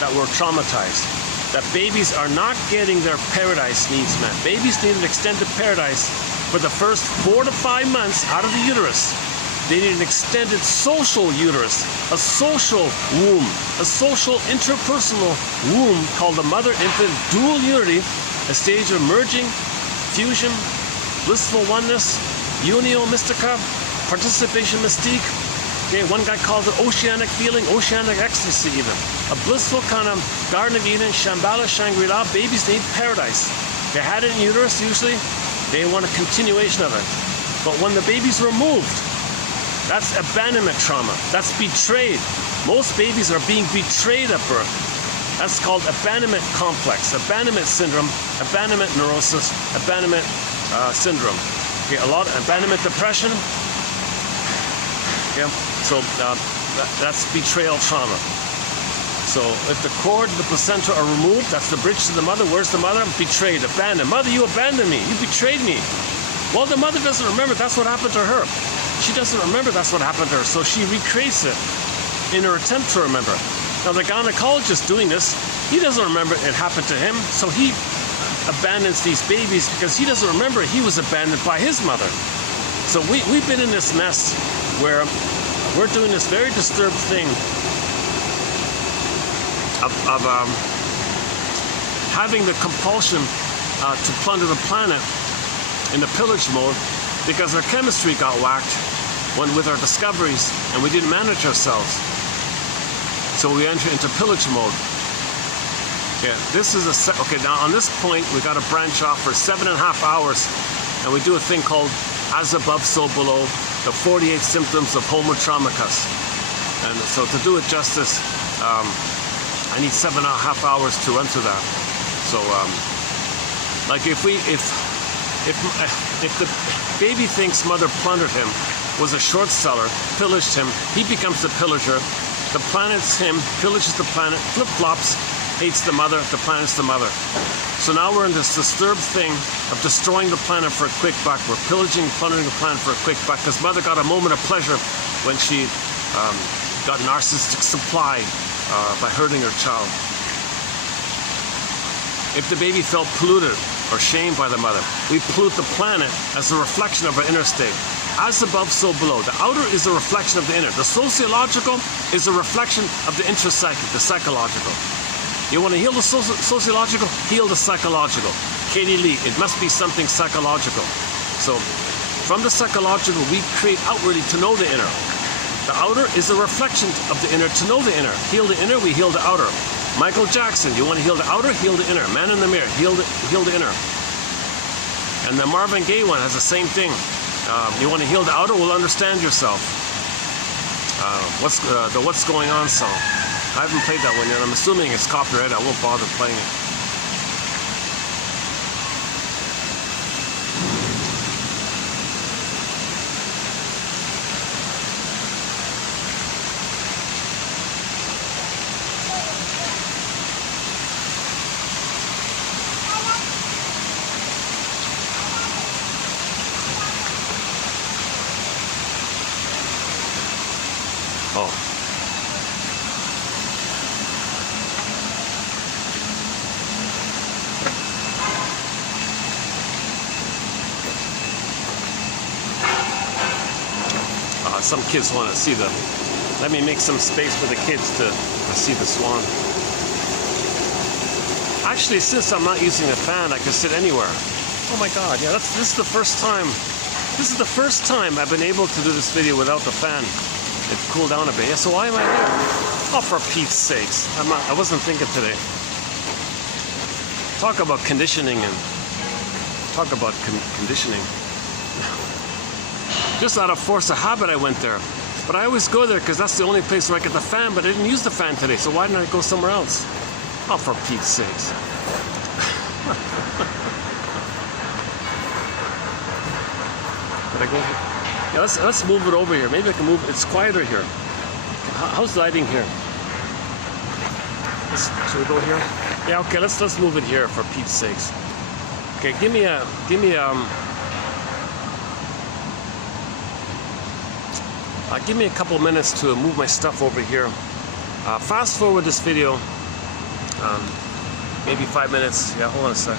that we're traumatized. That babies are not getting their paradise needs met. Babies need an extended paradise for the first 4 to 5 months out of the uterus. They need an extended social uterus, a social womb, a social interpersonal womb called the mother-infant dual unity, a stage of merging, fusion, blissful oneness, unio mystica, participation mystique. Okay, one guy called it oceanic feeling, oceanic ecstasy even. A blissful kind of Garden of Eden, Shambhala, Shangri-La. Babies need paradise. They had it in uterus usually. They want a continuation of it. But when the baby's removed, that's abandonment trauma. That's betrayed. Most babies are being betrayed at birth. That's called abandonment complex, abandonment syndrome, abandonment neurosis, abandonment syndrome. Okay, a lot of abandonment depression. Yeah, so that's betrayal trauma. So if the cord, the placenta are removed, that's the bridge to the mother. Where's the mother? Betrayed, abandoned. Mother, you abandoned me. You betrayed me. Well, the mother doesn't remember. That's what happened to her. She doesn't remember that's what happened to her, so she recreates it in her attempt to remember. Now, the gynecologist doing this, he doesn't remember it happened to him, so he abandons these babies because he doesn't remember he was abandoned by his mother. So we've been in this mess where we're doing this very disturbed thing of having the compulsion to plunder the planet in the pillage mode because our chemistry got whacked with our discoveries and we didn't manage ourselves. So we enter into pillage mode. Yeah, this is okay, now on this point we got to branch off for 7.5 hours and we do a thing called As Above, So Below, the 48 symptoms of Homo Traumacus. And so to do it justice, I need 7.5 hours to run through that. So like if the baby thinks mother plundered him, was a short seller, pillaged him, he becomes the pillager, the planet's him, pillages the planet, flip-flops, hates the mother, the planet's the mother. So now we're in this disturbed thing of destroying the planet for a quick buck. We're pillaging, plundering the planet for a quick buck because mother got a moment of pleasure when she got narcissistic supply by hurting her child. If the baby felt polluted or shamed by the mother, we pollute the planet as a reflection of our inner state. As above, so below. The outer is a reflection of the inner. The sociological is a reflection of the intrapsychic, the psychological. You want to heal the sociological? Heal the psychological. Katie Lee, it must be something psychological. So from the psychological, we create outwardly to know the inner. The outer is a reflection of the inner to know the inner. Heal the inner, we heal the outer. Michael Jackson, you want to heal the outer? Heal the inner. Man in the mirror, heal the inner. And the Marvin Gaye one has the same thing. You want to heal the outer? Well, understand yourself. What's going on song. I haven't played that one yet. I'm assuming it's copyrighted. I won't bother playing it. Oh. Some kids want to see them. Let me make some space for the kids to see the swan. Actually, since I'm not using a fan, I can sit anywhere. Oh my God! Yeah, this is the first time. This is the first time I've been able to do this video without the fan. It cooled down a bit. Yeah, so why am I here? Oh, for Pete's sakes! I wasn't thinking today. Talk about conditioning and talk about conditioning. Just out of force of habit, I went there. But I always go there because that's the only place where I get the fan, but I didn't use the fan today, so why didn't I go somewhere else? Oh, for Pete's sakes. Did I go here? Yeah, let's move it over here. Maybe I can move. It's quieter here. How's the lighting here? Should we go here? Yeah, okay, let's move it here for Pete's sakes. Okay, give me a couple minutes to move my stuff over here. Fast forward this video, maybe 5 minutes. Yeah, hold on a sec.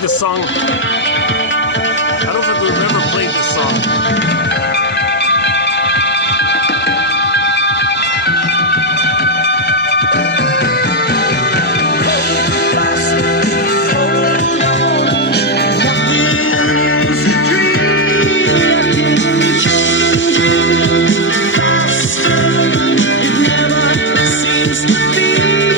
This song. I don't think we've ever played this song. It never seems to be.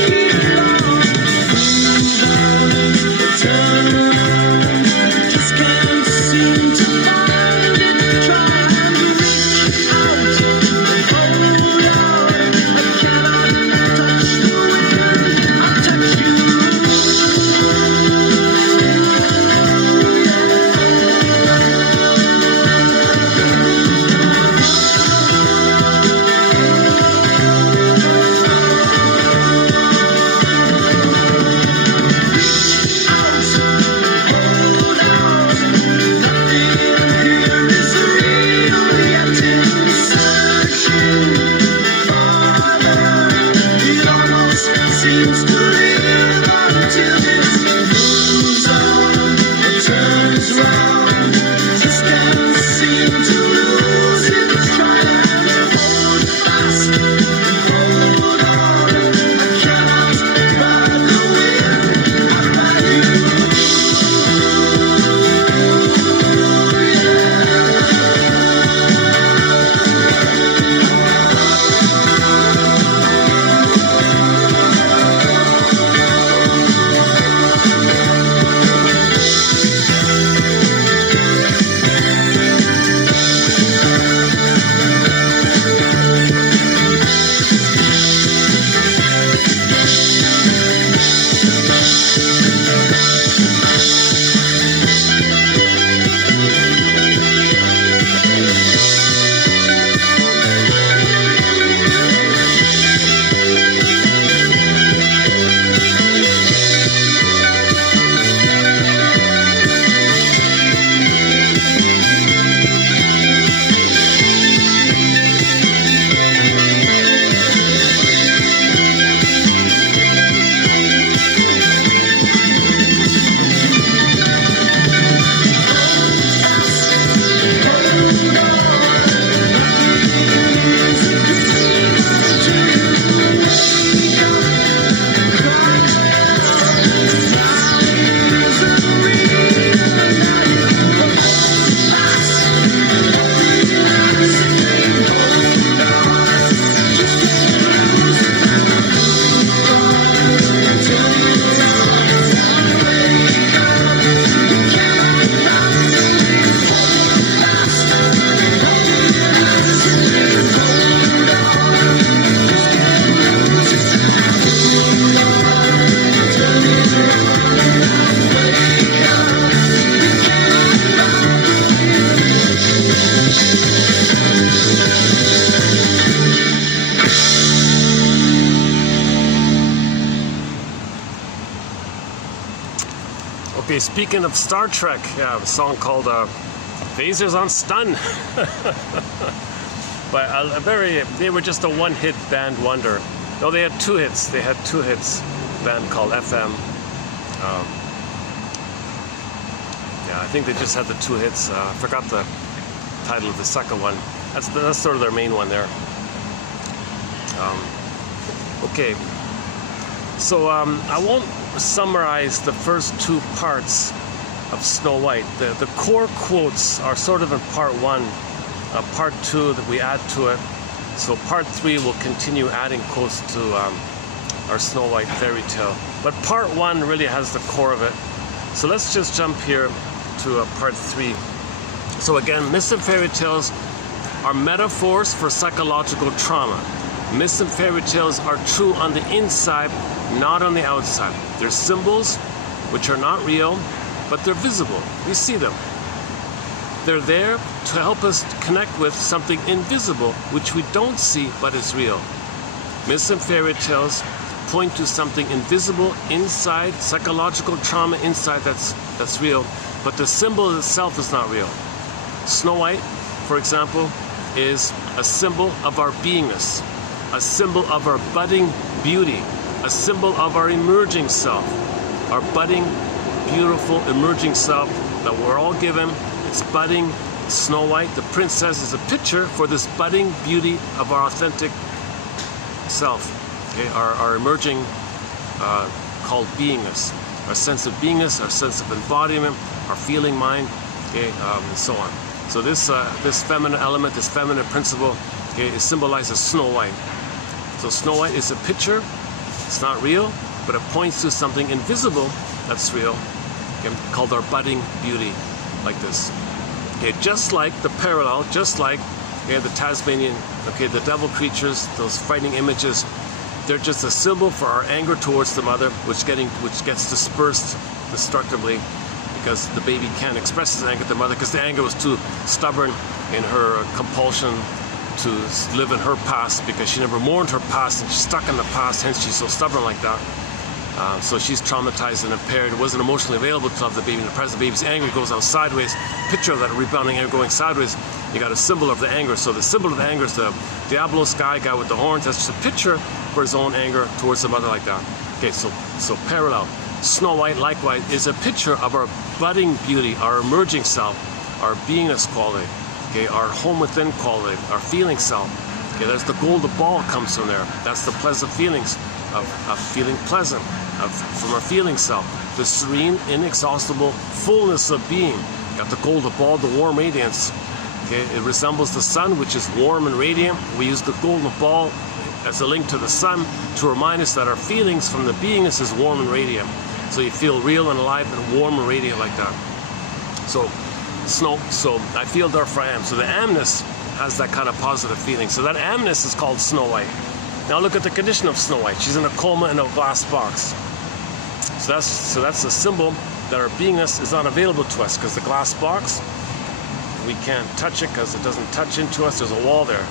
Okay, speaking of Star Trek, yeah, a song called Phasers on Stun. But they were just a one-hit band wonder. No, they had two hits. They had two hits. A band called FM. Yeah, I think they just had the two hits. I forgot the title of the second one. That's sort of their main one there. Okay, so I won't summarize the first two parts of Snow White. The core quotes are sort of in part one. Part two that we add to it. So part three will continue adding quotes to our Snow White fairy tale. But part one really has the core of it. So let's just jump here to part three. So again, myths and fairy tales are metaphors for psychological trauma. Myths and fairy tales are true on the inside, not on the outside. They're symbols which are not real, but they're visible. We see them. They're there to help us connect with something invisible, which we don't see, but is real. Myths and fairy tales point to something invisible inside, psychological trauma inside that's real, but the symbol itself is not real. Snow White, for example, is a symbol of our beingness, a symbol of our budding beauty, a symbol of our emerging self, our budding, beautiful, emerging self that we're all given. It's budding. Snow White, the princess, is a picture for this budding beauty of our authentic self, okay? Our emerging, called beingness, our sense of beingness, our sense of embodiment, our feeling mind, okay, and so on. So this feminine element, this feminine principle, okay, it symbolizes Snow White. So Snow White is a picture. It's not real, but it points to something invisible that's real, okay, called our budding beauty, like this. Okay, just like the parallel, just like, okay, the Tasmanian, okay, the devil creatures, those frightening images, they're just a symbol for our anger towards the mother, which gets dispersed destructively because the baby can't express his anger to the mother because the anger was too stubborn in her compulsion to live in her past because she never mourned her past and she's stuck in the past, hence she's so stubborn like that. So she's traumatized and impaired. It wasn't emotionally available to love the baby in the present. The baby's anger goes out sideways. Picture of that rebounding anger going sideways. You got a symbol of the anger. So the symbol of the anger is the Diablo sky guy with the horns. That's just a picture for his own anger towards the mother like that. Okay, so parallel. Snow White, likewise, is a picture of our budding beauty, our emerging self, our beingness quality, okay, our home within quality, our feeling self. Okay, there's the golden ball comes from there. That's the pleasant feelings of feeling pleasant. From our feeling self, the serene, inexhaustible fullness of being. Got the golden ball, the warm radiance. Okay, it resembles the sun, which is warm and radiant. We use the golden ball as a link to the sun to remind us that our feelings from the beingness is warm and radiant. So you feel real and alive and warm and radiant like that. So I feel therefore I am. So the amness has that kind of positive feeling. So that amness is called Snow White. Now look at the condition of Snow White. She's in a coma in a glass box. So that's a symbol that our beingness is not available to us because the glass box, we can't touch it because it doesn't touch into us. There's a wall there.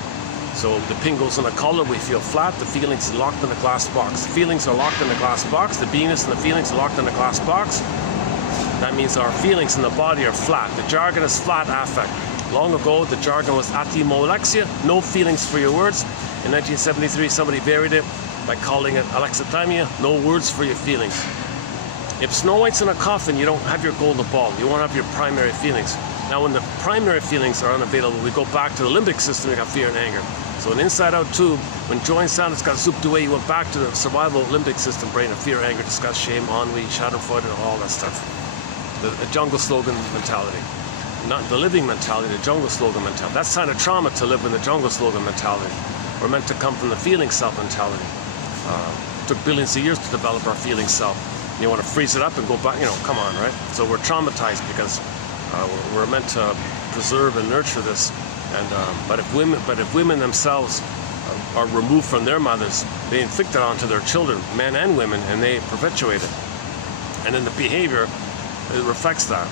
So the pin goes in the color, we feel flat. The feelings are locked in the glass box. The feelings are locked in the glass box. The beingness and the feelings are locked in the glass box. That means our feelings in the body are flat. The jargon is flat affect. Long ago, the jargon was atimolexia, no feelings for your words. In 1973, somebody varied it by calling it alexithymia, no words for your feelings. If Snow White's in a coffin, you don't have your golden ball. You won't have your primary feelings. Now, when the primary feelings are unavailable, we go back to the limbic system. We got fear and anger. So in Inside Out 2, when joy and sadness got souped away, you went back to the survival limbic system brain of fear, anger, disgust, shame, ennui, schadenfreude, and all that stuff. The jungle slogan mentality. Not the living mentality, the jungle slogan mentality. That's kind of trauma to live in the jungle slogan mentality. We're meant to come from the feeling self mentality. It took billions of years to develop our feeling self. You want to freeze it up and go back, come on, right? So we're traumatized because we're meant to preserve and nurture this. And but if women themselves are removed from their mothers, they inflict it onto their children, men and women, and they perpetuate it. And in the behavior, it reflects that.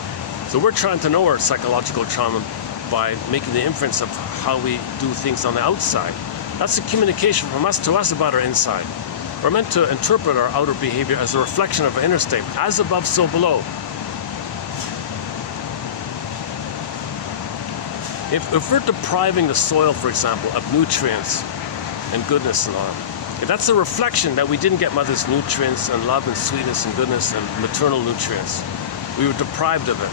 So we're trying to know our psychological trauma by making the inference of how we do things on the outside. That's a communication from us to us about our inside. We're meant to interpret our outer behavior as a reflection of our inner state. As above, so below. If we're depriving the soil, for example, of nutrients and goodness and all, that's a reflection that we didn't get mother's nutrients and love and sweetness and goodness and maternal nutrients. We were deprived of it.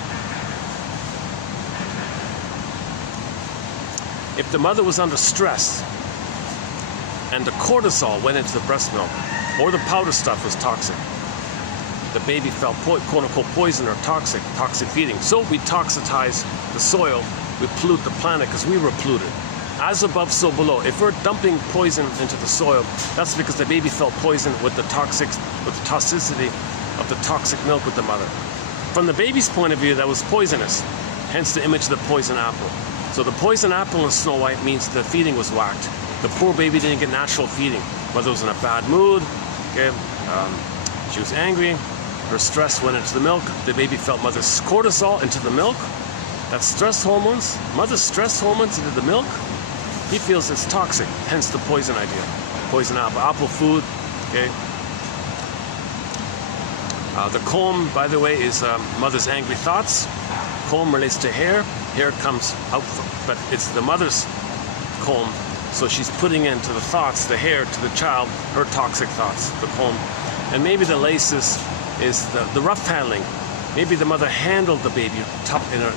If the mother was under stress and the cortisol went into the breast milk, or the powder stuff was toxic, the baby felt quote-unquote poison or toxic feeding. So we toxitize the soil, we pollute the planet because we were polluted. As above, so below. If we're dumping poison into the soil, that's because the baby felt poison with the toxicity of the toxic milk with the mother. From the baby's point of view, that was poisonous, hence the image of the poison apple. So the poison apple in Snow White means the feeding was whacked. The poor baby didn't get natural feeding. Mother was in a bad mood, okay? She was angry, her stress went into the milk, the baby felt mother's cortisol into the milk. That's stress hormones, mother's stress hormones into the milk. He feels it's toxic, hence the poison idea. Poison apple food, okay? The comb, by the way, is mother's angry thoughts. Comb relates to hair. Hair comes out, but it's the mother's comb. So she's putting into the thoughts, the hair, to the child, her toxic thoughts, the comb. And maybe the laces is the rough handling. Maybe the mother handled the baby tough in her.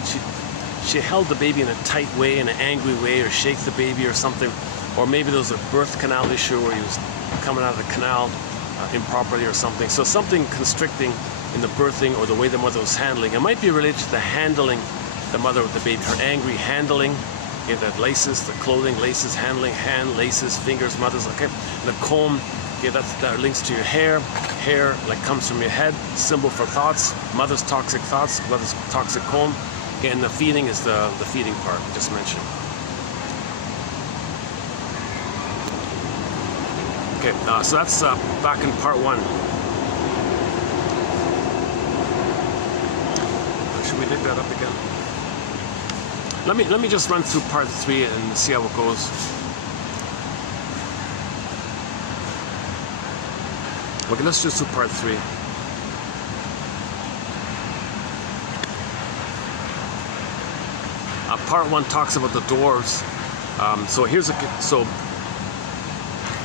She held the baby in a tight way, in an angry way, or shake the baby or something. Or maybe there was a birth canal issue where he was coming out of the canal improperly or something. So something constricting in the birthing or the way the mother was handling. It might be related to the handling the mother with the baby, her angry handling. Okay, the laces, the clothing, laces, handling, hand, laces, fingers, mother's, okay. The comb, okay, that links to your hair. Hair, like, comes from your head, symbol for thoughts. Mother's toxic thoughts, mother's toxic comb. Okay, and the feeding is the feeding part I just mentioned. Okay, so that's back in part 1. Should we dig that up again? Let me just run through part 3 and see how it goes. Okay, let's just do part 3. Part 1 talks about the dwarves. So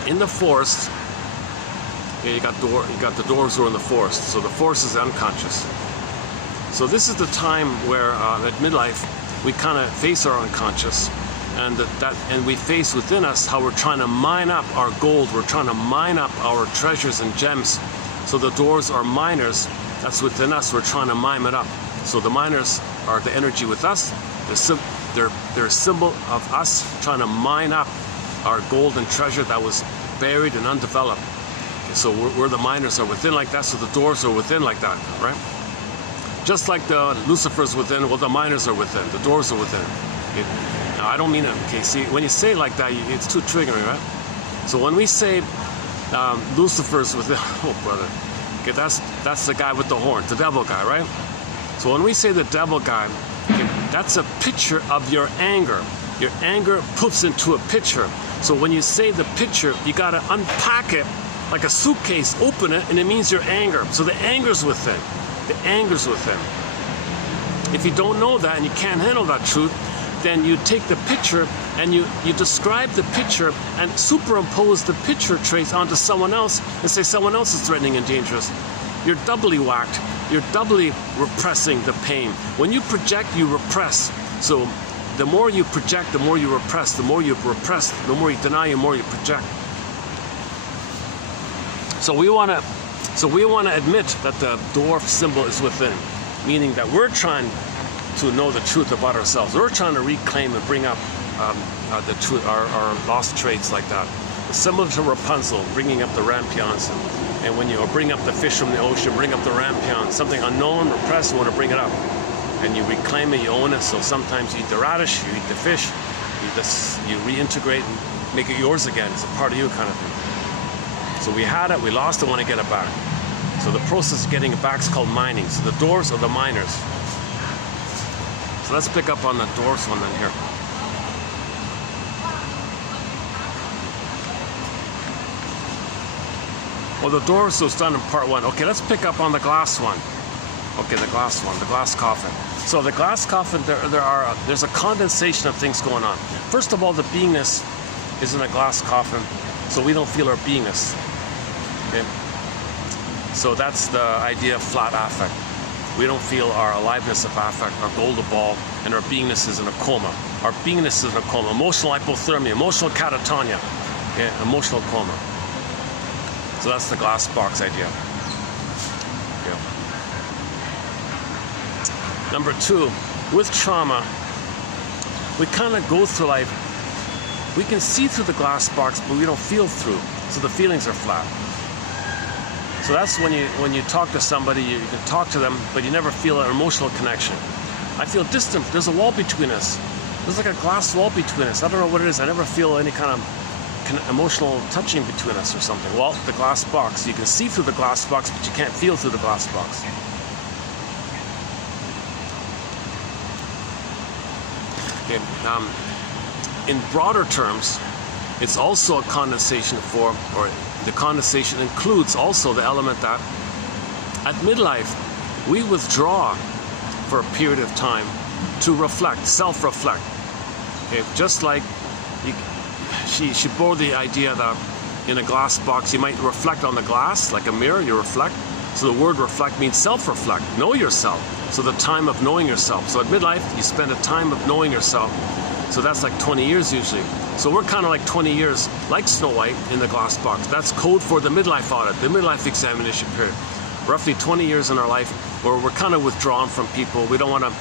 in the forest, you got the dwarves who are in the forest. So the forest is unconscious. So this is the time where at midlife we kind of face our unconscious, and we face within us how we're trying to mine up our gold. We're trying to mine up our treasures and gems. So the dwarves are miners. That's within us. We're trying to mine it up. So the miners are the energy with us. They're a symbol of us trying to mine up our gold and treasure that was buried and undeveloped. So we're the miners are within like that, so the dwarves are within like that, right? Just like the Lucifer's within, well, the miners are within, the dwarves are within. Now, I don't mean it, okay, see, when you say it like that, it's too triggering, right? So when we say Lucifer's within, oh brother, okay, that's the guy with the horn, the devil guy, right? So when we say the devil guy, okay, that's a picture of your anger. Your anger poofs into a picture. So when you say the picture, you gotta unpack it like a suitcase, open it, and it means your anger. So the anger's within. The anger's within. If you don't know that and you can't handle that truth, then you take the picture and you describe the picture and superimpose the picture trace onto someone else and say someone else is threatening and dangerous. You're doubly whacked. You're doubly repressing the pain. When you project, you repress. So the more you project, the more you repress. The more you repress, the more you deny, the more you project. So we want to admit that the dwarf symbol is within, meaning that we're trying to know the truth about ourselves. We're trying to reclaim and bring up the truth, our lost traits like that. Similar to Rapunzel, bringing up the rampions. And when you bring up the fish from the ocean, bring up the rampion, something unknown, repressed, you want to bring it up. And you reclaim it, you own it. So sometimes you eat the radish, you eat the fish, you reintegrate and make it yours again. It's a part of you kind of thing. So we had it, we lost it, want to get it back. So the process of getting it back is called mining. So the dwarves are the miners. So let's pick up on the doors one then here. Well, the doors was done in part one. Okay, let's pick up on the glass one. Okay, the glass one, the glass coffin. So the glass coffin, there's a condensation of things going on. First of all, the beingness is in a glass coffin, so we don't feel our beingness. Okay, so that's the idea of flat affect. We don't feel our aliveness of affect, our golden ball, and our beingness is in a coma. Our beingness is in a coma. Emotional hypothermia, emotional catatonia, okay, emotional coma. So that's the glass box idea. Okay. Number two, with trauma, we kind of go through life. We can see through the glass box, but we don't feel through. So the feelings are flat. So that's when you talk to somebody, you can talk to them, but you never feel an emotional connection. I feel distant. There's a wall between us. There's like a glass wall between us. I don't know what it is. I never feel any kind of emotional touching between us or something. Well, the glass box. You can see through the glass box, but you can't feel through the glass box. Okay. In broader terms, it's also a condensation form, or the condensation includes also the element that at midlife, we withdraw for a period of time to reflect, self-reflect. Okay, just like she bore the idea that in a glass box you might reflect on the glass, like a mirror, you reflect. So the word reflect means self-reflect, know yourself. So the time of knowing yourself. So at midlife, you spend a time of knowing yourself. So that's like 20 years usually. So we're kind of like 20 years, like Snow White in the glass box. That's code for the midlife audit, the midlife examination period. Roughly 20 years in our life where we're kind of withdrawn from people. We don't want to,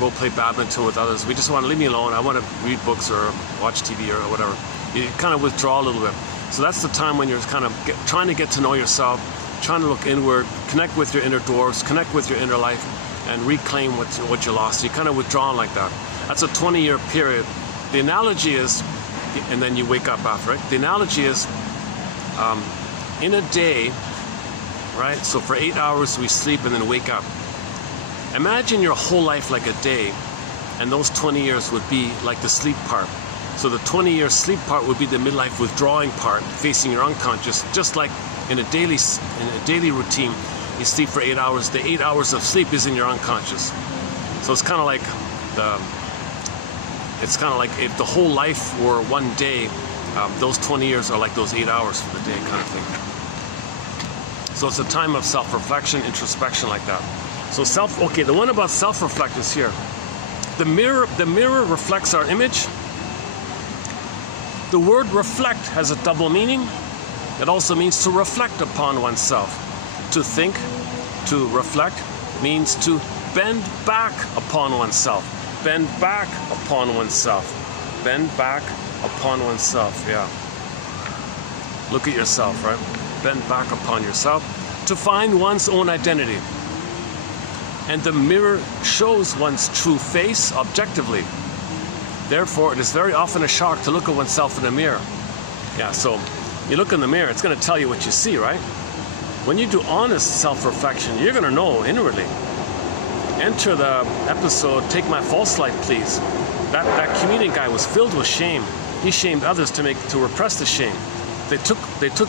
go play badminton with others. We just want to leave me alone. I want to read books or watch TV or whatever. You kind of withdraw a little bit. So that's the time when you're kind of trying to get to know yourself, trying to look inward, connect with your inner dwarfs, connect with your inner life, and reclaim what you lost. You kind of withdrawn like that. That's a 20-year period. The analogy is, and then you wake up after it. The analogy is, in a day, right? So for 8 hours we sleep and then wake up. Imagine your whole life like a day, and those 20 years would be like the sleep part. So the 20-year sleep part would be the midlife withdrawing part, facing your unconscious. Just like in a daily routine, you sleep for 8 hours. The 8 hours of sleep is in your unconscious. So it's kind of like if the whole life were one day, those 20 years are like those 8 hours for the day kind of thing. So it's a time of self-reflection, introspection like that. So the one about self-reflect is here. The mirror reflects our image. The word reflect has a double meaning. It also means to reflect upon oneself. To think, to reflect, means to bend back upon oneself. Bend back upon oneself. Bend back upon oneself, yeah. Look at yourself, right? Bend back upon yourself to find one's own identity. And the mirror shows one's true face objectively. Therefore, it is very often a shock to look at oneself in the mirror. Yeah, so you look in the mirror, it's going to tell you what you see, right? When you do honest self-reflection, you're going to know inwardly. Enter the episode, Take My False Light, Please. That comedian guy was filled with shame. He shamed others to repress the shame. They took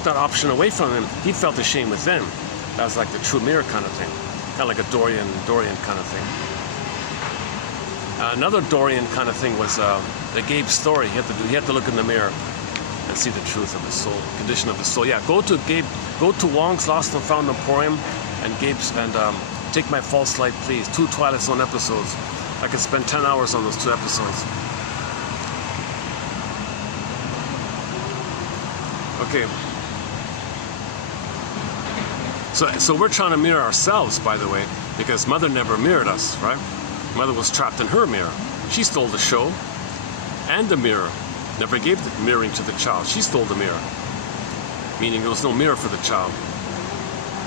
that option away from him. He felt ashamed within. That was like the true mirror kind of thing. Kind of like a Dorian kind of thing. Another Dorian kind of thing was the Gabe's story. He had to look in the mirror and see the truth of his soul, condition of his soul. Yeah, go to Wong's Lost and Found Emporium and Gabe's and Take My False Light, Please. 2 Twilight Zone episodes. I could spend 10 hours on those 2 episodes. Okay. So we're trying to mirror ourselves, by the way, because Mother never mirrored us, right? Mother was trapped in her mirror. She stole the show and the mirror. Never gave the mirroring to the child. She stole the mirror. Meaning there was no mirror for the child.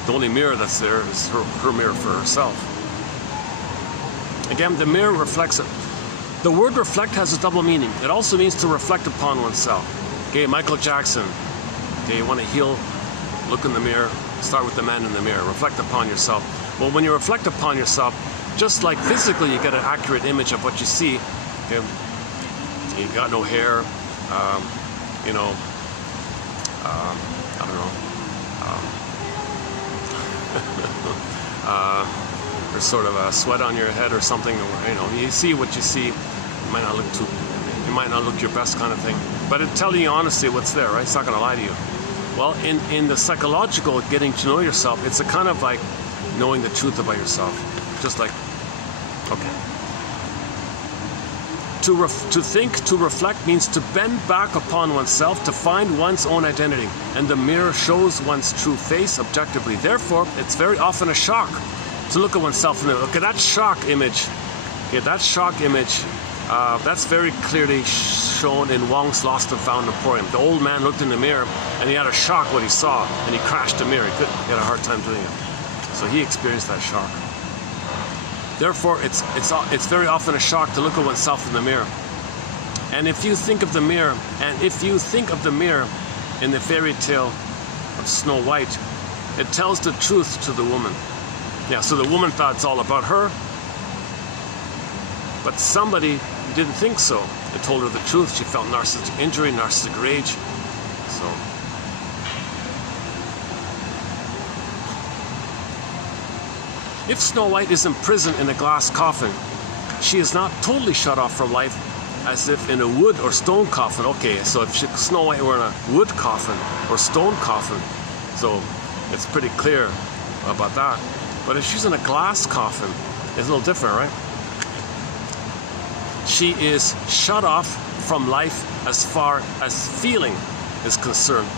The only mirror that's there is her mirror for herself. Again, the mirror reflects it. The word reflect has a double meaning. It also means to reflect upon oneself. Okay, Michael Jackson. Okay, you want to heal? Look in the mirror. Start with the man in the mirror. Reflect upon yourself. Well, when you reflect upon yourself, just like physically, you get an accurate image of what you see. Okay? You got no hair, you know, I don't know. There's sort of a sweat on your head or something. You know, you see what you see. It might not look your best kind of thing, but it's telling you honestly what's there, right? It's not going to lie to you. Well, in the psychological, getting to know yourself, it's a kind of like knowing the truth about yourself. Just like, okay. To think, to reflect means to bend back upon oneself, to find one's own identity, and the mirror shows one's true face objectively. Therefore, it's very often a shock to look at oneself in the mirror. Okay, that shock image, that's very clearly shown in Wong's Lost and Found Emporium. The old man looked in the mirror and he had a shock what he saw, and he crashed the mirror. He had a hard time doing it. So he experienced that shock. Therefore, it's very often a shock to look at oneself in the mirror. And if you think of the mirror, in the fairy tale of Snow White, it tells the truth to the woman. Yeah, so the woman thought it's all about her, but somebody didn't think so. It told her the truth. She felt narcissistic injury, narcissistic rage. So if Snow White is imprisoned in a glass coffin, she is not totally shut off from life as if in a wood or stone coffin. Okay, so if Snow White were in a wood coffin or stone coffin, so it's pretty clear about that. But if she's in a glass coffin, it's a little different, right? She is shut off from life as far as feeling is concerned,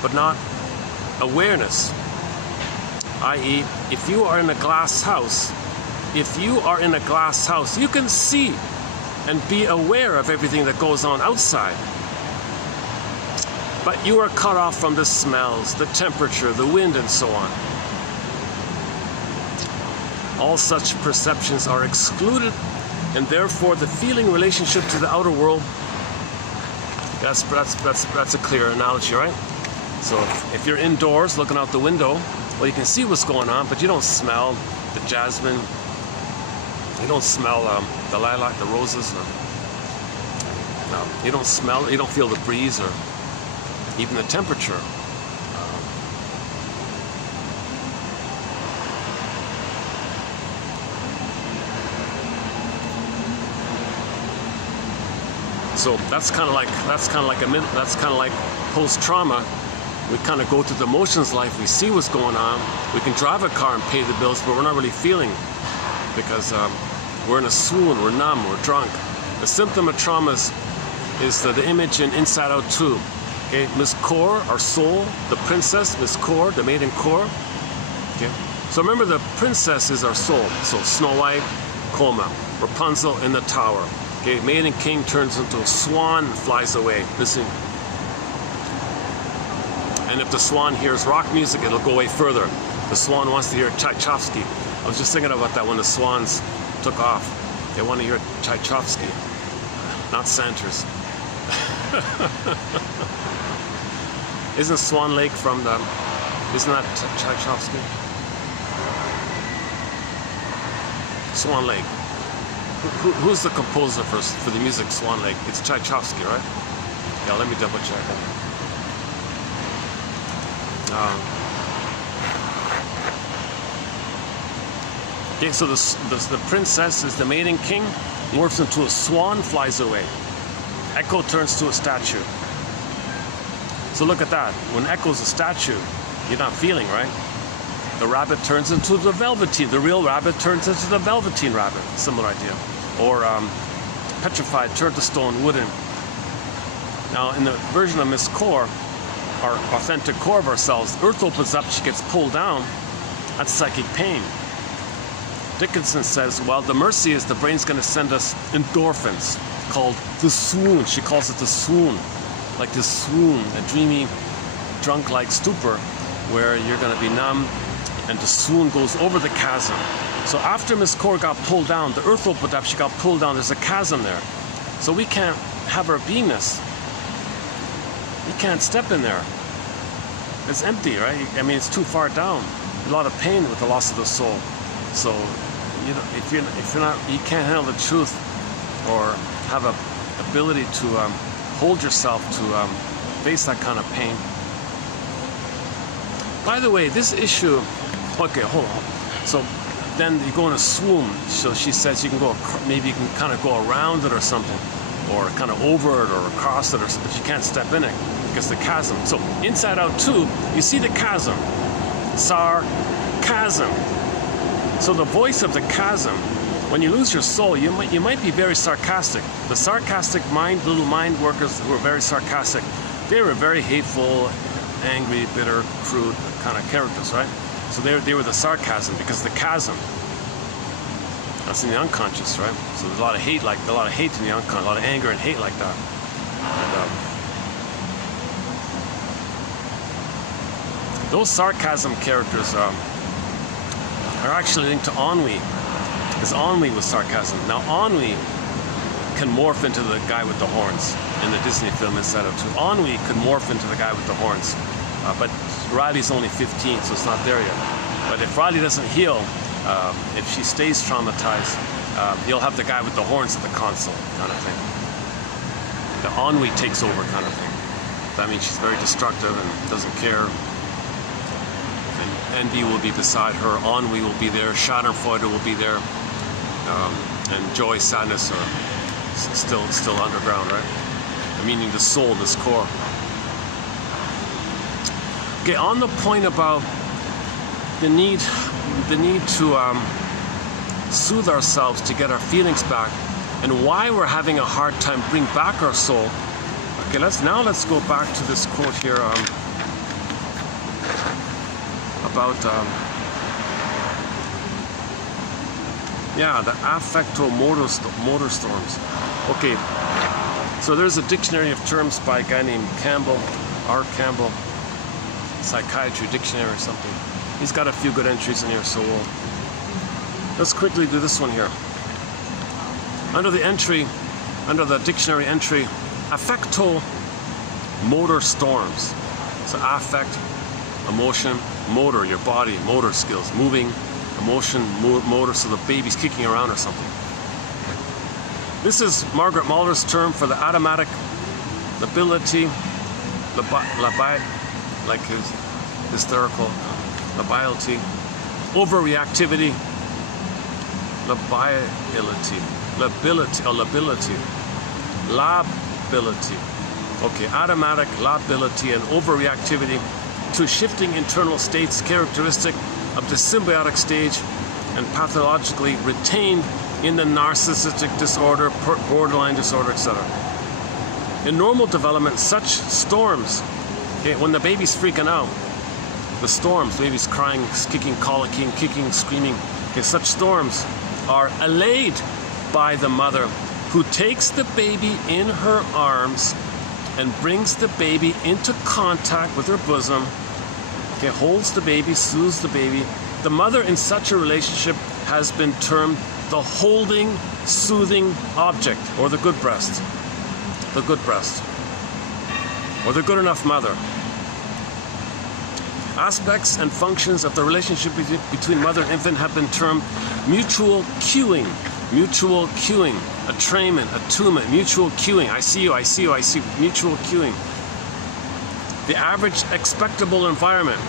but not awareness. I.e., if you are in a glass house, you can see and be aware of everything that goes on outside. But you are cut off from the smells, the temperature, the wind, and so on. All such perceptions are excluded, and therefore the feeling relationship to the outer world, that's a clear analogy, right? So if you're indoors looking out the window, well, you can see what's going on, but you don't smell the jasmine, you don't smell the lilac, the roses, no, you don't smell, you don't feel the breeze or even the temperature. So that's kind of like post-trauma. We kind of go through the motions life. We see what's going on. We can drive a car and pay the bills, but we're not really feeling because we're in a swoon. We're numb. We're drunk. The symptom of trauma is the image in Inside Out 2. Okay, Miss Core, our soul, the princess, Miss Core, the maiden core. Okay, so remember the princess is our soul. So Snow White, coma. Rapunzel in the tower. Okay, maiden king turns into a swan and flies away. Listen. And if the swan hears rock music, it'll go way further. The swan wants to hear Tchaikovsky. I was just thinking about that when the swans took off. They want to hear Tchaikovsky, not Sanders. Isn't Swan Lake from the... Isn't that Tchaikovsky? Swan Lake. Who's the composer for the music Swan Lake? It's Tchaikovsky, right? Yeah, let me double check. Okay, so the princess is the maiden king, morphs into a swan, flies away. Echo turns to a statue. So look at that. When Echo's a statue, you're not feeling, right? The rabbit turns into the velveteen. The real rabbit turns into the velveteen rabbit. Similar idea. Or petrified, turned to stone, wooden. Now, in the version of Miss Core, our authentic core of ourselves, Earth opens up, she gets pulled down. That's psychic pain. Dickinson says, well, the mercy is the brain's going to send us endorphins called the swoon. She calls it the swoon. Like this swoon, a dreamy, drunk-like stupor where you're going to be numb and the swoon goes over the chasm. So after Miss Core got pulled down, the Earth opened up, she got pulled down, there's a chasm there. So we can't have our beingness. You can't step in there. It's empty, right? I mean, it's too far down. A lot of pain with the loss of the soul. So if you're not, you can't handle the truth or have a ability to hold yourself to face that kind of pain. By the way, this issue, okay, hold on. So then you go in a swoon. So she says you can go, maybe you can kind of go around it or something, or kind of over it or across it, or something, but you can't step in it because the chasm. So Inside Out 2, you see the chasm, sarcasm. So the voice of the chasm, when you lose your soul, you might be very sarcastic. The sarcastic little mind workers who are very sarcastic, they were very hateful, angry, bitter, crude kind of characters, right? So they were the sarcasm, because the chasm, that's in the unconscious, right? So there's a lot of hate in the unconscious, a lot of anger and hate like that. And, those sarcasm characters are actually linked to ennui, because ennui was sarcasm. Now ennui can morph into the guy with the horns in the Disney film Inside Out 2. Ennui could morph into the guy with the horns, but Riley's only 15, so it's not there yet. But if Riley doesn't heal, if she stays traumatized, he'll have the guy with the horns at the console, kind of thing. The ennui takes over, kind of thing. That means she's very destructive and doesn't care. And envy will be beside her, ennui will be there, schadenfreude will be there, and joy, sadness are still underground, right? Meaning the soul, this core. Okay, on the point about the need to soothe ourselves to get our feelings back, and why we're having a hard time bring back our soul. Okay, let's go back to this quote here about the affecto-motor storms. Okay, so there's a dictionary of terms by a guy named Campbell, R. Campbell, Psychiatry Dictionary or something. He's got a few good entries in here, so let's quickly do this one here. Under the dictionary entry, affecto-motor storms. So affect, emotion, motor, your body, motor skills, moving, emotion, motor, so the baby's kicking around or something. This is Margaret Muller's term for the automatic lability, like his hysterical lability, overreactivity, lability. Okay, automatic lability and overreactivity to shifting internal states characteristic of the symbiotic stage and pathologically retained in the narcissistic disorder, borderline disorder, etc. In normal development, such storms, okay, when the baby's freaking out, the storms, the baby's crying, kicking, colicking, kicking, screaming, okay, such storms are allayed by the mother, who takes the baby in her arms and brings the baby into contact with her bosom, okay, holds the baby, soothes the baby. The mother in such a relationship has been termed the holding, soothing object, or the good breast, or the good enough mother. Aspects and functions of the relationship between mother and infant have been termed mutual cueing, attunement, mutual cueing. I see you, mutual cueing. The average expectable environment.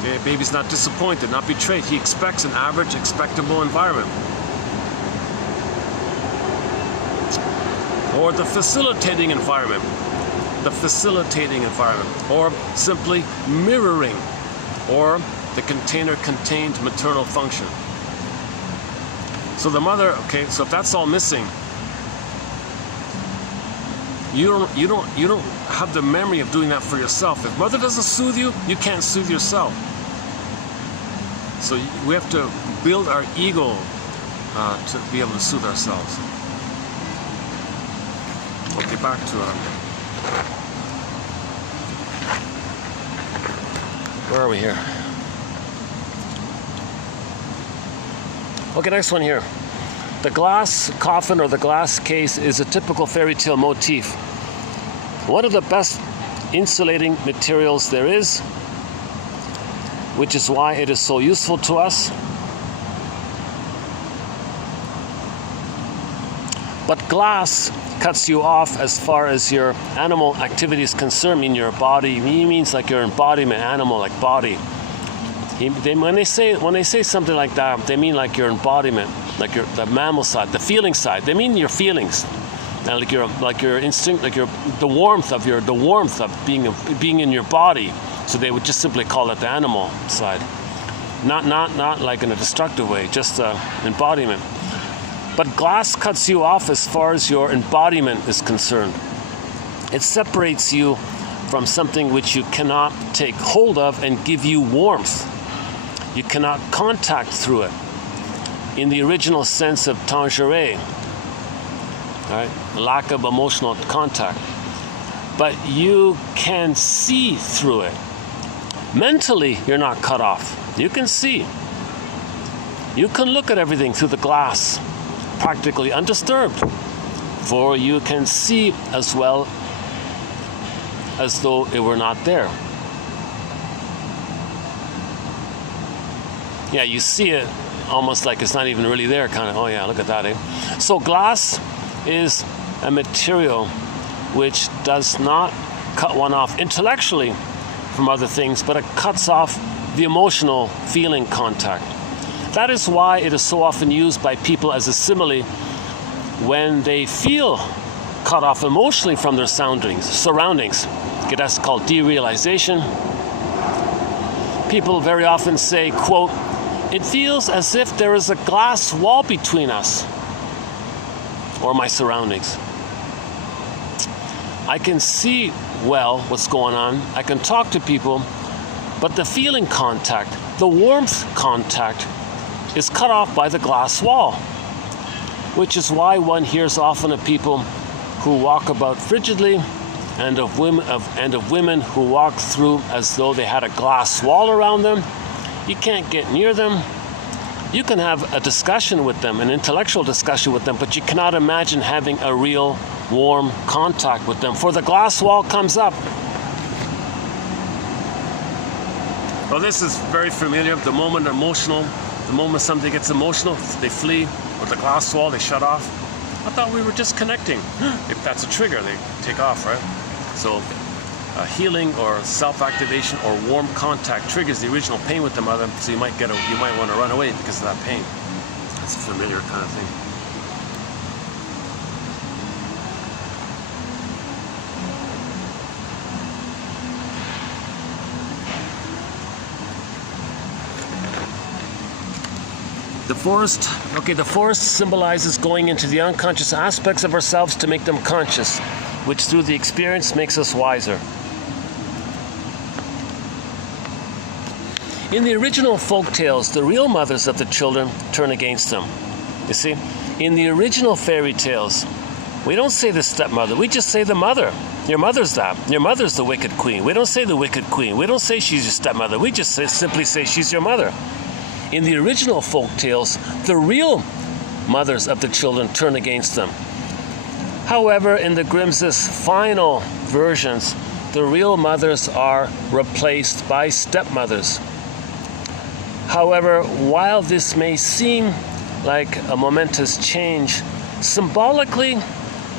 Okay, baby's not disappointed, not betrayed. He expects an average expectable environment. Or the facilitating environment. Or simply mirroring, or the contained maternal function. So the mother, okay, so if that's all missing, you don't have the memory of doing that for yourself. If mother doesn't soothe you, you can't soothe yourself. So we have to build our ego to be able to soothe ourselves. Okay, back to where are we here? Okay, next one here. The glass coffin or the glass case is a typical fairy tale motif. One of the best insulating materials there is, which is why it is so useful to us. But glass cuts you off as far as your animal activity is concerned. I mean, your body. He means like your embodiment, animal, like body. When they say something like that, they mean like your embodiment, like the mammal side, the feeling side. They mean your feelings, and like your instinct, like the warmth of being in your body. So they would just simply call it the animal side, not like in a destructive way, just embodiment. But glass cuts you off as far as your embodiment is concerned. It separates you from something which you cannot take hold of and give you warmth. You cannot contact through it. In the original sense of tangeré, right? Lack of emotional contact. But you can see through it. Mentally, you're not cut off. You can see. You can look at everything through the glass, practically undisturbed, for you can see as well as though it were not there. Yeah, you see it almost like it's not even really there, kind of, oh yeah, look at that, eh? So glass is a material which does not cut one off intellectually from other things, but it cuts off the emotional feeling contact. That is why it is so often used by people as a simile when they feel cut off emotionally from their surroundings. Okay, that's called derealization. People very often say, quote, "It feels as if there is a glass wall between us or my surroundings. I can see well what's going on. I can talk to people, but the feeling contact, the warmth contact is cut off by the glass wall," which is why one hears often of people who walk about frigidly and of women who walk through as though they had a glass wall around them. You can't get near them. You can have a discussion with them, an intellectual discussion with them, but you cannot imagine having a real warm contact with them, for the glass wall comes up. Well, this is very familiar. The moment somebody gets emotional, they flee, or the glass wall, they shut off. I thought we were just connecting. If that's a trigger, they take off, right? So healing or self-activation or warm contact triggers the original pain with the mother, so you might want to run away because of that pain. It's a familiar kind of thing. The forest symbolizes going into the unconscious aspects of ourselves to make them conscious, which through the experience makes us wiser. In the original folk tales, the real mothers of the children turn against them. You see, in the original fairy tales, we don't say the stepmother, we just say the mother. Your mother's that. Your mother's the wicked queen. We don't say the wicked queen. We don't say she's your stepmother. We just simply say she's your mother. In the original folk tales, the real mothers of the children turn against them. However, in the Grimm's final versions, the real mothers are replaced by stepmothers. However, while this may seem like a momentous change, symbolically,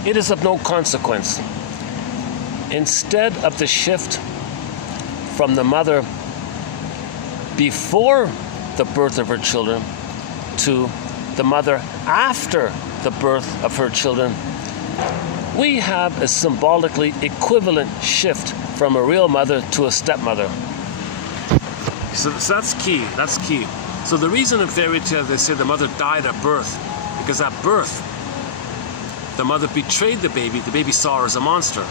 it is of no consequence. Instead of the shift from the mother before the birth of her children to the mother after the birth of her children, we have a symbolically equivalent shift from a real mother to a stepmother. So that's key. That's key. So the reason in fairy tales they say the mother died at birth, because at birth the mother betrayed the baby saw her as a monster.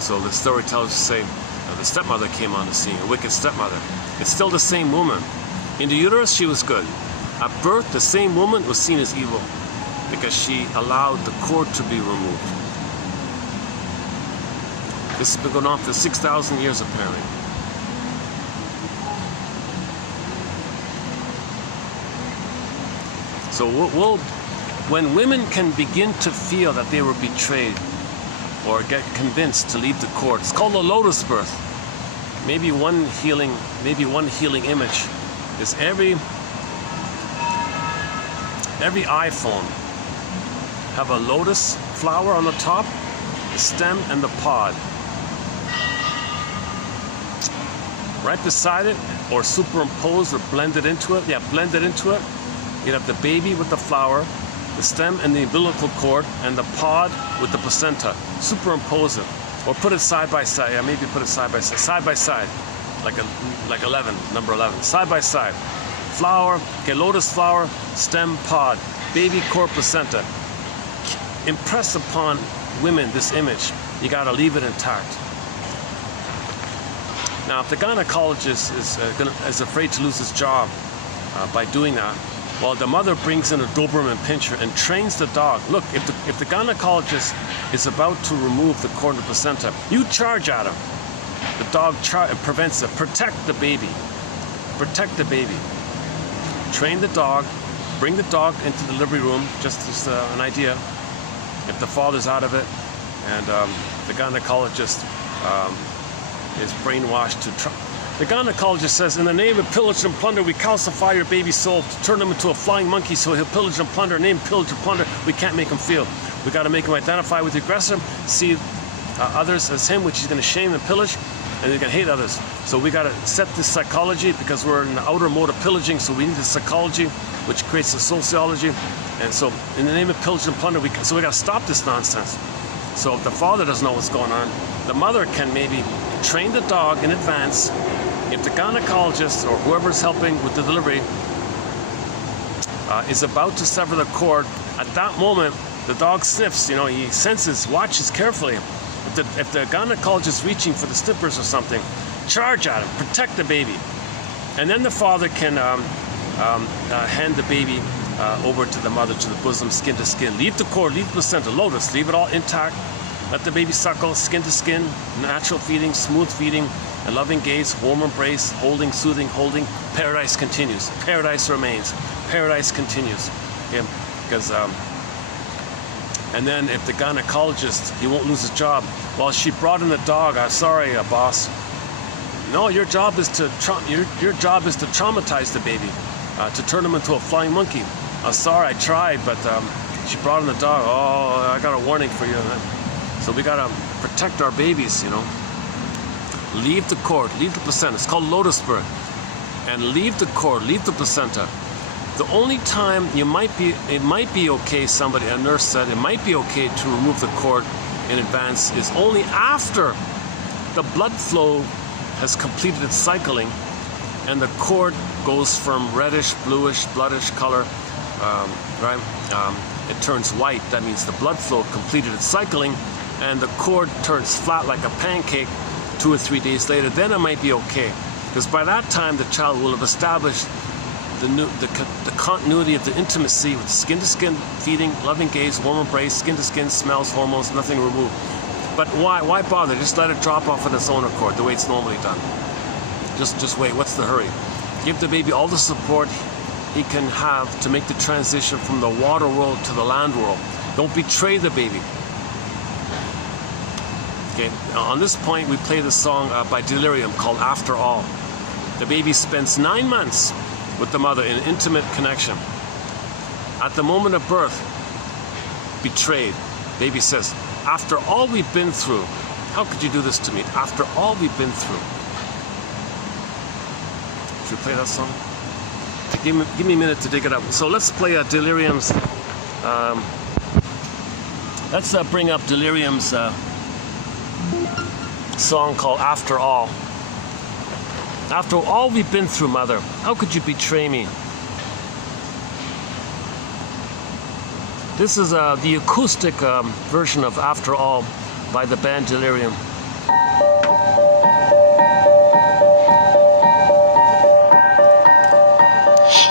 So the storytellers say the stepmother came on the scene, a wicked stepmother. It's still the same woman. In the uterus, she was good. At birth, the same woman was seen as evil because she allowed the cord to be removed. This has been going on for 6,000 years, apparently. So when women can begin to feel that they were betrayed or get convinced to leave the cord, it's called a lotus birth. Maybe one healing image is every iPhone have a lotus flower on the top, the stem, and the pod. Right beside it, or superimposed or blended into it. Yeah, blended into it. You'd have the baby with the flower, the stem and the umbilical cord, and the pod with the placenta. Superimpose it, or put it side by side. Yeah, maybe put it side by side, like 11, number 11, side by side. Flower, okay, lotus flower, stem, pod, baby, cord, placenta. Impress upon women this image. You gotta leave it intact. Now, if the gynecologist is afraid to lose his job by doing that, well, the mother brings in a Doberman pinscher and trains the dog. Look, if the gynecologist is about to remove the cord and placenta, you charge at him. The dog prevents it. Protect the baby. Protect the baby. Train the dog. Bring the dog into the delivery room. Just as an idea. If the father's out of it, and the gynecologist is brainwashed to try. The gynecologist says, in the name of pillage and plunder, we calcify your baby's soul to turn him into a flying monkey so he'll pillage and plunder. Name pillage and plunder, we can't make him feel. We got to make him identify with the aggressor, see others as him, which he's going to shame and pillage, and he's going to hate others. So we got to set this psychology, because we're in the outer mode of pillaging, so we need the psychology, which creates the sociology. And so in the name of pillage and plunder, we got to stop this nonsense. So if the father doesn't know what's going on, the mother can maybe train the dog in advance. If the gynecologist or whoever's helping with the delivery is about to sever the cord, at that moment the dog sniffs, he senses, watches carefully. If the gynecologist is reaching for the snippers or something, charge at him, protect the baby. And then the father can hand the baby over to the mother, to the bosom, skin to skin. Leave the cord, leave the placenta, lotus, leave it all intact. Let the baby suckle, skin to skin, natural feeding, smooth feeding, a loving gaze, warm embrace, holding, soothing, holding. Paradise continues. Paradise remains. Paradise continues. Okay? Because, and then if the gynecologist, he won't lose his job. Well, she brought in the dog. Sorry, boss. No, your job is to traumatize the baby, to turn him into a flying monkey. Sorry, I tried, but she brought in the dog. Oh, I got a warning for you. So we gotta protect our babies, Leave the cord, leave the placenta. It's called lotus birth. And leave the cord, leave the placenta. The only time it might be okay, a nurse said, it might be okay to remove the cord in advance is only after the blood flow has completed its cycling and the cord goes from reddish, bluish, bloodish color, right? It turns white. That means the blood flow completed its cycling, and the cord turns flat like a pancake 2 or 3 days later. Then it might be okay, because by that time the child will have established the continuity of the intimacy with skin-to-skin feeding, loving gaze, warm embrace, skin-to-skin, smells, hormones, nothing removed. But why bother? Just let it drop off on its own accord, the way it's normally done. Just wait. What's the hurry? Give the baby all the support he can have to make the transition from the water world to the land world. Don't betray the baby. Okay. On this point, we play the song by Delirium called After All. The baby spends 9 months with the mother in intimate connection. At the moment of birth, betrayed. Baby says, after all we've been through, how could you do this to me? After all we've been through. Should we play that song? Give me a minute to dig it up. So let's play Delirium's. Let's bring up Delirium's song called After All. After all we've been through, mother, how could you betray me? This is the acoustic version of After All by the band Delirium.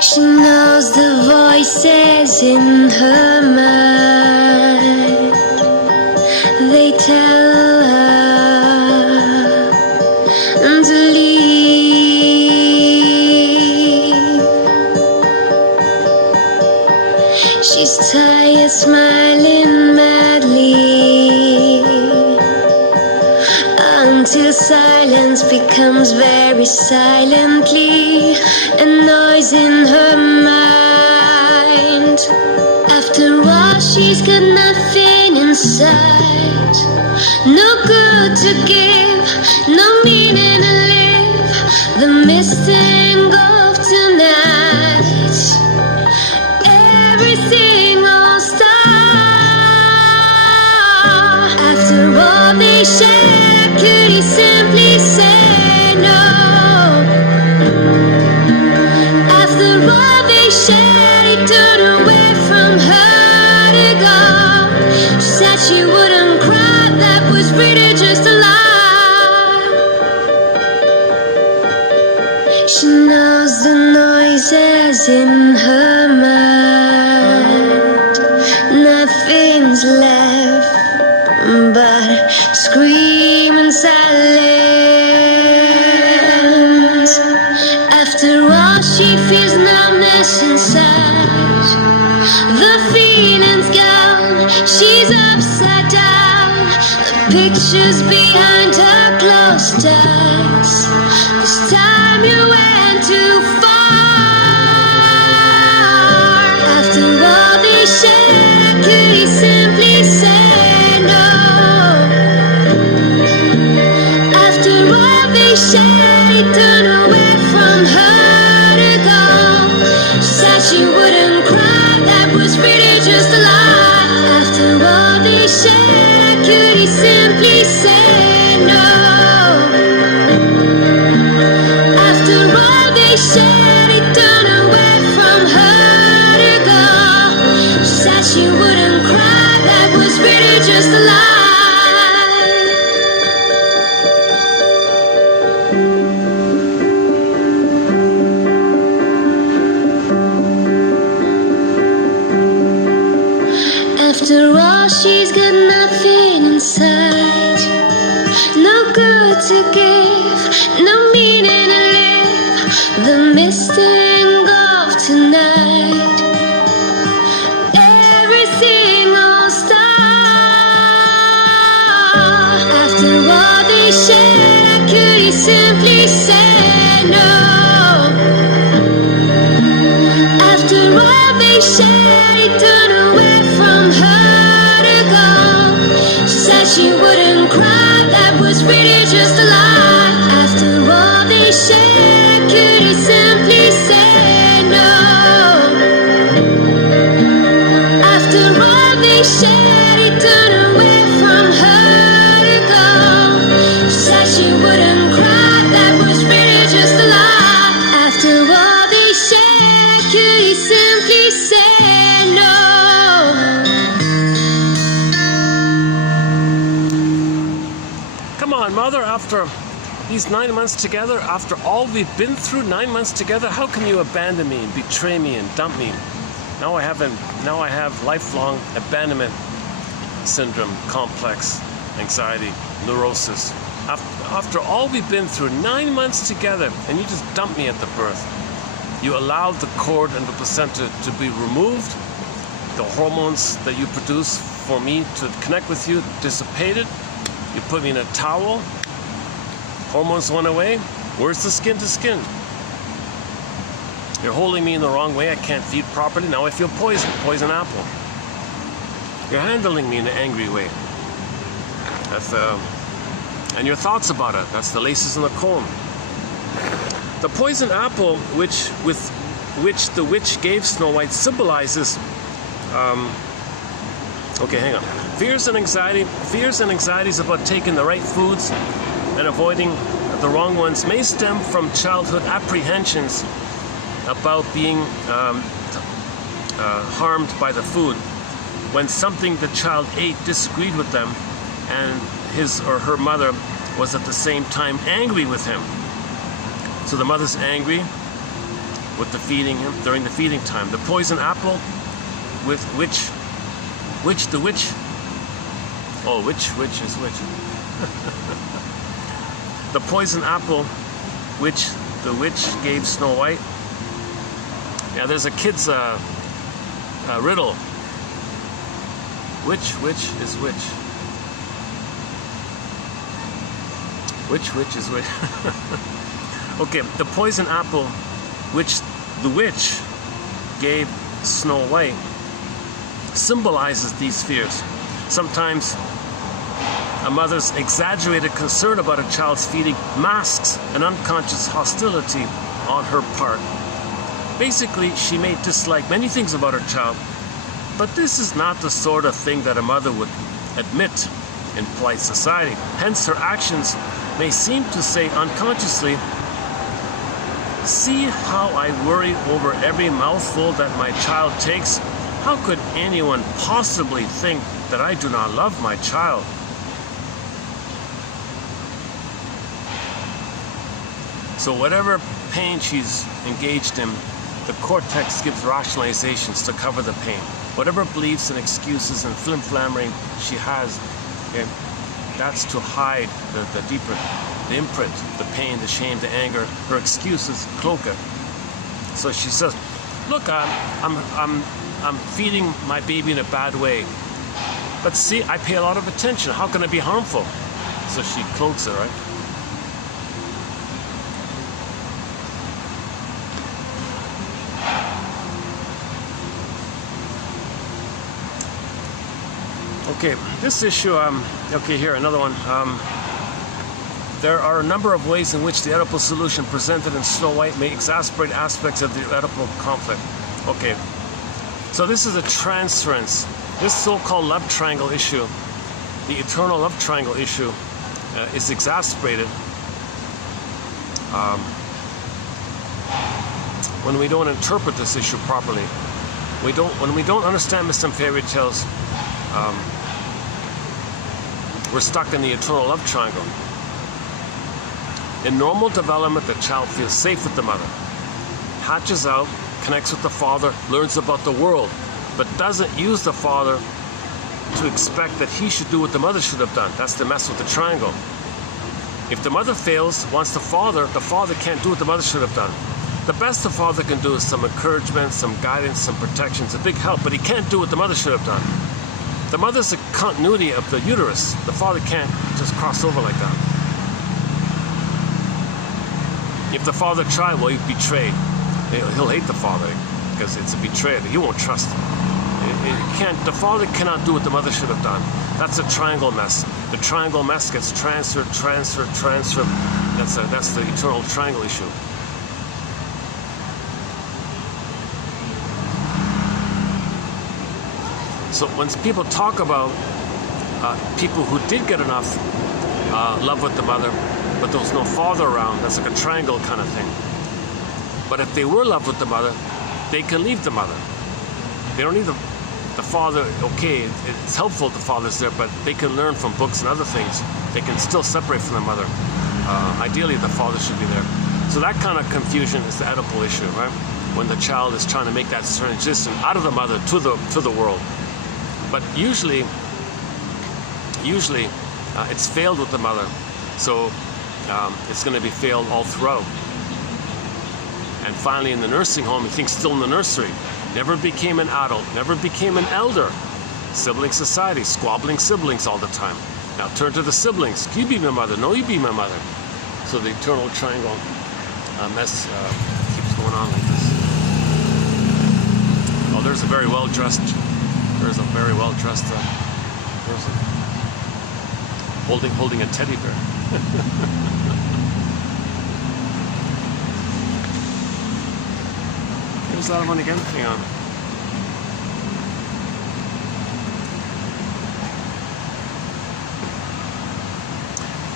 She knows the voices in her mind. They tell her to leave. She's tired, smiling madly, until silence becomes very silently a noise in her mind. After all, she's got nothing inside. No good to give, no meaning to live. The mist engulfed tonight. Everything all stars. After all they shared, could he simply say no? After all they shared, he turned away from her to go. She said she wouldn't cry, that was really just a lie. She knows the noises in her mind. Nothing's left but screaming silence. After all, she feels numbness inside. The feeling's gone, she's upside down. The picture's behind her closed eyes. This time you went too far. After all they shared, could he simply say no? After all they shared, he turned away from her to go. She said she wouldn't cry, that was really just a lie. After all they shared, could he simply say no? After all they shared, he turned away from her to go. She said she wouldn't cry, that was really just a lie. After all, she's got nothing inside. No good to give, no meaning to live. The mist engulfed tonight. Everything all stars. After all they shared, could he simply say no? After all they shared, he turned away from her to go. She said she wouldn't cry, that was really just a lie. After all they shared, could he simply say no? After all they shared, he turned away from her to go. She said she wouldn't cry, that was really just a lie. After all they shared, could he simply say no? Come on, mother, after these 9 months together, after all we've been through, 9 months together, how can you abandon me and betray me and dump me? Now I have lifelong abandonment syndrome, complex, anxiety, neurosis. After all we've been through, 9 months together, and you just dumped me at the birth. You allowed the cord and the placenta to be removed. The hormones that you produce for me to connect with you dissipated. You put me in a towel. Hormones went away. Where's the skin to skin? You're holding me in the wrong way. I can't feed properly. Now I feel poison apple. You're handling me in an angry way. That's and your thoughts about it. That's the laces in the cone. The poison apple, which the witch gave Snow White, symbolizes. Okay, hang on. Fears and anxieties about taking the right foods and avoiding the wrong ones may stem from childhood apprehensions about being harmed by the food. When something the child ate disagreed with them, and his or her mother was at the same time angry with him. So the mother's angry with the feeding him during the feeding time. The poison apple, with which the witch. Oh, which is which? The poison apple, which the witch gave Snow White. Yeah, there's a kid's riddle. Which is which? Which is which? Okay, the poison apple, which the witch gave Snow White symbolizes these fears. Sometimes a mother's exaggerated concern about a child's feeding masks an unconscious hostility on her part. Basically, she may dislike many things about her child, but this is not the sort of thing that a mother would admit in polite society. Hence, her actions may seem to say unconsciously, "See how I worry over every mouthful that my child takes? How could anyone possibly think that I do not love my child?" So whatever pain she's engaged in, the cortex gives rationalizations to cover the pain. Whatever beliefs and excuses and flim-flammery she has, okay, that's to hide the deeper, the imprint, the pain, the shame, the anger. Her excuses cloak it. So she says, "Look, I'm feeding my baby in a bad way, but see, I pay a lot of attention. How can it be harmful?" So she cloaks it, right? Okay, this issue, okay, here, another one. There are a number of ways in which the Oedipal solution presented in Snow White may exacerbate aspects of the Oedipal conflict. Okay, so this is a transference. This so-called love triangle issue, the eternal love triangle issue, is exacerbated when we don't interpret this issue properly. When we don't understand myths and fairy tales, we're stuck in the eternal love triangle. In normal development, the child feels safe with the mother, hatches out, connects with the father, learns about the world, but doesn't use the father to expect that he should do what the mother should have done. That's the mess with the triangle. If the mother fails, wants the father can't do what the mother should have done. The best the father can do is some encouragement, some guidance, some protection. It's a big help, but he can't do what the mother should have done. The mother's the continuity of the uterus. The father can't just cross over like that. If the father tried, well, he's betrayed. He'll hate the father because it's a betrayal. He won't trust him. The father cannot do what the mother should have done. That's a triangle mess. The triangle mess gets transferred. That's the eternal triangle issue. So when people talk about people who did get enough love with the mother, but there was no father around, that's like a triangle kind of thing. But if they were loved with the mother, they can leave the mother. They don't need the father. Okay, it's helpful the father's there, but they can learn from books and other things. They can still separate from the mother. Ideally, the father should be there. So that kind of confusion is the Oedipal issue, right? When the child is trying to make that transition out of the mother to the world. But usually it's failed with the mother, so it's going to be failed all throughout. And finally in the nursing home, he thinks still in the nursery, never became an adult, never became an elder. Sibling society, squabbling siblings all the time. Now turn to the siblings. You be my mother. No, you be my mother. So the eternal triangle mess keeps going on like this. Oh, there's a very well-dressed person holding a teddy bear. Here's that one again. Hang on.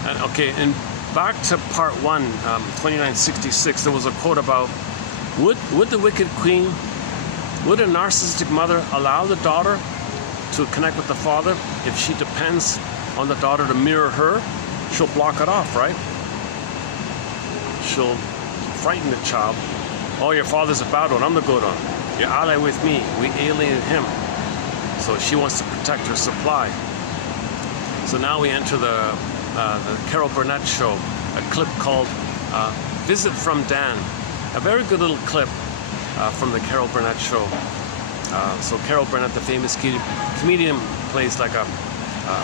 And okay, and back to part 1, 2966, there was a quote about, would the wicked queen, would a narcissistic mother allow the daughter to connect with the father? If she depends on the daughter to mirror her, she'll block it off, right? She'll frighten the child. Oh, your father's a bad one, I'm the good one. You're ally with me, we alienated him. So she wants to protect her supply. So now we enter the Carol Burnett show, a clip called Visit from Dan. A very good little clip from the Carol Burnett show. So Carol Burnett, the famous comedian, plays like a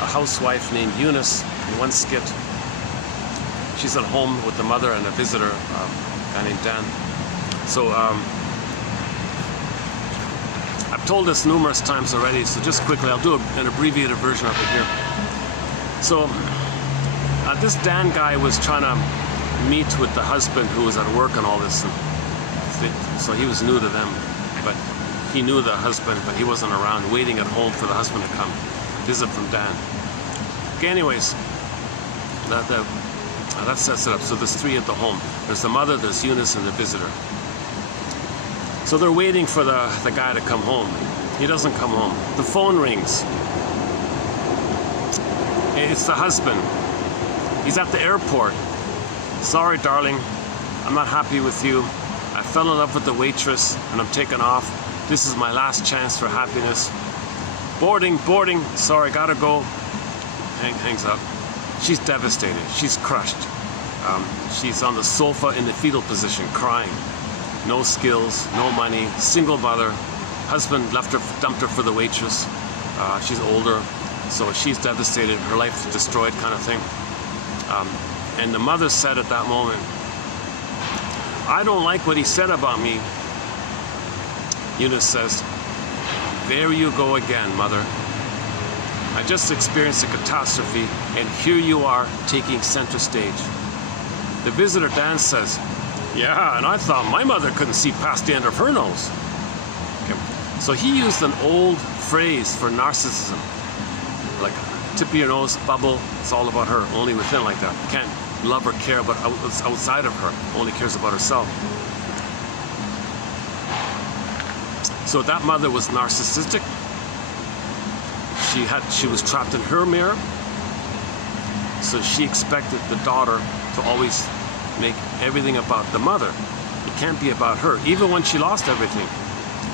housewife named Eunice in one skit. She's at home with the mother and a visitor, a guy named Dan. So I've told this numerous times already, so just quickly, I'll do an abbreviated version of it here. So this Dan guy was trying to meet with the husband who was at work and all this, and so he was new to them, but he knew the husband, but he wasn't around, waiting at home for the husband to come visit from Dan. Okay, anyways, that sets it up. So there's three at the home. There's the mother, there's Eunice, and the visitor. So they're waiting for the guy to come home. He doesn't come home. The phone rings. It's the husband. He's at the airport. Sorry, darling, I'm not happy with you. I fell in love with the waitress and I'm taking off. This is my last chance for happiness. Boarding. Sorry, gotta go. Hangs up. She's devastated. She's crushed. She's on the sofa in the fetal position, crying. No skills, no money, single mother. Husband dumped her for the waitress. She's older, so she's devastated. Her life is destroyed, kind of thing. And the mother said at that moment, I don't like what he said about me. Eunice says, there you go again, mother. I just experienced a catastrophe, and here you are taking center stage. The visitor, Dan, says, yeah, and I thought my mother couldn't see past the end of her nose. Okay. So he used an old phrase for narcissism, like tip of your nose, bubble, it's all about her, only within like that. You can't love or care about what's outside of her, only cares about herself. So that mother was narcissistic. She was trapped in her mirror, so she expected the daughter to always make everything about the mother. It can't be about her, even when she lost everything.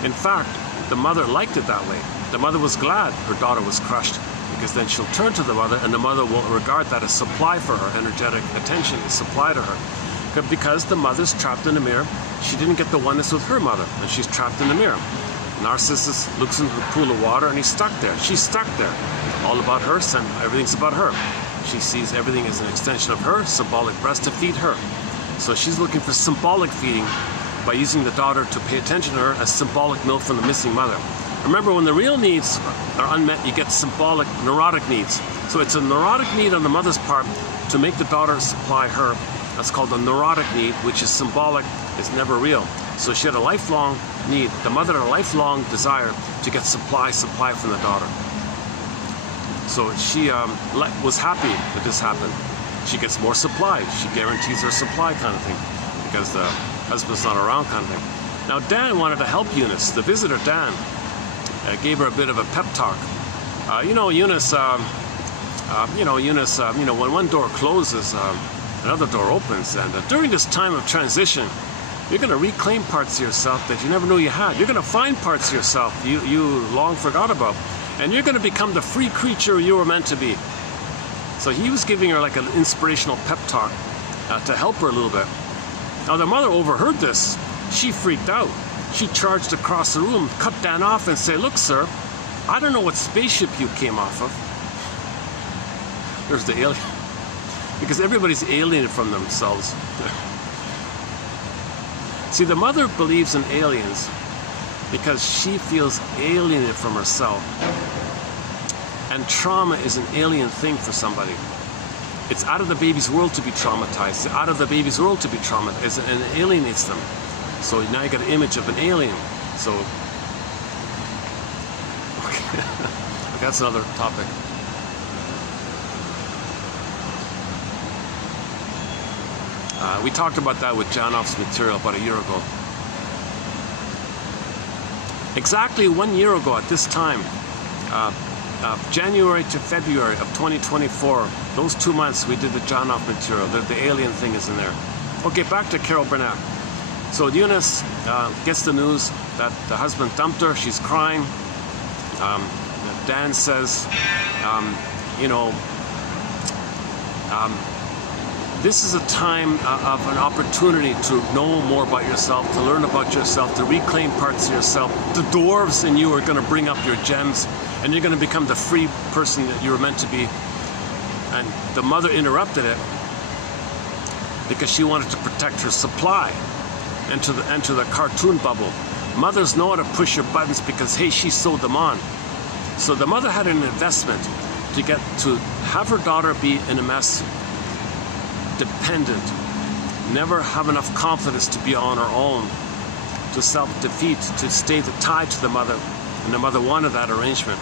In fact, the mother liked it that way. The mother was glad her daughter was crushed, because then she'll turn to the mother, and the mother will regard that as supply for her. Energetic attention is supply to her. Because the mother's trapped in the mirror, she didn't get the oneness with her mother, and she's trapped in the mirror. Narcissus looks into the pool of water and he's stuck there. She's stuck there. All about her, everything's about her. She sees everything as an extension of her, symbolic breast to feed her. So she's looking for symbolic feeding by using the daughter to pay attention to her as symbolic milk from the missing mother. Remember, when the real needs are unmet, you get symbolic neurotic needs. So it's a neurotic need on the mother's part to make the daughter supply her. That's called a neurotic need, which is symbolic, it's never real. So she had a lifelong need. The mother had a lifelong desire to get supply from the daughter. So she was happy that this happened. She gets more supply. She guarantees her supply, kind of thing, because the husband's not around, kind of thing. Now Dan wanted to help Eunice. The visitor, Dan, gave her a bit of a pep talk. Eunice, when one door closes, another door opens. And during this time of transition, you're going to reclaim parts of yourself that you never knew you had. You're going to find parts of yourself you long forgot about. And you're going to become the free creature you were meant to be. So he was giving her like an inspirational pep talk to help her a little bit. Now the mother overheard this. She freaked out. She charged across the room, cut Dan off and said, look, sir, I don't know what spaceship you came off of. There's the alien. Because everybody's alienated from themselves. See, the mother believes in aliens because she feels alienated from herself. And trauma is an alien thing for somebody. It's out of the baby's world to be traumatized. It's out of the baby's world to be traumatized, and it alienates them. So now you get an image of an alien. So, okay. That's another topic. We talked about that with Janoff's material about a year ago. Exactly 1 year ago at this time, January to February of 2024, those 2 months we did the Janoff material. The alien thing is in there. Okay, back to Carol Burnett. So Eunice gets the news that the husband dumped her. She's crying. Dan says, this is a time of an opportunity to know more about yourself, to learn about yourself, to reclaim parts of yourself. The dwarves in you are going to bring up your gems, and you're going to become the free person that you were meant to be. And the mother interrupted it because she wanted to protect her supply. Enter the cartoon bubble. Mothers know how to push your buttons because, hey, she sewed them on. So the mother had an investment to have her daughter be in a mess, dependent, never have enough confidence to be on her own, to self-defeat, to stay tied to the mother, and the mother wanted that arrangement.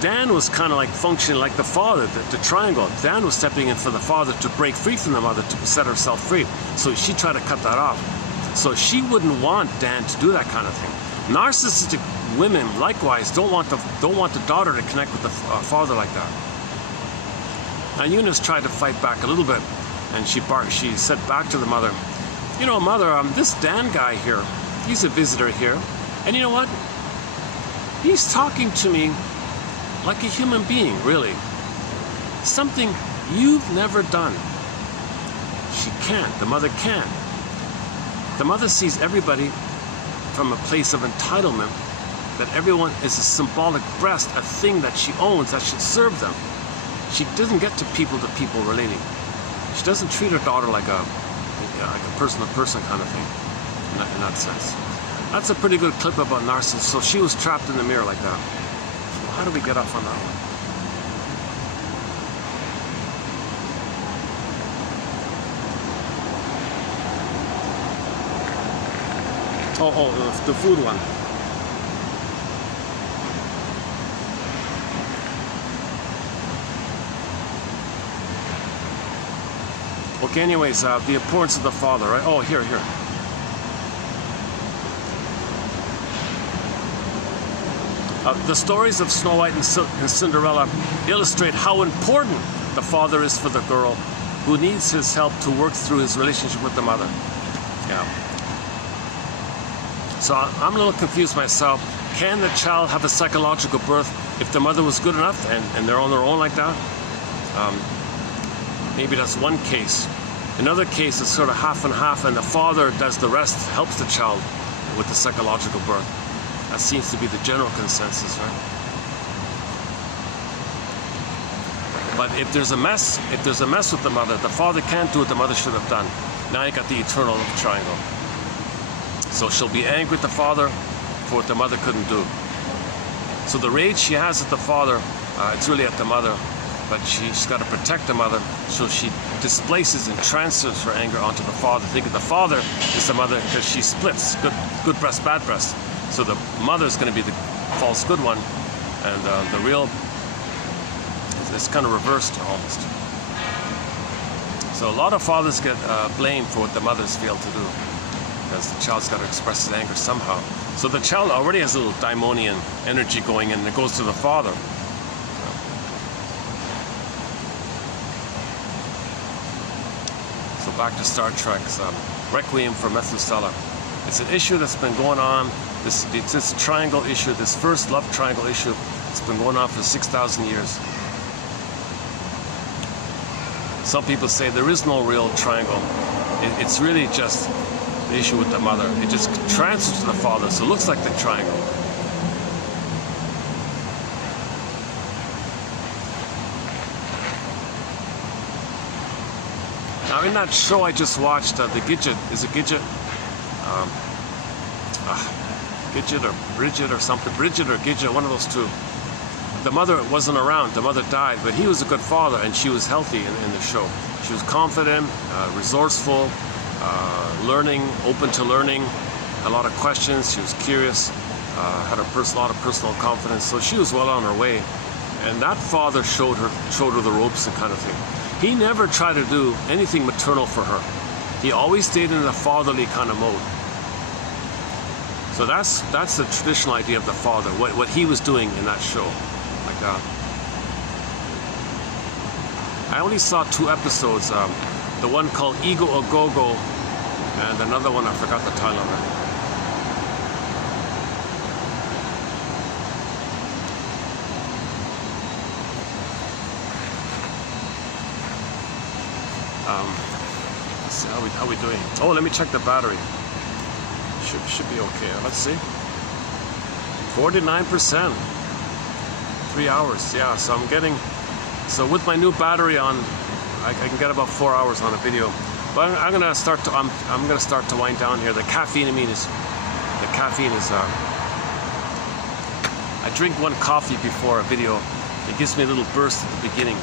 Dan was kind of like functioning like the father, the triangle. Dan was stepping in for the father to break free from the mother, to set herself free. So she tried to cut that off. So she wouldn't want Dan to do that kind of thing. Narcissistic women, likewise, don't want the daughter to connect with the father like that. And Eunice tried to fight back a little bit, and she said back to the mother, you know, mother, this Dan guy here, he's a visitor here, and you know what? He's talking to me like a human being, really. Something you've never done. She can't. The mother can. The mother sees everybody from a place of entitlement, that everyone is a symbolic breast, a thing that she owns, that should serve them. She doesn't get to people relating. She doesn't treat her daughter like a person-to-person kind of thing, in that sense. That's a pretty good clip about narcissism. So she was trapped in the mirror like that. So how do we get off on that one? Oh, the food one. Okay, anyways, the importance of the father, right? Oh, here. The stories of Snow White and Cinderella illustrate how important the father is for the girl who needs his help to work through his relationship with the mother. Yeah. So I'm a little confused myself. Can the child have a psychological birth if the mother was good enough and they're on their own like that? Maybe that's one case. Another case is sort of half and half, and the father does the rest, helps the child with the psychological birth. That seems to be the general consensus, right? But if there's a mess with the mother, the father can't do what the mother should have done. Now you got the eternal love triangle. So she'll be angry with the father for what the mother couldn't do. So the rage she has at the father, it's really at the mother, but she's got to protect the mother, so she displaces and transfers her anger onto the father, thinking the father is the mother because she splits, good breast, bad breast. So the mother's going to be the false good one, and the real, it's kind of reversed almost. So a lot of fathers get blamed for what the mothers failed to do, because the child's got to express his anger somehow. So the child already has a little daimonian energy going in, and it goes to the father. So back to Star Trek's Requiem for Methuselah. It's an issue that's been going on, this triangle issue, this first love triangle issue, it's been going on for 6,000 years. Some people say there is no real triangle. It's really just the issue with the mother. It just transfers to the father, so it looks like the triangle. Now in that show I just watched, the Gidget, is it Gidget? Gidget or Bridget or something, Bridget or Gidget, one of those two. The mother wasn't around, the mother died, but he was a good father and she was healthy in the show. She was confident, resourceful, learning, open to learning, a lot of questions, she was curious, had a lot of personal confidence, so she was well on her way. And that father showed her the ropes and kind of thing. He never tried to do anything maternal for her. He always stayed in a fatherly kind of mode. So that's the traditional idea of the father, what he was doing in that show. Like I only saw 2 episodes, the one called Ego A Go-Go, and another one, I forgot the title of it. Let's see, how we doing? Oh, let me check the battery. Should be okay. Let's see. 49%. 3 hours. Yeah, so I'm getting. So with my new battery on, I can get about 4 hours on a video. But I'm gonna start to. I'm gonna start to wind down here. The caffeine caffeine is, I drink one coffee before a video. It gives me a little burst at the beginning,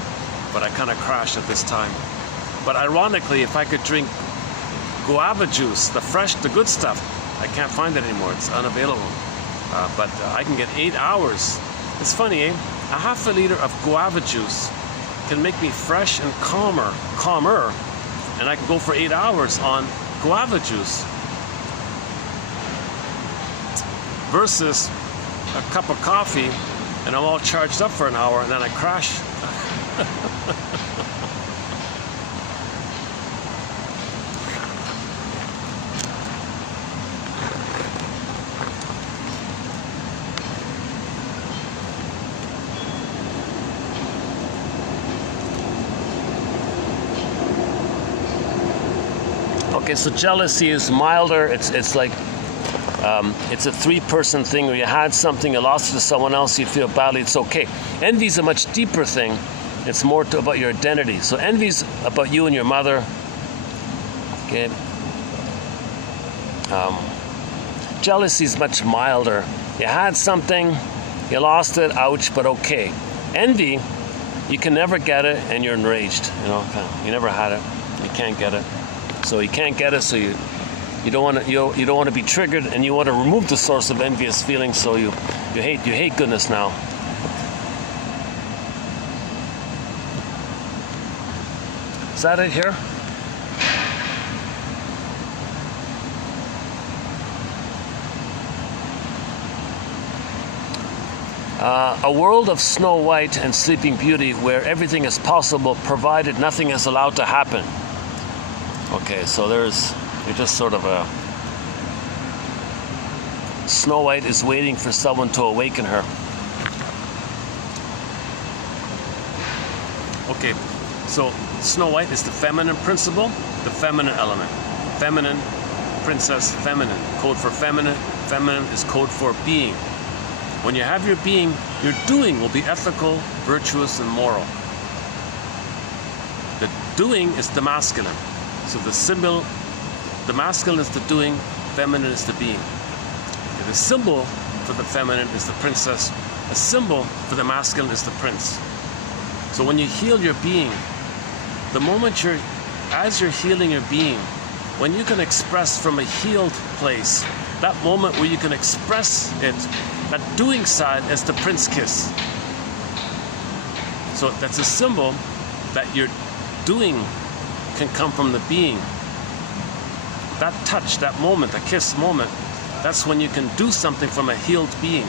but I kind of crash at this time. But ironically, if I could drink guava juice, the good stuff, I can't find it anymore. It's unavailable. But I can get 8 hours. It's funny, eh? A half a liter of guava juice can make me fresh and calmer, and I can go for 8 hours on guava juice. Versus a cup of coffee, and I'm all charged up for an hour, and then I crash. Okay, so jealousy is milder. It's like it's a three-person thing where you had something, you lost it to someone else, you feel badly. It's okay. Envy is a much deeper thing. It's more about your identity. So envy's about you and your mother. Okay. Jealousy is much milder. You had something, you lost it. Ouch, but okay. Envy, you can never get it, and you're enraged. You never had it. You can't get it. So you can't get it, so you don't want to be triggered, and you want to remove the source of envious feelings. So you hate goodness now. Is that it here? A world of Snow White and Sleeping Beauty where everything is possible provided nothing is allowed to happen. Okay, so you're just sort of a... Snow White is waiting for someone to awaken her. Okay, so Snow White is the feminine principle, the feminine element. Feminine, princess, feminine. Code for feminine. Feminine is code for being. When you have your being, your doing will be ethical, virtuous, and moral. The doing is the masculine. So the symbol, the masculine is the doing, feminine is the being. And the symbol for the feminine is the princess. A symbol for the masculine is the prince. So when you heal your being, the moment as you're healing your being, when you can express from a healed place, that moment where you can express it, that doing side is the prince kiss. So that's a symbol that your doing can come from the being. That touch, that moment, the kiss moment, that's when you can do something from a healed being.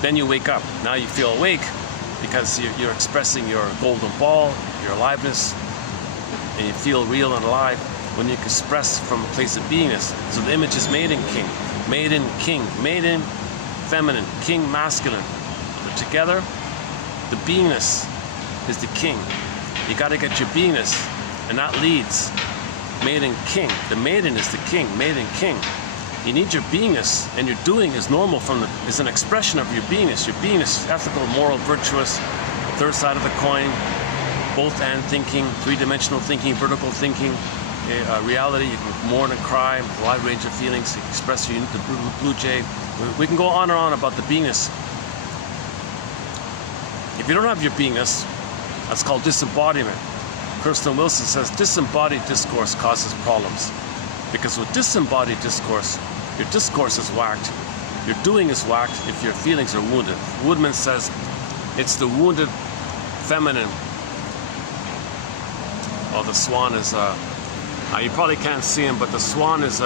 Then you wake up. Now you feel awake because you're expressing your golden ball, your aliveness, and you feel real and alive when you can express from a place of beingness. So the image is maiden king, maiden king, maiden feminine, king masculine. But together, the beingness is the king. You got to get your beingness, and that leads maiden king. The maiden is the king, maiden king. You need your beingness, and your doing is normal is an expression of your beingness. Your beingness is ethical, moral, virtuous. Third side of the coin, both and thinking, three-dimensional thinking, vertical thinking, reality. You can mourn and cry, a wide range of feelings. You can express your the blue jay. We can go on and on about the beingness. If you don't have your beingness, that's called disembodiment. Kirsten Wilson says disembodied discourse causes problems. Because with disembodied discourse, your discourse is whacked. Your doing is whacked if your feelings are wounded. Woodman says it's the wounded feminine. Oh, the swan is, you probably can't see him, but the swan is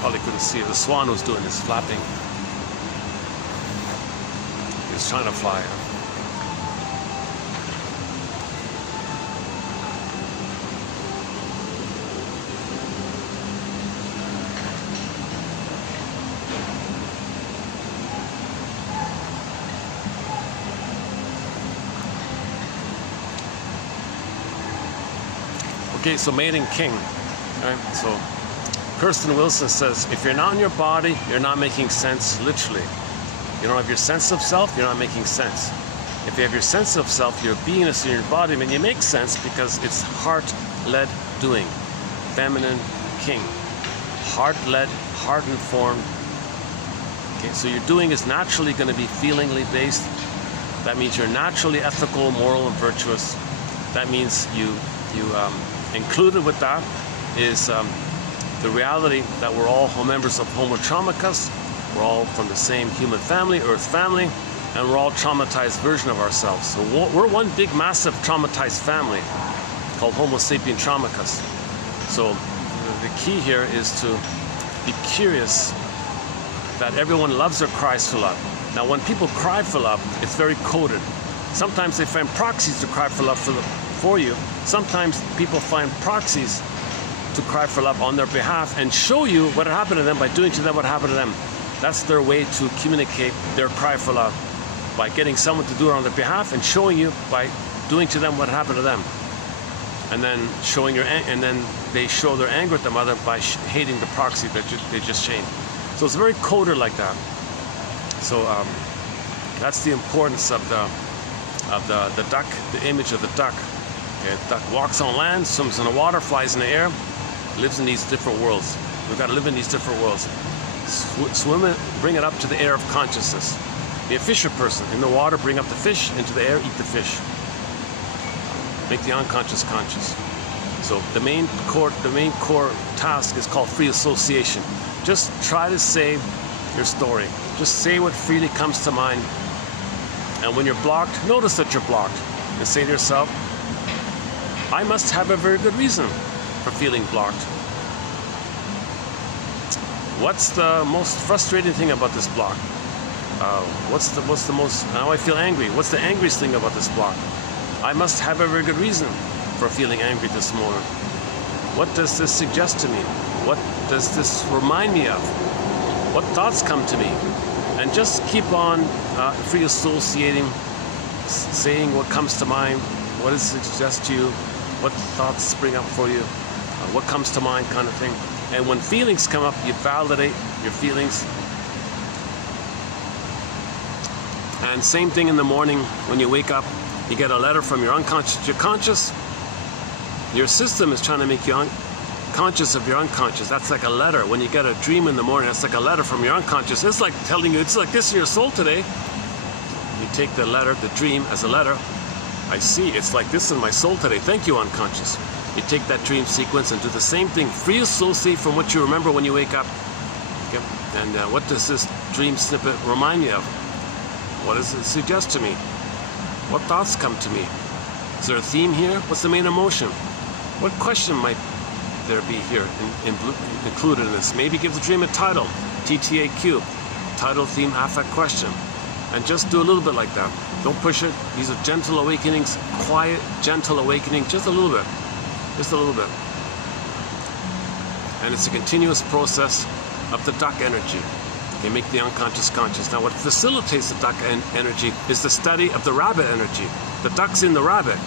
probably couldn't see it. The swan was doing his flapping. He was trying to fly. Okay, so maiden king. All right, so Kirsten Wilson says, if you're not in your body, you're not making sense, literally. You don't have your sense of self, you're not making sense. If you have your sense of self, your beingness in your body, and you make sense because it's heart-led doing. Feminine king. Heart-led, heart-informed. Okay, so your doing is naturally going to be feelingly based. That means you're naturally ethical, moral, and virtuous. That means included with that is the reality that we're all members of Homo Traumacus. We're all from the same human family, Earth family, and we're all traumatized version of ourselves. So we're one big, massive traumatized family called Homo sapien Traumacus. So the key here is to be curious that everyone loves or cries for love. Now, when people cry for love, it's very coded. Sometimes they find proxies to cry for love for you. Sometimes people find proxies to cry for love on their behalf and show you what happened to them by doing to them what happened to them. That's their way to communicate their cry for love, by getting someone to do it on their behalf and showing you by doing to them what happened to them. And then and then they show their anger at the mother by hating the proxy that they just changed. So it's very coded like that. So that's the importance of the duck, the image of the duck. Okay, the duck walks on land, swims in the water, flies in the air, lives in these different worlds. We've got to live in these different worlds. Swim it, bring it up to the air of consciousness. Be a fisher person. In the water, bring up the fish, into the air, eat the fish. Make the unconscious conscious. So the main core task is called free association. Just try to say your story. Just say what freely comes to mind. And when you're blocked, notice that you're blocked. And say to yourself, I must have a very good reason for feeling blocked. What's the most frustrating thing about this block? What's the most, now I feel angry. What's the angriest thing about this block? I must have a very good reason for feeling angry this morning. What does this suggest to me? What does this remind me of? What thoughts come to me? And just keep on free associating, saying what comes to mind, what does it suggest to you, what thoughts spring up for you, what comes to mind kind of thing. And when feelings come up, you validate your feelings. And same thing in the morning when you wake up, you get a letter from your unconscious to your conscious. Your system is trying to make you conscious of your unconscious. That's like a letter. When you get a dream in the morning, that's like a letter from your unconscious. It's like telling you, it's like this in your soul today. You take the letter, the dream as a letter. I see, it's like this in my soul today. Thank you, unconscious. You take that dream sequence and do the same thing. Free associate from what you remember when you wake up. Okay? And what does this dream snippet remind me of? What does it suggest to me? What thoughts come to me? Is there a theme here? What's the main emotion? What question might there be here included in this? Maybe give the dream a title, TTAQ, title, theme, affect, question. And just do a little bit like that. Don't push it. These are gentle awakenings, quiet, gentle awakening, just a little bit. Just a little bit. And it's a continuous process of the duck energy. They make the unconscious conscious. Now what facilitates the duck energy is the study of the rabbit energy. The duck's in the rabbit.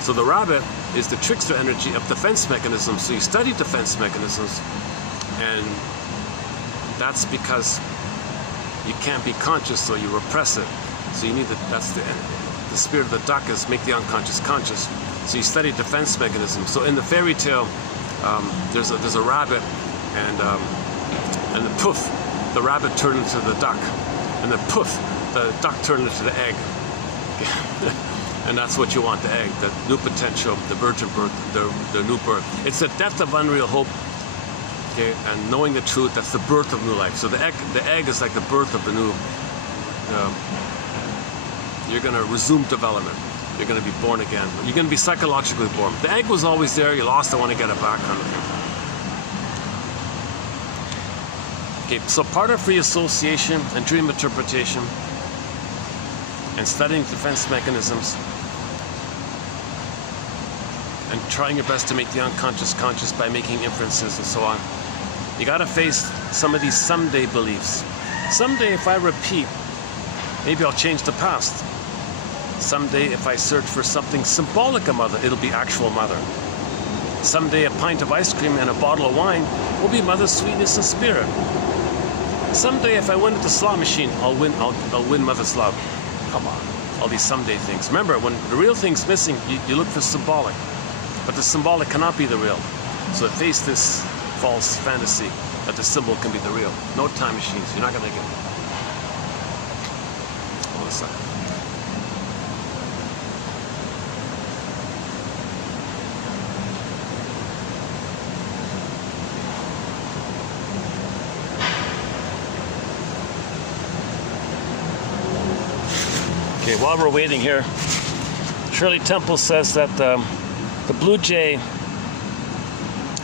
So the rabbit is the trickster energy of defense mechanisms. So you study defense mechanisms, and that's because you can't be conscious, so you repress it. So you need that's the spirit of the duck is make the unconscious conscious. So you study defense mechanisms. So in the fairy tale, there's a rabbit, and the poof, the rabbit turned into the duck, and then poof, the duck turned into the egg. And that's what you want, the egg, the new potential, the virgin birth, the new birth. It's the depth of unreal hope, okay, and knowing the truth, that's the birth of new life. So the egg is like the birth of the new, you're going to resume development. You're going to be born again. You're going to be psychologically born. The egg was always there, you lost it, want to get it back, kind of thing. Okay, so part of free association and dream interpretation and studying defense mechanisms and trying your best to make the unconscious conscious by making inferences and so on. You got to face some of these someday beliefs. Someday if I repeat, maybe I'll change the past. Someday if I search for something symbolic of mother, it'll be actual mother. Someday a pint of ice cream and a bottle of wine will be mother's sweetness and spirit. Someday if I win at the slot machine, I'll win mother's love. Come on. all these someday things. Remember, when the real thing's missing, you look for symbolic. But the symbolic cannot be the real. So face this false fantasy that the symbol can be the real. No time machines. You're not going to get it. Hold on a second. Okay, while we're waiting here, Shirley Temple says that the blue jay,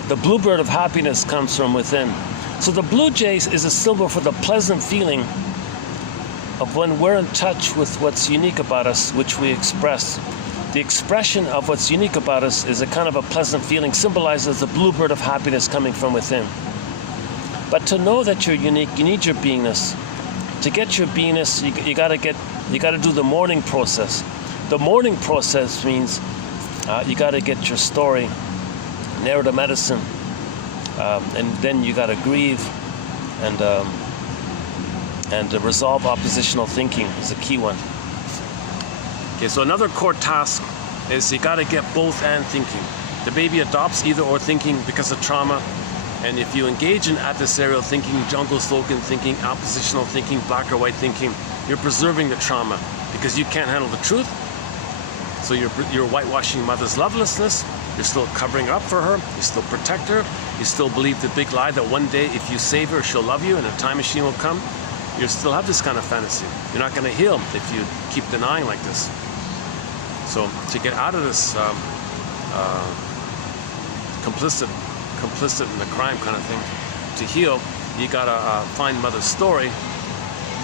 the bluebird of happiness, comes from within. So the blue jay is a symbol for the pleasant feeling of when we're in touch with what's unique about us, which we express. The expression of what's unique about us is a kind of a pleasant feeling, symbolizes the bluebird of happiness coming from within. But to know that you're unique, you need your beingness. To get your beingness, you got to do the mourning process. The mourning process means you got to get your story, narrow the medicine, and then you got to grieve and resolve oppositional thinking is a key one. Okay, so another core task is you got to get both and thinking. The baby adopts either or thinking because of trauma. And if you engage in adversarial thinking, jungle slogan thinking, oppositional thinking, black or white thinking, you're preserving the trauma because you can't handle the truth. So you're whitewashing mother's lovelessness. You're still covering up for her. You still protect her. You still believe the big lie that one day if you save her, she'll love you and a time machine will come. You still have this kind of fantasy. You're not going to heal if you keep denying like this. So to get out of this complicit in the crime kind of thing, to heal, you gotta find mother's story,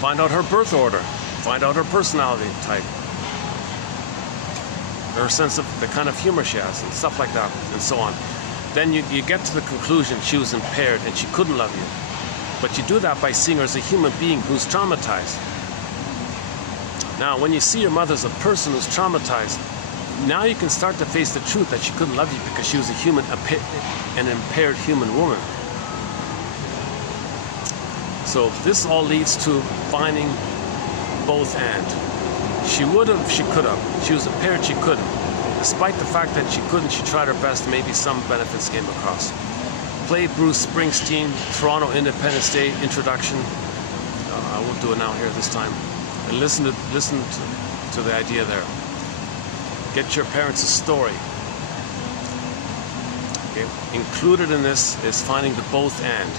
find out her birth order, find out her personality type, her sense of the kind of humor she has, and stuff like that, and so on. Then you get to the conclusion she was impaired and she couldn't love you. But you do that by seeing her as a human being who's traumatized. Now, when you see your mother as a person who's traumatized, now you can start to face the truth that she couldn't love you because she was a human, an impaired human woman. So this all leads to finding both and. She would have, she could have. She was impaired, she couldn't. Despite the fact that she couldn't, she tried her best. Maybe some benefits came across. Play Bruce Springsteen, Toronto Independence Day introduction. I won't do it now here this time. And listen to the idea there. Get your parents a story. Okay. Included in this is finding the both and.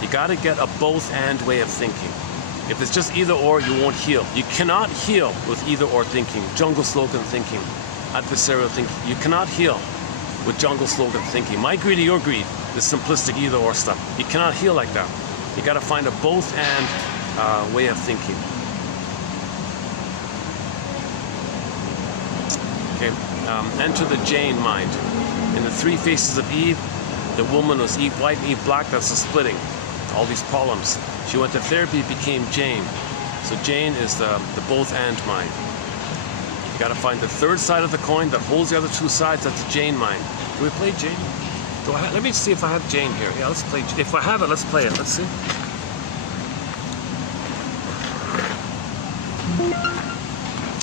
You got to get a both and way of thinking. If it's just either or, you won't heal. You cannot heal with either or thinking, jungle slogan thinking, adversarial thinking. You cannot heal with jungle slogan thinking. My greed or your greed, this simplistic either or stuff. You cannot heal like that. You got to find a both and way of thinking. Okay, enter the Jane mind. In the three faces of Eve, the woman was Eve white and Eve black. That's the splitting. All these problems. She went to therapy, became Jane. So Jane is the both and mind. You got to find the third side of the coin that holds the other two sides. That's the Jane mind. Do we play Jane? Let me see if I have Jane here. Yeah, let's play. If I have it, let's play it. Let's see.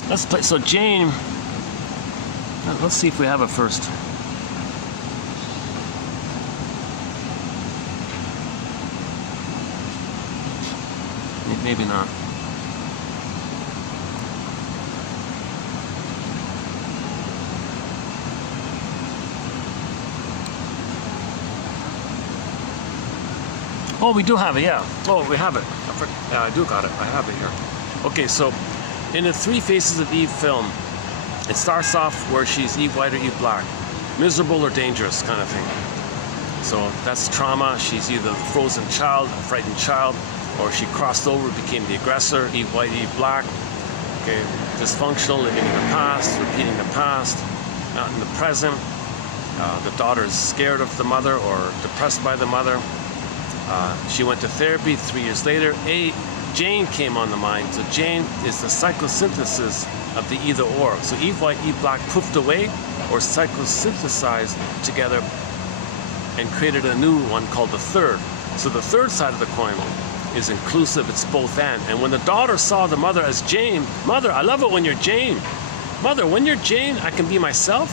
Let's play. So Jane. Let's see if we have it first. Maybe not. Oh, we do have it, yeah. Oh, we have it. Yeah, I do got it. I have it here. Okay, so in the Three Faces of Eve film, it starts off where she's Eve white or Eve black. Miserable or dangerous kind of thing. So that's trauma. She's either the frozen child, a frightened child, or she crossed over, became the aggressor, Eve white, Eve black. Okay, dysfunctional, living in the past, repeating the past, not in the present. The daughter is scared of the mother or depressed by the mother. She went to therapy 3 years later. Jane came on the mind. So Jane is the psychosynthesis of the either or. So Eve white, Eve black poofed away or psychosynthesized together and created a new one called the third. So the third side of the coin is inclusive, it's both and. And when the daughter saw the mother as Jane, Mother, I love it when you're Jane. Mother, when you're Jane, I can be myself.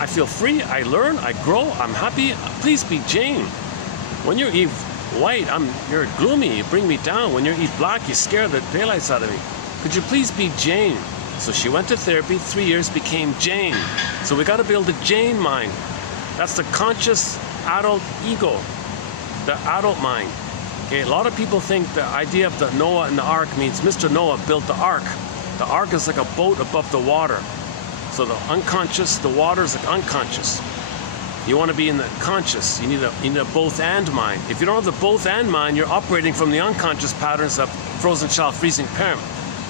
I feel free, I learn, I grow, I'm happy. Please be Jane. When you eat white, you're gloomy, you bring me down. When you eat black, you scare the daylights out of me. Could you please be Jane? So she went to therapy, 3 years, became Jane. So we got to build a Jane mind. That's the conscious adult ego, the adult mind. Okay, a lot of people think the idea of the Noah and the ark means Mr. Noah built the ark. The ark is like a boat above the water. So the unconscious, the water is like unconscious. You want to be in the conscious. You need a both and mind. If you don't have the both and mind, you're operating from the unconscious patterns of frozen child, freezing parent.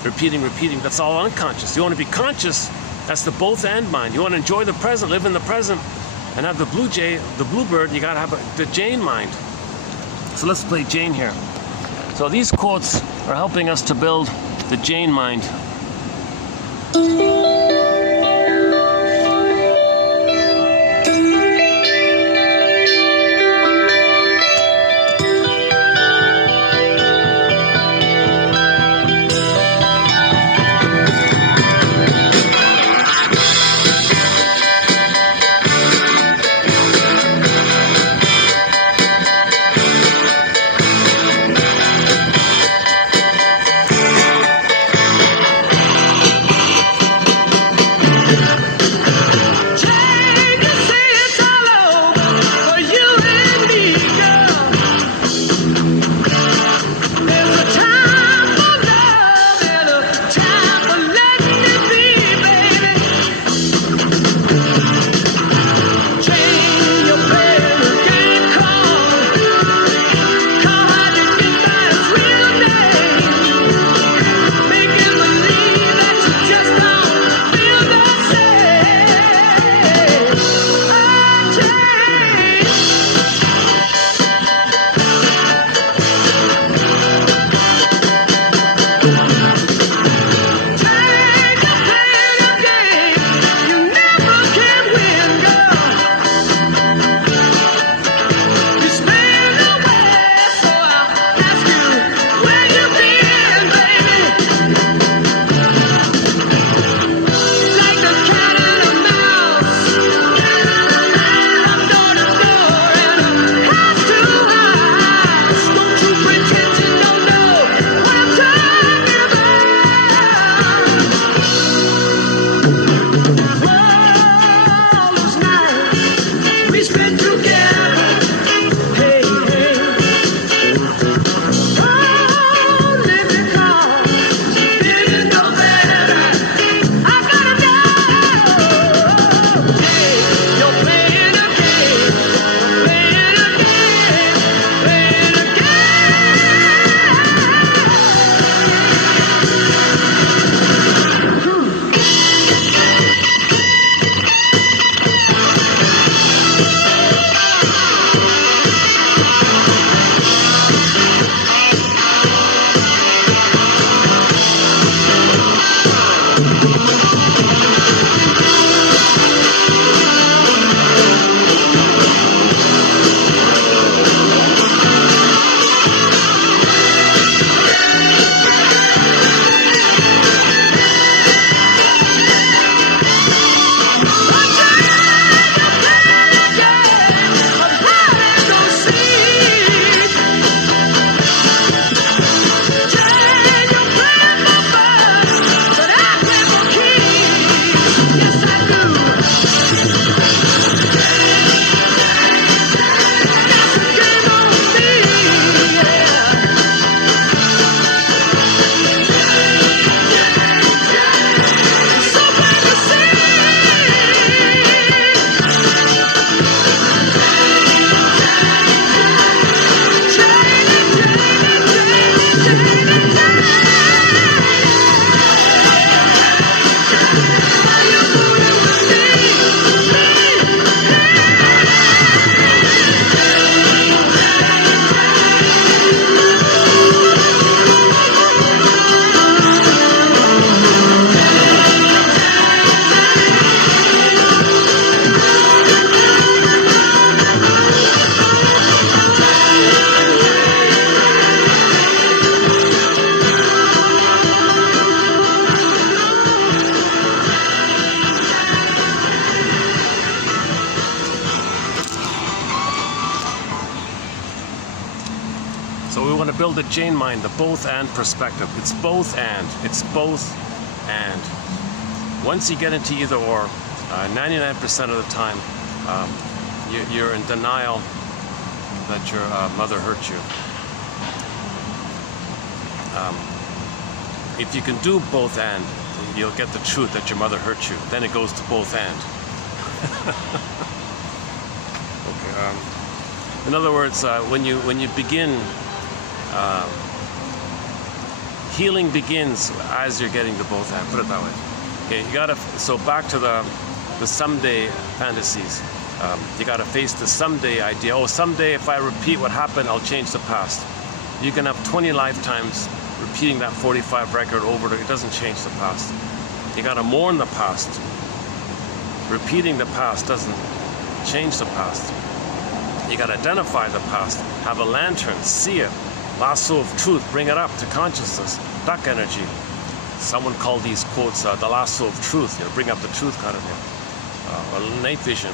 Repeating, that's all unconscious. You want to be conscious, that's the both and mind. You want to enjoy the present, live in the present, and have the bluebird, you got to have the Jane mind. So let's play Jane here. So these quotes are helping us to build the Jane mind. So we want to build a Jane mind, the both and perspective. It's both and. It's both and. Once you get into either or, 99% of the time, you're in denial that your mother hurt you. If you can do both and, you'll get the truth that your mother hurt you. Then it goes to both and. Okay. In other words, when you begin, healing begins as you're getting to both and. Put it that way. Okay, you gotta. So back to the someday fantasies. You gotta face the someday idea. Oh, someday if I repeat what happened, I'll change the past. You can have 20 lifetimes repeating that 45 record over. It doesn't change the past. You gotta mourn the past. Repeating the past doesn't change the past. You gotta identify the past. Have a lantern, see it. Lasso of truth, bring it up to consciousness. Duck energy. Someone called these quotes the lasso of truth. You know, bring up the truth kind of thing. Or night vision.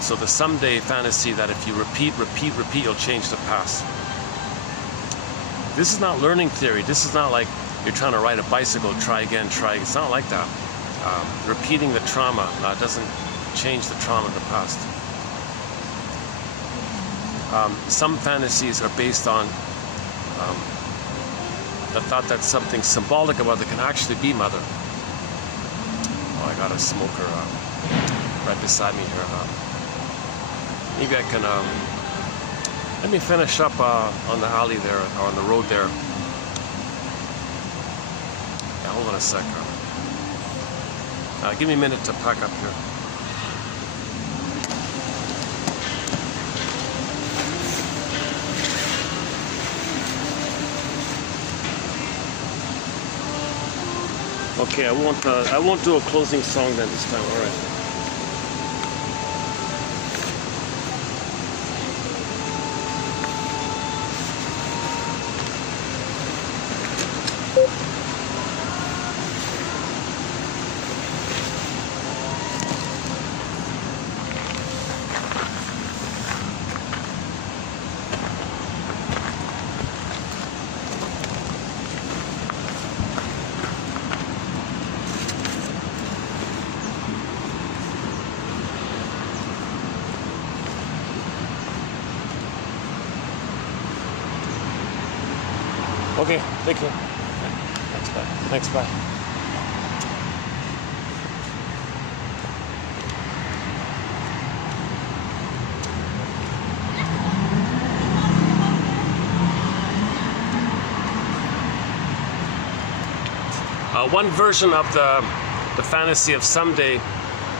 So the someday fantasy that if you repeat, you'll change the past. This is not learning theory. This is not like you're trying to ride a bicycle, try again, try. It's not like that. Repeating the trauma doesn't change the trauma of the past. Some fantasies are based on the thought that something symbolic about it can actually be mother. Oh, I got a smoker right beside me here. Maybe I can let me finish up on the alley there, or on the road there. Yeah, hold on a sec. Give me a minute to pack up here. Okay, I won't do a closing song then this time. All right. Okay, thank you. Thanks, bye. Thanks, bye. One version of the fantasy of someday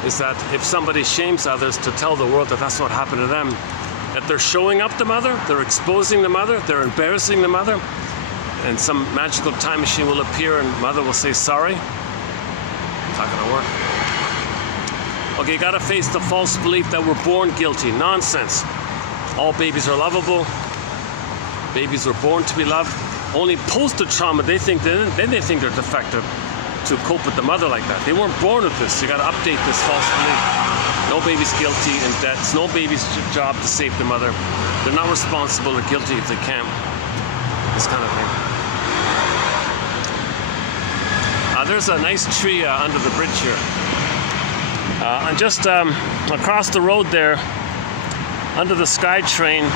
is that if somebody shames others, to tell the world that that's what happened to them, that they're showing up the mother, they're exposing the mother, they're embarrassing the mother, and some magical time machine will appear and mother will say sorry. It's not gonna work. Okay, you gotta face the false belief that we're born guilty. Nonsense. All babies are lovable. Babies were born to be loved. Only post the trauma, then they think they're defective to cope with the mother like that. They weren't born with this. You gotta update this false belief. No baby's guilty in debt. It's no baby's job to save the mother. They're not responsible or guilty if they can't. This kind of thing. There's a nice tree under the bridge here. And just across the road there, under the SkyTrain,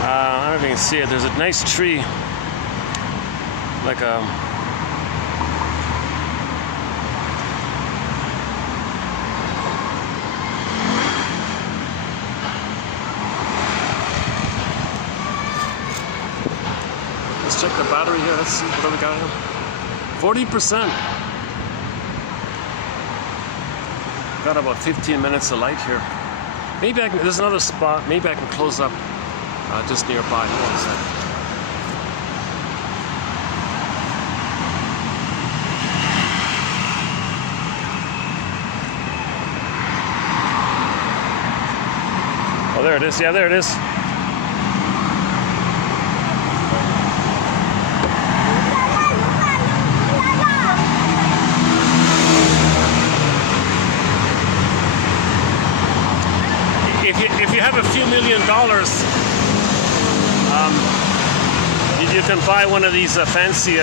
I don't know if you can see it, there's a nice tree, like a... Let's check the battery here, let's see what do we got here. 40%. Got about 15 minutes of light here. Maybe I can, there's another spot, maybe I can close up just nearby. Hold on a second. Oh, there it is. Yeah, there it is. if you have a few $1 million, you can buy one of these fancy.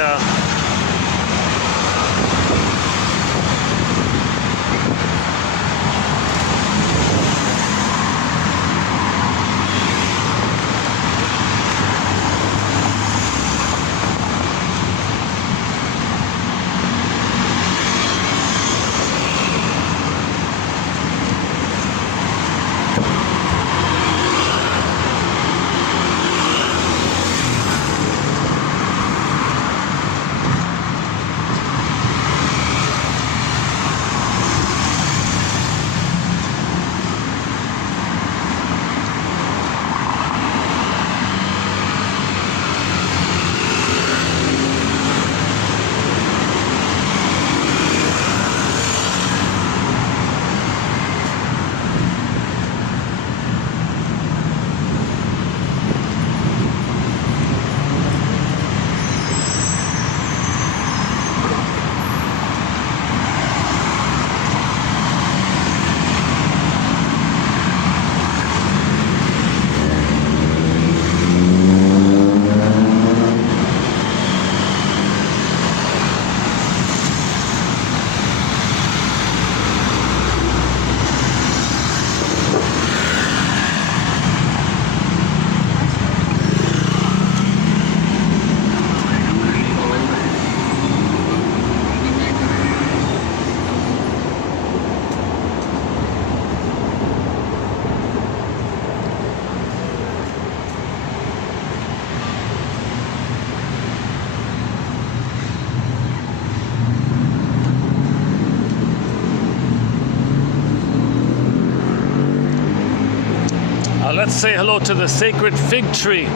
Let's say hello to the sacred fig tree.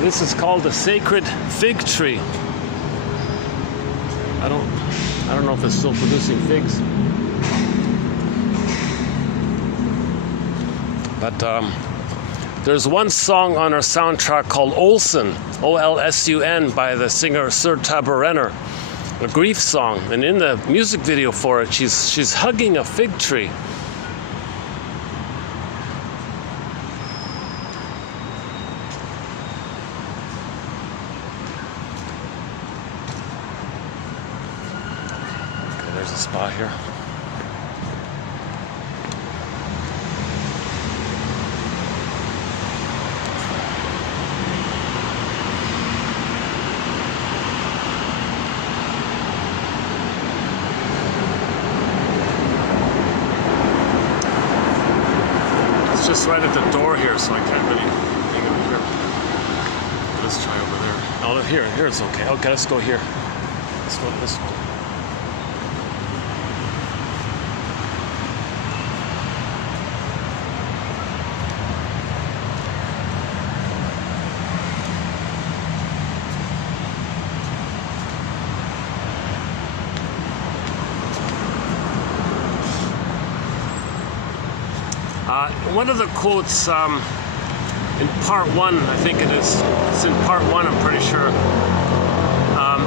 This is called the sacred fig tree. I don't know if it's still producing figs. But there's one song on our soundtrack called Olsen, O-L-S-U-N, by the singer Sir Tabarenner, a grief song. And in the music video for it, she's hugging a fig tree. Okay, there's a spot here. Just right at the door here, so I can't really hang over here. Let's try over there. Oh, here it's okay. Okay, let's go here. Let's go this way. One of the quotes in part one, I think it is. It's in part one, I'm pretty sure.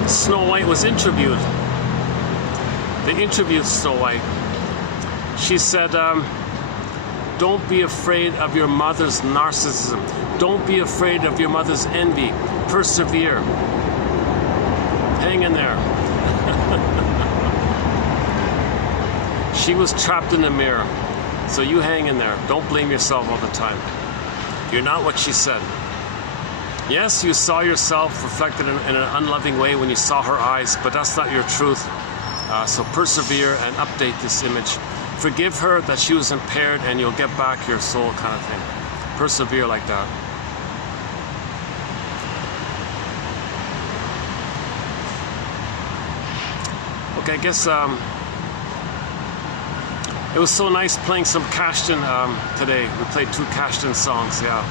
Snow White was interviewed. They interviewed Snow White. She said, don't be afraid of your mother's narcissism. Don't be afraid of your mother's envy. Persevere. Hang in there. She was trapped in a mirror. So you hang in there. Don't blame yourself all the time. You're not what she said. Yes, you saw yourself reflected in an unloving way when you saw her eyes, but that's not your truth. So persevere and update this image. Forgive her that she was impaired and you'll get back your soul, kind of thing. Persevere like that. Okay, I guess it was so nice playing some Kashtan today. We played 2 Kashtan songs, yeah.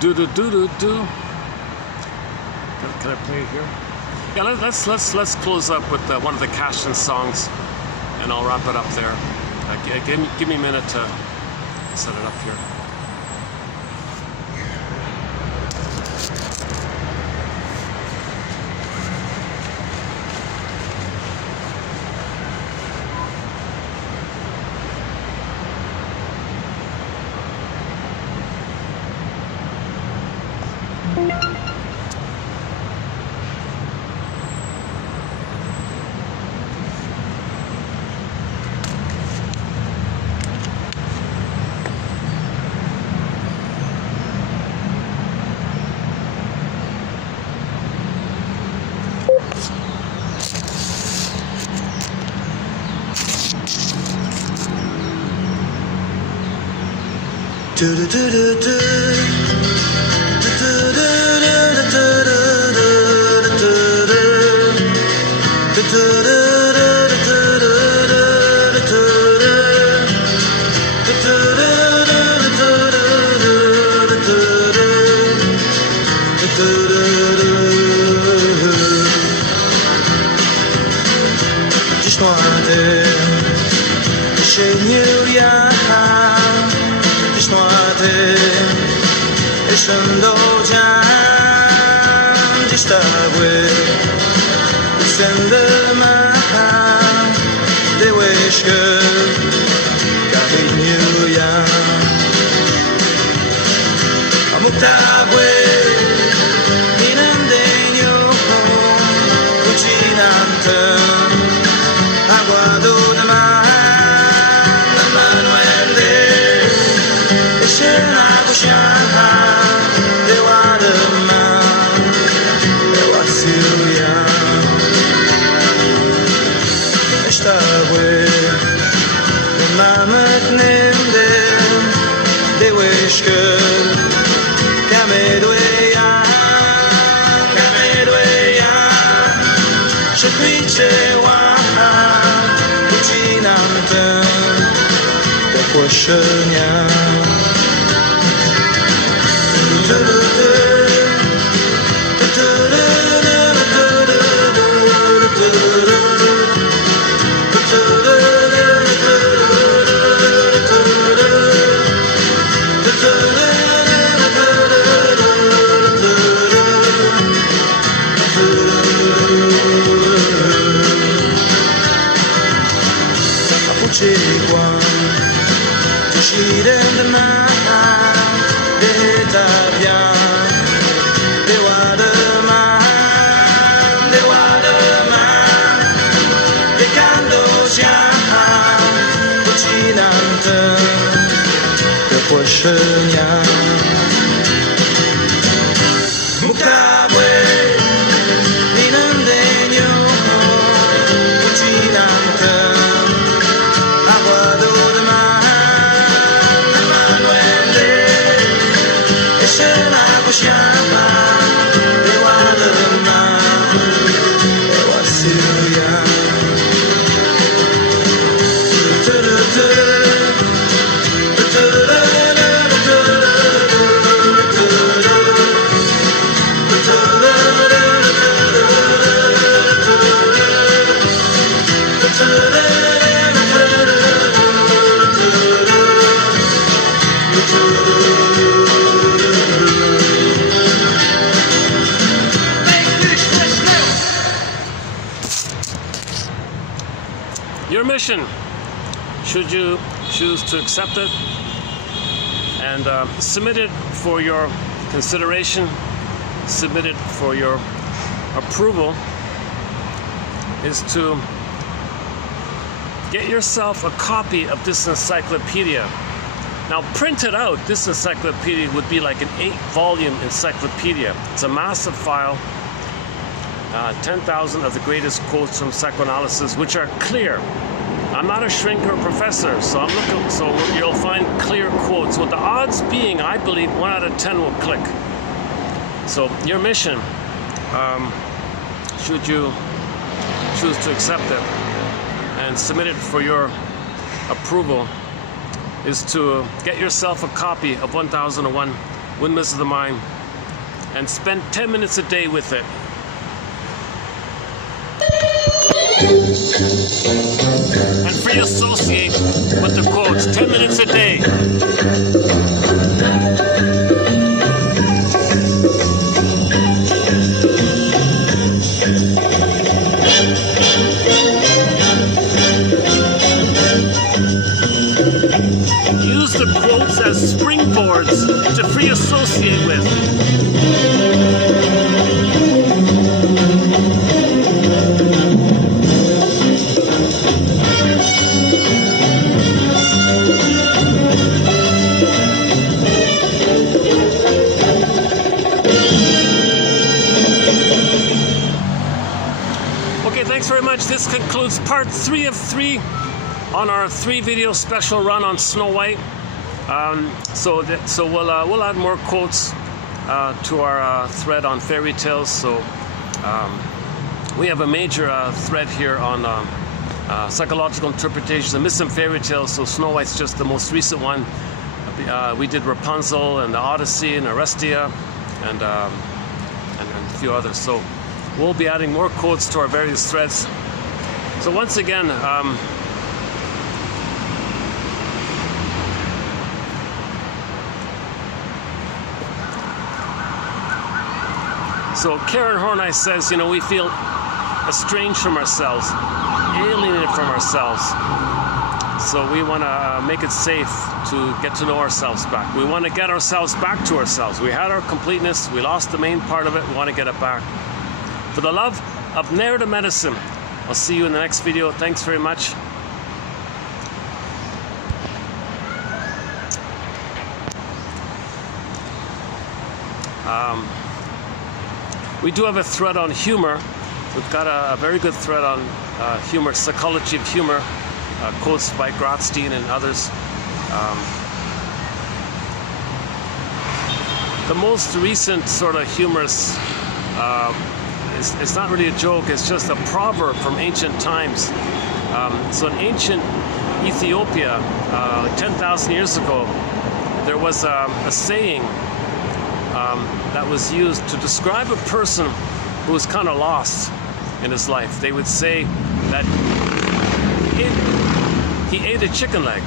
Do do do do do. Can I play it here? Yeah, let's close up with one of the Kashtan songs, and I'll wrap it up there. Give me a minute to set it up here. Dziś młody się nie ja, dziś młody się dodziam, dziś tały sende ma de wishke kahinu ya amutawe inandenyo kuchinante aguado de manuende escena kushana de wadama de wasilia estawe mamat nende de wishke kamedoya shakriche wa kuchinante de poszenia poszenia muktabwe inandenyo kuchinante aguado de manuende escena kushama de wadama de wasilia Your mission, should you choose to accept it and submit it for your consideration, submit it for your approval, is to get yourself a copy of this encyclopedia. Now, printed out, this encyclopedia would be like an 8-volume encyclopedia. It's a massive file, 10,000 of the greatest quotes from psychoanalysis, which are clear. I'm not a shrinker professor, so you'll find clear quotes, with the odds being, I believe, 1 out of 10 will click. So your mission, should you choose to accept it and submit it for your approval, is to get yourself a copy of 1001 Windmills of the Mind and spend 10 minutes a day with it. And free associate with the quotes 10 minutes a day. Use the quotes as springboards to free associate with. Okay, thanks very much. This concludes part 3 of 3 on our 3-video special run on Snow White. So we'll add more quotes to our thread on fairy tales. So we have a major thread here on psychological interpretations of myths and fairy tales. So Snow White's just the most recent one. We did Rapunzel and the Odyssey and Arestia and a few others. So we'll be adding more quotes to our various threads. So once again, so Karen Horney says, we feel estranged from ourselves, alienated from ourselves. So we want to make it safe to get to know ourselves back. We want to get ourselves back to ourselves. We had our completeness. We lost the main part of it. We want to get it back. For the love of narrative medicine, I'll see you in the next video. Thanks very much. We do have a thread on humor. We've got a very good thread on humor, psychology of humor, quotes by Grotstein and others. The most recent sort of humorous, it's not really a joke, it's just a proverb from ancient times. So in ancient Ethiopia, like 10,000 years ago, there was a saying that was used to describe a person who was kind of lost in his life. They would say that he ate a chicken leg.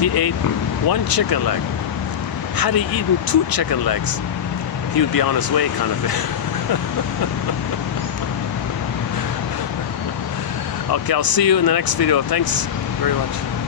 He ate one chicken leg. Had he eaten 2 chicken legs, he would be on his way, kind of thing. Okay, I'll see you in the next video. Thanks very much.